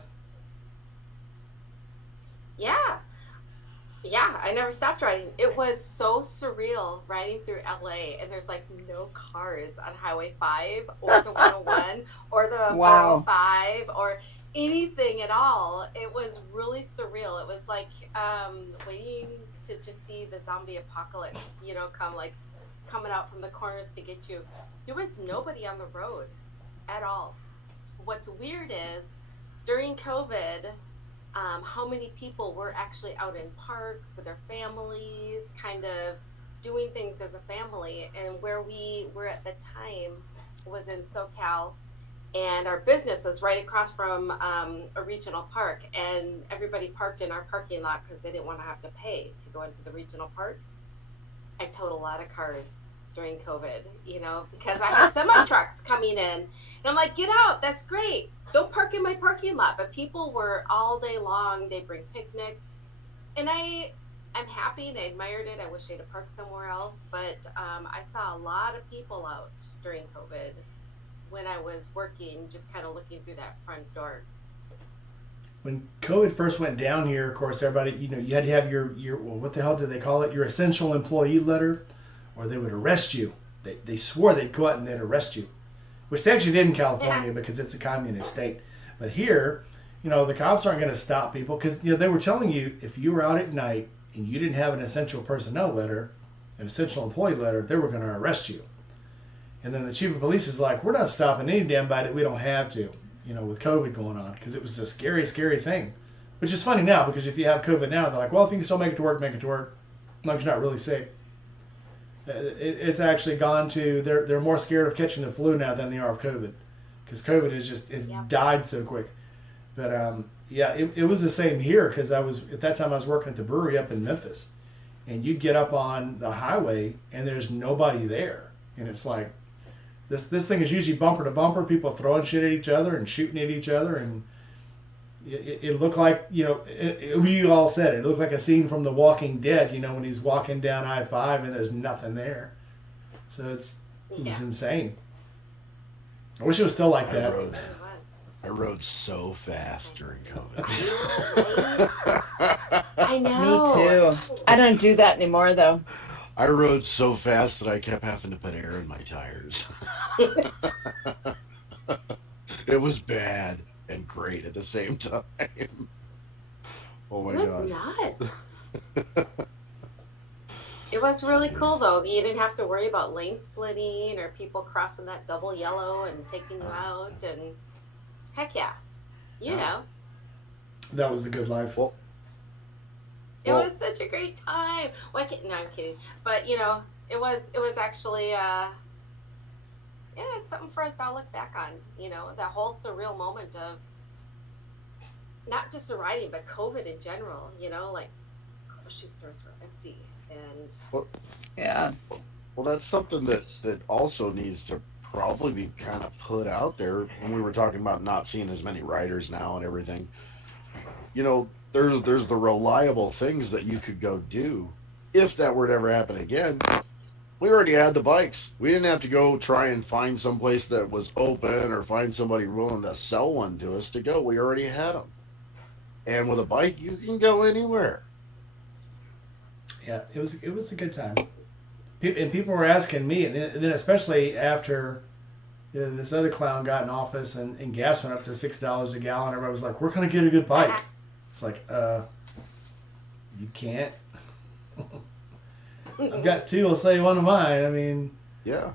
Yeah, I never stopped riding. It was so surreal riding through LA, and there's like no cars on Highway 5 or the 101 or the 405 or anything at all. It was really surreal. It was like waiting to just see the zombie apocalypse, come like coming out from the corners to get you. There was nobody on the road at all. What's weird is during COVID, how many people were actually out in parks with their families, kind of doing things as a family. And where we were at the time was in SoCal, and our business was right across from a regional park, and everybody parked in our parking lot because they didn't want to have to pay to go into the regional park. I towed a lot of cars during COVID, because I had semi trucks coming in, and I'm like, get out, that's great, don't park in my parking lot. But people were all day long, they bring picnics, and I'm happy and I admired it. I wish they'd have parked somewhere else, but I saw a lot of people out during COVID when I was working, just kind of looking through that front door. When COVID first went down here, of course, everybody, you had to have your well, what the hell did they call it? Your essential employee letter, or they would arrest you. They swore they'd go out and they'd arrest you, which they actually did in California because it's a communist state. But here, the cops aren't going to stop people because they were telling you if you were out at night and you didn't have an essential personnel letter, an essential employee letter, they were going to arrest you. And then the chief of police is like, we're not stopping any damn body. We don't have to, with COVID going on, because it was a scary, scary thing. Which is funny now, because if you have COVID now, they're like, well, if you can still make it to work, make it to work. As long as you're not really sick. It's actually gone to, they're more scared of catching the flu now than they are of COVID. Because COVID is died so quick. But it was the same here, because at that time I was working at the brewery up in Memphis. And you'd get up on the highway and there's nobody there. And it's like, This thing is usually bumper to bumper, people throwing shit at each other and shooting at each other, and it looked like, we all said it looked like a scene from The Walking Dead, when he's walking down I-5 and there's nothing there. So it was insane. I wish it was still like that. I rode so fast during COVID. I know. Me too. I don't do that anymore, though. I rode so fast that I kept having to put air in my tires. It was bad and great at the same time. Oh my God. Nuts. It was really cool though. You didn't have to worry about lane splitting or people crossing that double yellow and taking you out, and heck yeah. That was the good life. It was such a great time. No, I'm kidding. But it was actually it's something for us to all look back on. That whole surreal moment of not just the riding, but COVID in general. Like grocery stores were empty, and Well, that's something that also needs to probably be kind of put out there when we were talking about not seeing as many riders now and everything. There's the reliable things that you could go do if that were to ever happen again. We already had the bikes. We didn't have to go try and find someplace that was open or find somebody willing to sell one to us to go. We already had them. And with a bike, you can go anywhere. Yeah, it was a good time. And people were asking me, and then especially after this other clown got in office and gas went up to $6 a gallon, everybody was like, "We're gonna get a good bike." It's like, you can't. I've got two. I'll sell you one of mine. I mean, yeah,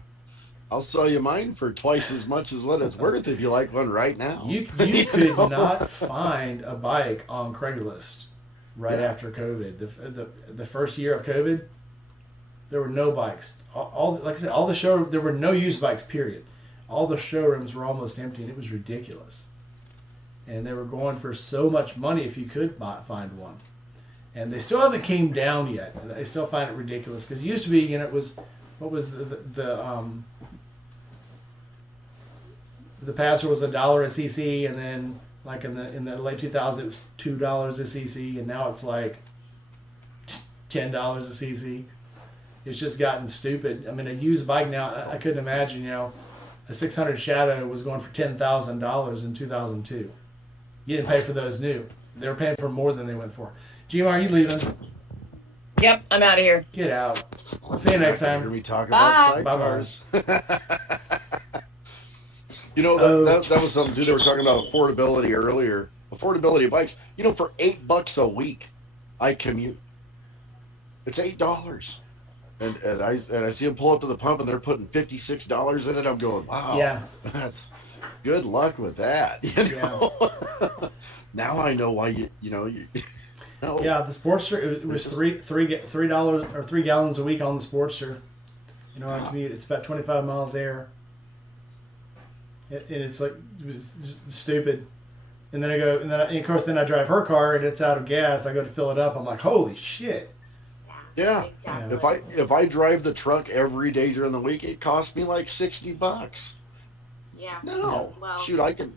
I'll sell you mine for twice as much as what it's worth if you like one right now. You could not find a bike on Craigslist right after COVID. The first year of COVID, there were no bikes. All like I said, all the showrooms, there were no used bikes. Period. All the showrooms were almost empty, and it was ridiculous. And they were going for so much money if you could find one. And they still haven't came down yet. They still find it ridiculous because it used to be, it was, what was the Passer was $1 a cc, and then like in the late 2000s it was $2 a cc, and now it's like $10 a cc. It's just gotten stupid. I mean, a used bike now, I couldn't imagine, a 600 Shadow was going for $10,000 in 2002. You didn't pay for those new. They were paying for more than they went for. Gmar, are you leaving? Yep, I'm out of here. Get out. See you next time. We're going to be talking about sidecars. That was something, too. They were talking about affordability earlier. Affordability of bikes. For $8 a week, I commute. It's $8. and I see them pull up to the pump and they're putting $56 in it. I'm going, wow, Yeah. that's good luck with that. You know? Yeah. Now I know why you know. No. Yeah, the Sportster. It was $3 or 3 gallons a week on the Sportster. You know, I commute. It's about 25 miles there, and it's like it was just stupid. And then I go, and of course, then I drive her car, and it's out of gas. I go to fill it up. I'm like, holy shit. Yeah. Exactly. If I drive the truck every day during the week, it costs me like $60. Yeah. No. Well, Shoot, I can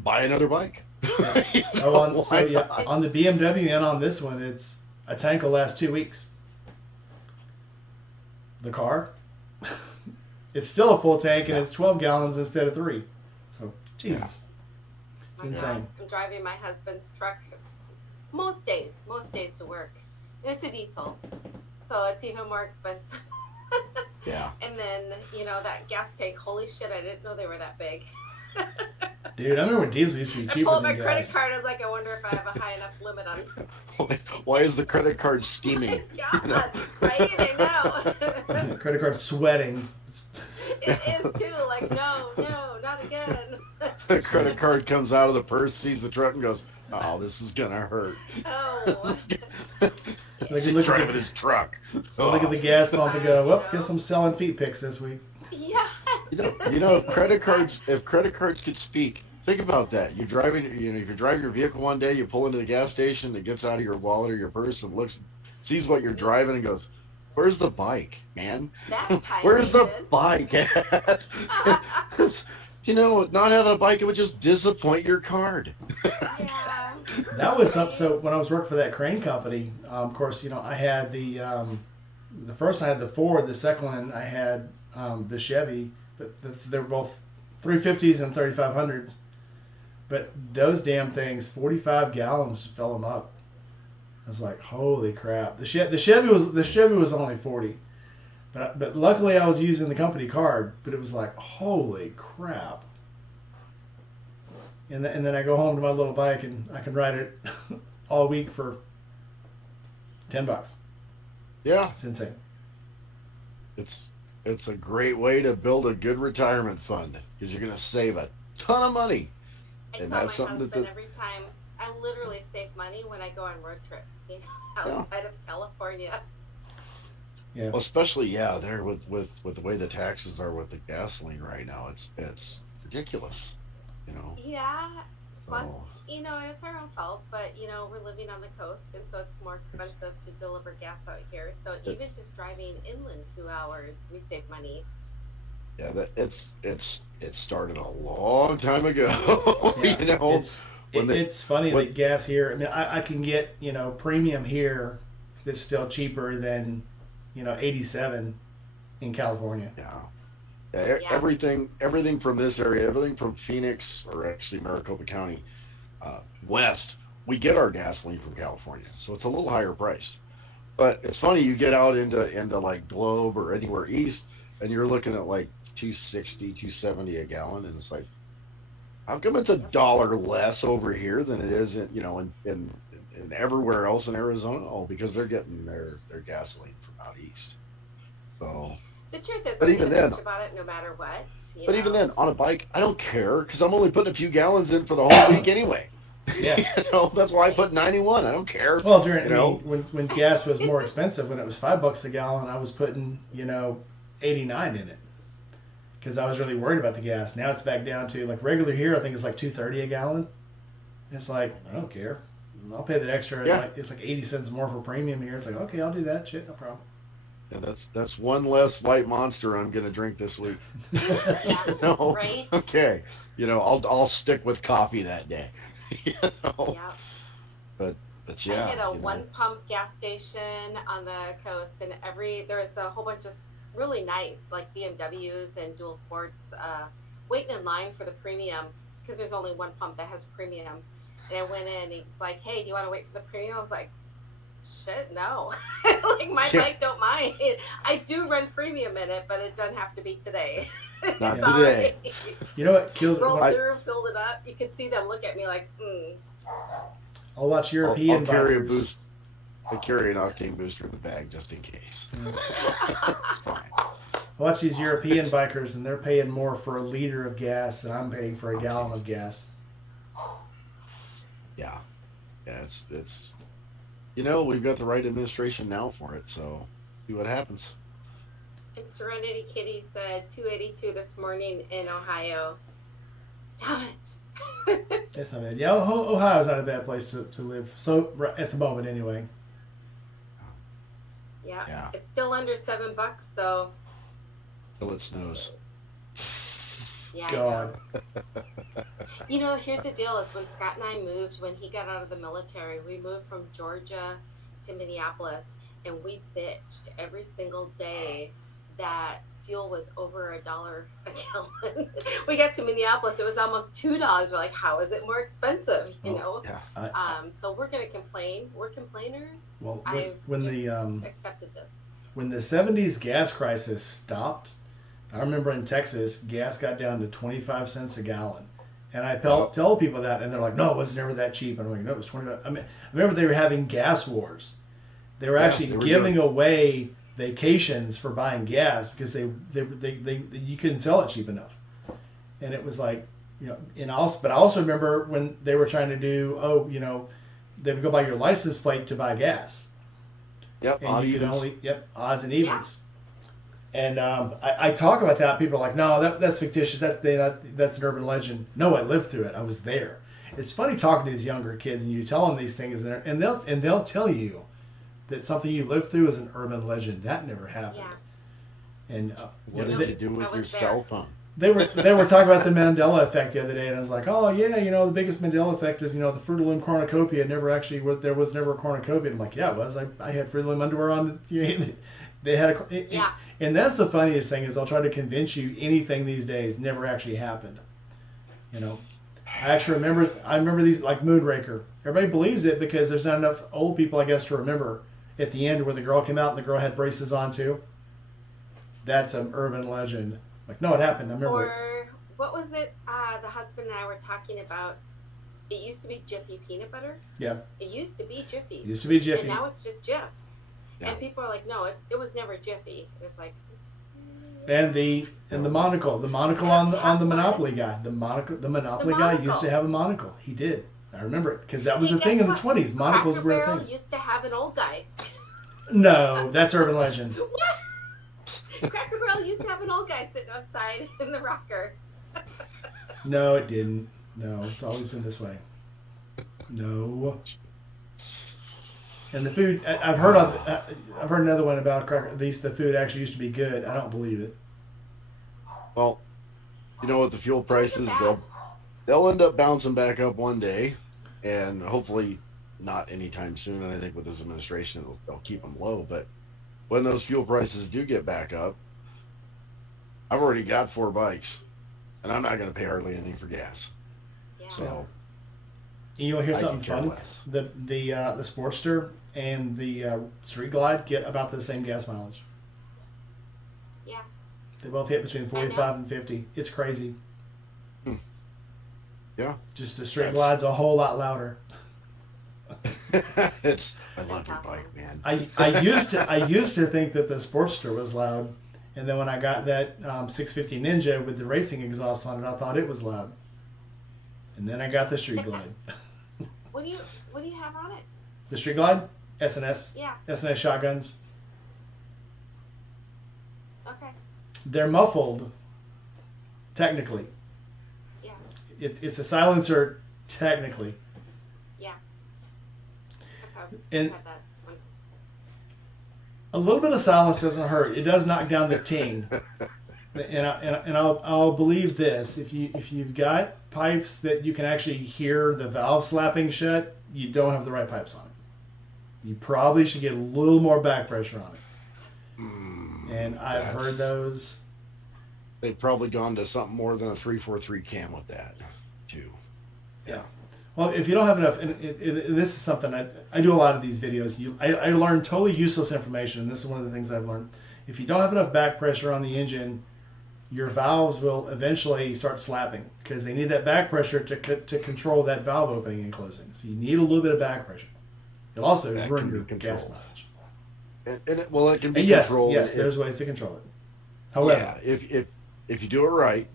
buy another bike. On the BMW and on this one, it's a tank will last 2 weeks. The car, it's still a full tank and it's 12 gallons instead of 3. So Jesus, it's insane. I'm driving my husband's truck most days to work, and it's a diesel, so it's even more expensive. Yeah. And then that gas tank. Holy shit! I didn't know they were that big. Dude, I remember when diesel used to be cheaper I pulled than my credit gas. card. I was like, I wonder if I have a high enough limit on. Why is the credit card steaming? God, right? I know. Credit card sweating. It is too. Like, no, not again. The credit card comes out of the purse, sees the truck, and goes, "Oh, this is gonna hurt." Oh. He's driving his truck. Look at the gas pump and go, well, guess I'm selling feet pics this week. Yeah. You know, if credit cards could speak, think about that. You're driving, if you're driving your vehicle one day, you pull into the gas station, it gets out of your wallet or your purse and sees what you're driving and goes, "Where's the bike, man? Where's the bike at?" Not having a bike, it would just disappoint your card. Yeah. That was something. So when I was working for that crane company, of course, I had the first one I had the Ford, the second one I had the Chevy, but they were both 350s and 3500s. But those damn things, 45 gallons fill them up. I was like, holy crap! The Chevy was only 40, but luckily I was using the company card. But it was like, holy crap! And then I go home to my little bike and I can ride it all week for $10. Yeah, it's insane. It's a great way to build a good retirement fund because you're going to save a ton of money. I tell my husband every time, I literally save money when I go on road trips outside of California. Yeah. Well, especially there with the way the taxes are with the gasoline right now, it's ridiculous. Yeah. Plus, and it's our own fault, but we're living on the coast, and so it's more expensive to deliver gas out here. So even just driving inland 2 hours, we save money. Yeah, it started a long time ago. Yeah. It's funny that gas here. I mean, I can get premium here that's still cheaper than 87 in California. Yeah. Everything from this area, everything from Phoenix, or actually Maricopa County, west, we get our gasoline from California, so it's a little higher priced. But it's funny, you get out into like Globe or anywhere east, and you're looking at like $2.60, $2.70 a gallon, and it's like, how come it's $1 less over here than it is in everywhere else in Arizona? Oh, because they're getting their gasoline from out east. So. The truth is, but even then, about it no matter what. But even then, on a bike, I don't care because I'm only putting a few gallons in for the whole week anyway. Yeah, that's why I put 91. I don't care. Well, when gas was more expensive, when it was $5 a gallon, I was putting 89 in it because I was really worried about the gas. Now it's back down to like regular here. I think it's like $2.30 a gallon. It's like I don't care. I'll pay that extra. Yeah. It's like 80 cents more for premium here. It's like okay, I'll do that. Shit, no problem. Yeah, that's one less white monster I'm gonna drink this week. Yeah, right. Okay, I'll stick with coffee that day. Yeah. But yeah. I hit a one pump gas station on the coast, and there's a whole bunch of really nice like BMWs and dual sports waiting in line for the premium because there's only one pump that has premium. And I went in, and he's like, "Hey, do you want to wait for the premium?" I was like, shit, no. Like my bike don't mind. I do run premium in it, but it doesn't have to be today. Not today. You know what kills roll through, build it up. You can see them look at me like, I'll watch European bikers. I carry an octane booster in the bag just in case. It's fine. I watch these European bikers, and they're paying more for a liter of gas than I'm paying for a gallon of gas. Yeah, it's. We've got the right administration now for it, so see what happens. And Serenity Kitty said 282 this morning in Ohio. Damn it. It's not bad. Yeah, Ohio's not a bad place to live. So at the moment, anyway. Yeah. It's still under $7, so. Till it snows. Yeah. God. Here's the deal: is when Scott and I moved, when he got out of the military, we moved from Georgia to Minneapolis, and we bitched every single day that fuel was over $1 a gallon. We got to Minneapolis, it was almost $2. We're like, how is it more expensive? Yeah. So we're gonna complain. We're complainers. Well, when accepted this. When the 70s gas crisis stopped, I remember in Texas, gas got down to 25 cents a gallon. And I tell people that, and they're like, no, it was never that cheap. And I'm like, no, it was 25. I remember they were having gas wars. They were actually giving away vacations for buying gas because they you couldn't sell it cheap enough. And it was like, but I also remember when they were trying to do, they would go by your license plate to buy gas. Yep, and you could odds and evens. Yeah. And I talk about that. People are like, no, that's fictitious. That's an urban legend. No, I lived through it. I was there. It's funny talking to these younger kids, and you tell them these things, and they'll tell you that something you lived through is an urban legend. That never happened. Yeah. And what did you do with your cell phone? They were talking about the Mandela effect the other day, and I was like, oh yeah, the biggest Mandela effect is the Fruit of the Loom cornucopia there was never a cornucopia. I'm like, yeah, it was. I had Fruit of the Loom underwear on. They had yeah. And that's the funniest thing is they'll try to convince you anything these days never actually happened. I actually remember these like Moonraker. Everybody believes it because there's not enough old people, I guess, to remember at the end where the girl came out and the girl had braces on too. That's an urban legend. Like, no, it happened. I remember. Or what was it? The husband and I were talking about. It used to be Jiffy peanut butter. Yeah. It used to be Jiffy. It used to be Jiffy. And now it's just Jif. Yeah. And people are like, no, it was never Jiffy. It's like. And the monocle on the Monopoly guy. The Monopoly guy used to have a monocle. He did. I remember it because that was a thing in the 20s. Monocles were a thing. Used to have an old guy. No, that's urban legend. What? Cracker Barrel used to have an old guy sitting outside in the rocker. No, it didn't. No, it's always been this way. No. And the food, I've heard another one about cracker. The food actually used to be good. I don't believe it. Well, with the fuel prices, they'll end up bouncing back up one day, and hopefully not anytime soon. And I think with this administration, they'll keep them low. But when those fuel prices do get back up, I've already got 4 bikes, and I'm not going to pay hardly anything for gas. Yeah. So you'll hear something fun. The Sportster and the Street Glide get about the same gas mileage. Yeah. They both hit between 45 and 50. It's crazy. Yeah. Just the Street Glide's a whole lot louder. I love your bike, man. I used to think that the Sportster was loud, and then when I got that 650 Ninja with the racing exhaust on it, I thought it was loud. And then I got the Street Glide. What do you have on it? The Street Glide, SNS. Yeah. SNS shotguns. Okay. They're muffled, technically. Yeah. It's a silencer, technically. Yeah. Okay. And a little bit of silence doesn't hurt. It does knock down the ting. And I'll believe this: if you've got pipes that you can actually hear the valve slapping shut, you don't have the right pipes on it. You probably should get a little more back pressure on it. And I've heard those. They've probably gone to something more than a 343 cam with that, too. Yeah. Well, if you don't have enough, and this is something I do a lot of these videos. I learn totally useless information, and this is one of the things I've learned. If you don't have enough back pressure on the engine, your valves will eventually start slapping because they need that back pressure to control that valve opening and closing. So you need a little bit of back pressure. It'll also that ruin can your be gas controlled. mileage. And it can be And yes, controlled. there's ways to control it. However, if you do it right,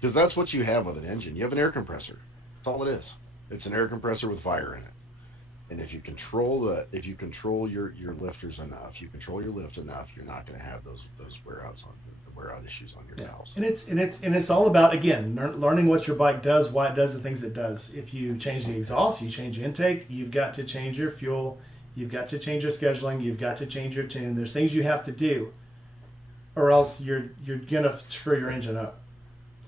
because that's what you have with an engine. You have an air compressor. That's all it is. It's an air compressor with fire in it. And if you control your lifters enough, you control your lift enough, you're not going to have those wear out issues on your valves. And it's all about, again, learning what your bike does, why it does the things it does. If you change the exhaust, you change the intake, you've got to change your fuel, you've got to change your scheduling, you've got to change your tune. There's things you have to do, or else you're gonna screw your engine up.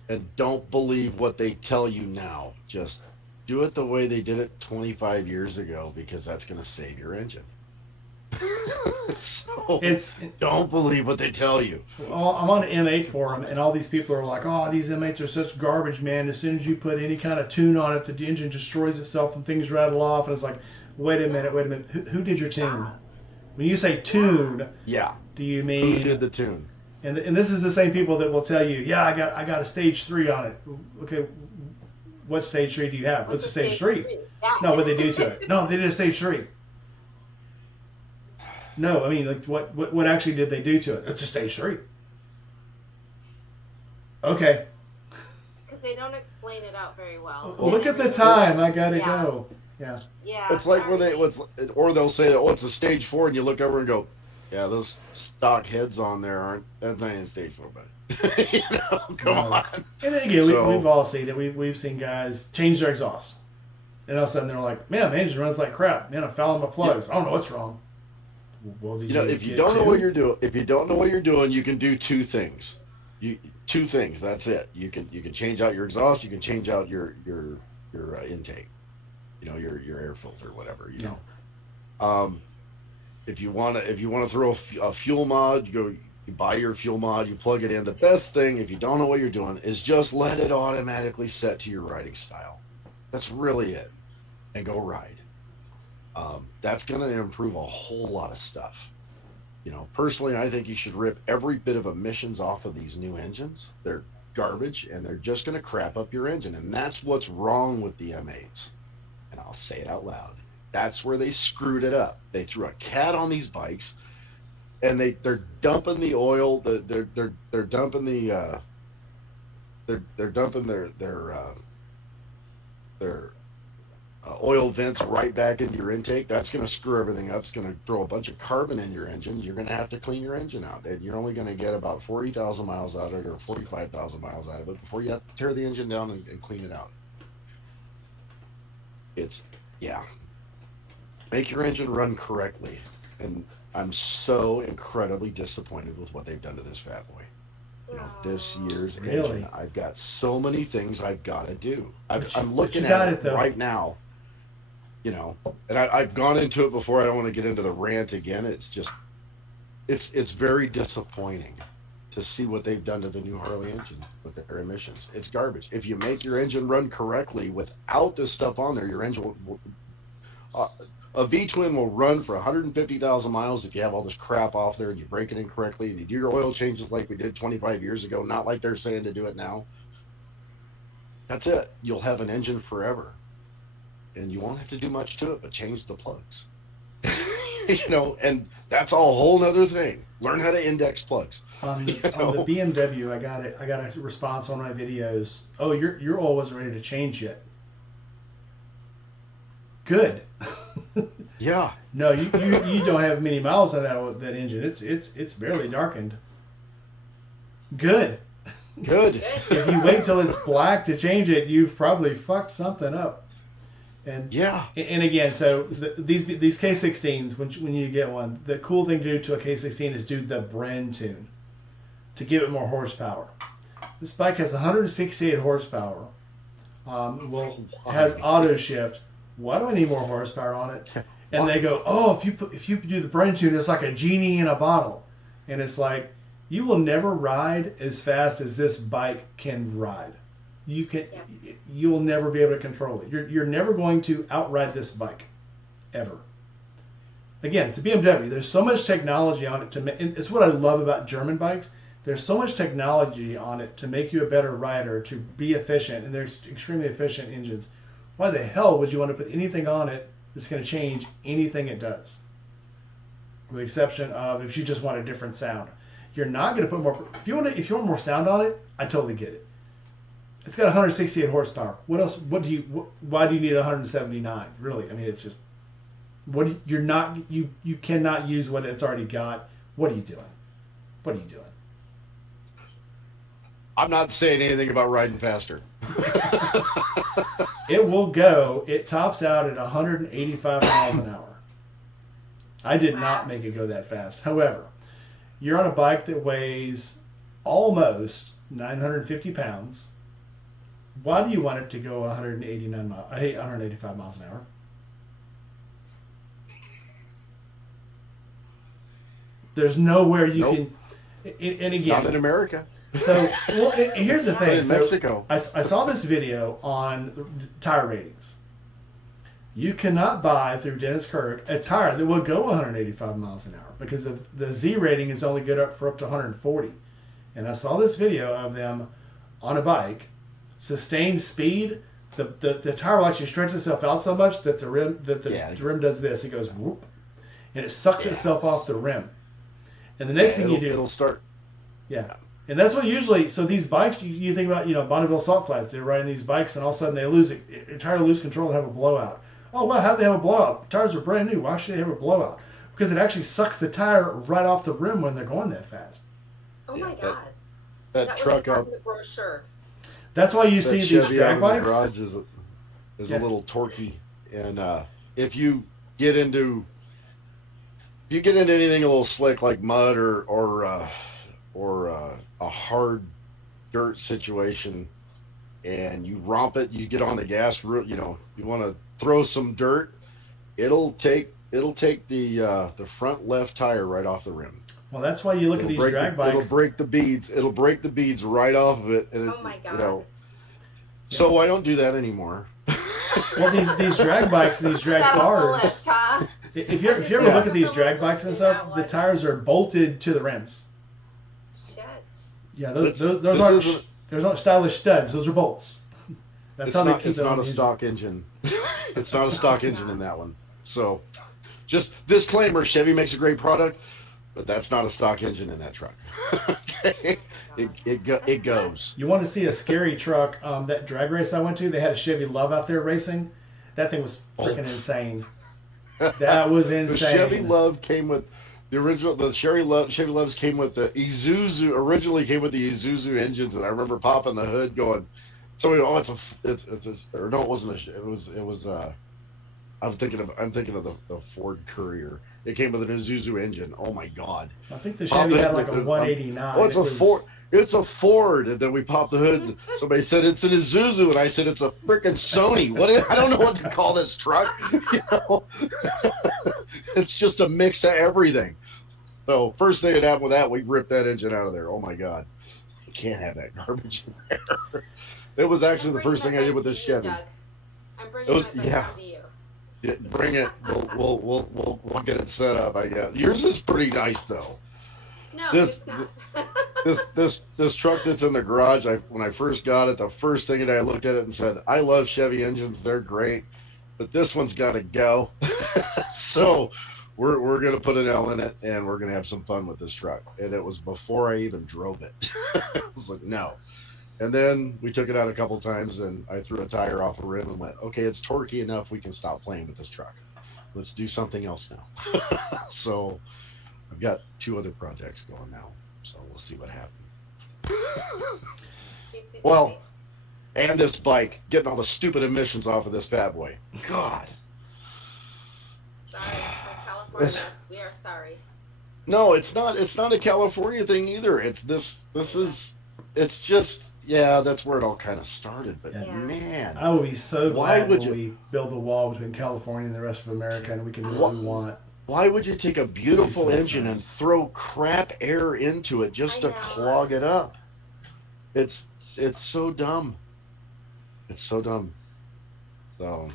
And don't believe what they tell you now. Just do it the way they did it 25 years ago, because that's going to save your engine. So don't believe what they tell you. Well, I'm on an M8 forum, and all these people are like, "Oh, these M8s are such garbage, man. As soon as you put any kind of tune on it, the engine destroys itself and things rattle off." And it's like, wait a minute. Who did your tune? When you say tune, do you mean who did the tune? And this is the same people that will tell you, "Yeah, I got a stage 3 on it." Okay, what stage 3 do you have? What's a stage 3? Yeah. No, what they do to it? No, they did a stage 3. No, I mean, like, what actually did they do to it? It's a stage 3. Okay. Because they don't explain it out very well. Well, look at the time. I gotta go. Yeah. Yeah. It's like or they'll say, "Oh, it's a stage 4," and you look over and go, "Yeah, those stock heads on there aren't. That's not in stage 4, buddy." Come on. And then again, we've all seen it. We've seen guys change their exhaust, and all of a sudden they're like, "Man, my engine runs like crap. Man, I'm fouling my plugs. I don't know what's wrong." Well, if you don't know what you're doing, you can do two things. Two things. That's it. You can change out your exhaust. You can change out your intake. Your air filter, whatever. If you want to throw a fuel mod, you buy your fuel mod, you plug it in. The best thing, if you don't know what you're doing, is just let it automatically set to your riding style. That's really it, and go ride. That's going to improve a whole lot of stuff. Personally, I think you should rip every bit of emissions off of these new engines. They're garbage, and they're just going to crap up your engine, and that's what's wrong with the M8s. And I'll say it out loud. That's where they screwed it up. They threw a cat on these bikes, and they're dumping the oil. They're dumping the they're dumping their oil vents right back into your intake. That's going to screw everything up. It's going to throw a bunch of carbon in your engine. You're going to have to clean your engine out. And you're only going to get about 40,000 miles out of it, or 45,000 miles out of it, before you have to tear the engine down and clean it out. Make your engine run correctly. And I'm so incredibly disappointed with what they've done to this fat boy. This year's engine, I've got so many things I've got to do. I'm looking at it right now. And I've gone into it before. I don't want to get into the rant again. It's just, it's very disappointing to see what they've done to the new Harley engine with their emissions. It's garbage. If you make your engine run correctly without this stuff on there, your engine will, a V-twin will run for 150,000 miles if you have all this crap off there and you break it in correctly and you do your oil changes like we did 25 years ago, not like they're saying to do it now. That's it. You'll have an engine forever. And you won't have to do much to it but change the plugs. And that's a whole nother thing. Learn how to index plugs. On the BMW, I got a response on my videos. "Oh, your oil wasn't ready to change yet." Good. Yeah. No, you don't have many miles on that engine. It's barely darkened. Good. If you wait till it's black to change it, you've probably fucked something up. And again, so these K16s, when you get one, the cool thing to do to a K16 is do the Bren tune to give it more horsepower. This bike has 168 horsepower. Has auto shift. Why do I need more horsepower on it? And they go, "Oh, if you do the Bren tune, it's like a genie in a bottle." And it's like, you will never ride as fast as this bike can ride. You will never be able to control it. You're never going to outride this bike, ever. Again, it's a BMW. There's so much technology on it it's what I love about German bikes. There's so much technology on it to make you a better rider, to be efficient, and there's extremely efficient engines. Why the hell would you want to put anything on it that's going to change anything it does, with the exception of if you just want a different sound. You're not going to put more. If you want more sound on it, I totally get it. It's got 168 horsepower. What else? Why do you need 179? Really? I mean, it's just you cannot use what it's already got. What are you doing? What are you doing? I'm not saying anything about riding faster. It will go. It tops out at 185 miles an hour. I did not make it go that fast. However, you're on a bike that weighs almost 950 pounds. Why do you want it to go 185 miles an hour? There's nowhere you can. And again, not in America. So, well, here's the thing. In Mexico. I saw this video on tire ratings. You cannot buy through Dennis Kirk a tire that will go 185 miles an hour because of the Z rating is only good up to 140. And I saw this video of them on a bike, sustained speed. The tire will actually stretch itself out so much that the rim does this. It goes whoop, and it sucks itself off the rim. And the next thing you do, it'll start. Yeah. And that's what usually, so these bikes, you think about, Bonneville Salt Flats, they're riding these bikes and all of a sudden they entirely lose control and have a blowout. Oh, well, how'd they have a blowout? Tires are brand new. Why should they have a blowout? Because it actually sucks the tire right off the rim when they're going that fast. Oh my God. That truck was up. the brochure. That's why you see these drag bikes. The garage is a little torquey. And if you get into anything a little slick like mud or a hard dirt situation, and you romp it, you get on the gas, you want to throw some dirt, it'll take the front left tire right off the rim. Well, that's why you look at these drag bikes. It'll break the beads right off of it. And oh my God. So I don't do that anymore. Well, these drag bikes and these drag cars. If you ever look at these drag bikes and stuff, the tires are bolted to the rims. Shit. Yeah, those aren't stylish studs. Those are bolts. That's how they keep it. It's not a stock engine. It's not a stock engine in that one. So, just disclaimer: Chevy makes a great product, but that's not a stock engine in that truck. Okay, it goes. You want to see a scary truck? That drag race I went to, they had a Chevy Love out there racing. That thing was freaking insane. That was insane. The Chevy Love came with the original. The Chevy Loves came with the Isuzu. Originally came with the Isuzu engines, and I remember popping the hood, going, "Somebody, oh, it wasn't a. It was. I'm thinking of the Ford Courier. It came with an Isuzu engine. Oh my God! I think the Chevy had like a 189. Oh, it's a Ford. It's a Ford. And then we popped the hood, and somebody said it's an Isuzu, and I said it's a freaking Sony. I don't know what to call this truck. It's just a mix of everything. So first thing that happened with that, we ripped that engine out of there. Oh my God, you can't have that garbage in there. It was actually the first thing I did with this Chevy. Doug. I'm bringing it down to you. Yeah, bring it. We'll get it set up. I guess yours is pretty nice though. No, it's not. this truck that's in the garage. When I first got it, the first thing that I looked at it and said, "I love Chevy engines. They're great, but this one's got to go." So we're gonna put an L in it, and we're gonna have some fun with this truck. And it was before I even drove it. I was like, no. And then we took it out a couple times, and I threw a tire off a rim and went, okay, it's torquey enough. We can stop playing with this truck. Let's do something else now. So I've got 2 other projects going now. So we'll see what happens. Well, and this bike, getting all the stupid emissions off of this bad boy. God. Sorry, California. We are sorry. No, it's not a California thing either. It's just, yeah, that's where it all kind of started. But man, I will be so glad when we build a wall between California and the rest of America, and we can do what we want. Why would you take a beautiful engine and throw crap air into it just to clog it up? It's so dumb. It's so dumb. So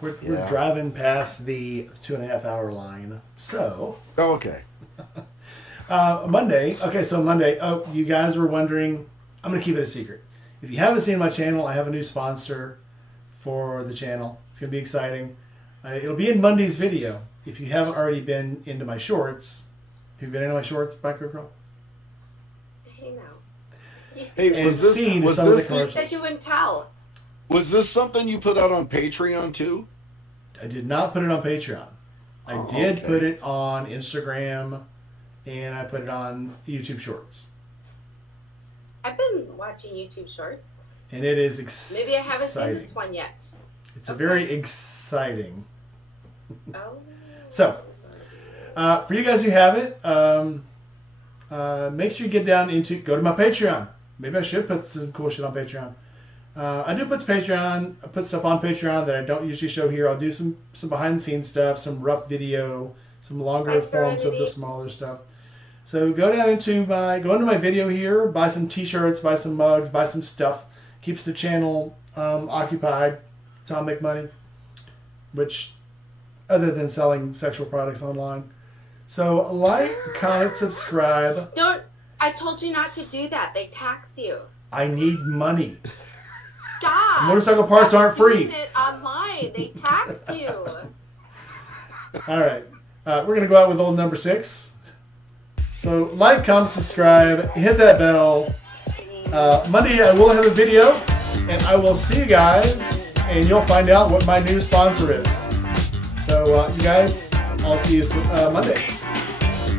we're driving past the 2.5-hour line. So okay. Monday. Okay, so Monday. Oh, you guys were wondering. I'm going to keep it a secret. If you haven't seen my channel, I have a new sponsor for the channel. It's going to be exciting. It'll be in Monday's video. If you haven't already been into my shorts, have you been into my shorts, Biker Girl? Hey, now. Hey, And seen some of the commercials. That you wouldn't tell. Was this something you put out on Patreon too? I did not put it on Patreon. I did put it on Instagram, and I put it on YouTube Shorts. I've been watching YouTube Shorts. And it is exciting. Maybe I haven't seen this one yet. It's a very exciting. Oh. So, for you guys who have it, make sure you go to my Patreon. Maybe I should put some cool shit on Patreon. I do put stuff on Patreon that I don't usually show here. I'll do some behind the scenes stuff, some rough video, some longer forms of the smaller stuff. So go into my video here, buy some t-shirts, buy some mugs, buy some stuff. Keeps the channel occupied. It's how I make money. Which, other than selling sexual products online. So like, comment, subscribe. Don't. I told you not to do that. They tax you. I need money. Stop. Motorcycle parts aren't free. It online. They tax you. All right. We're going to go out with old number 6. So like, comment, subscribe, hit that bell. Monday I will have a video, and I will see you guys, and you'll find out what my new sponsor is. So you guys, I'll see you Monday.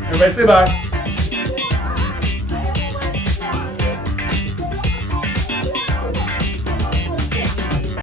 Everybody say bye.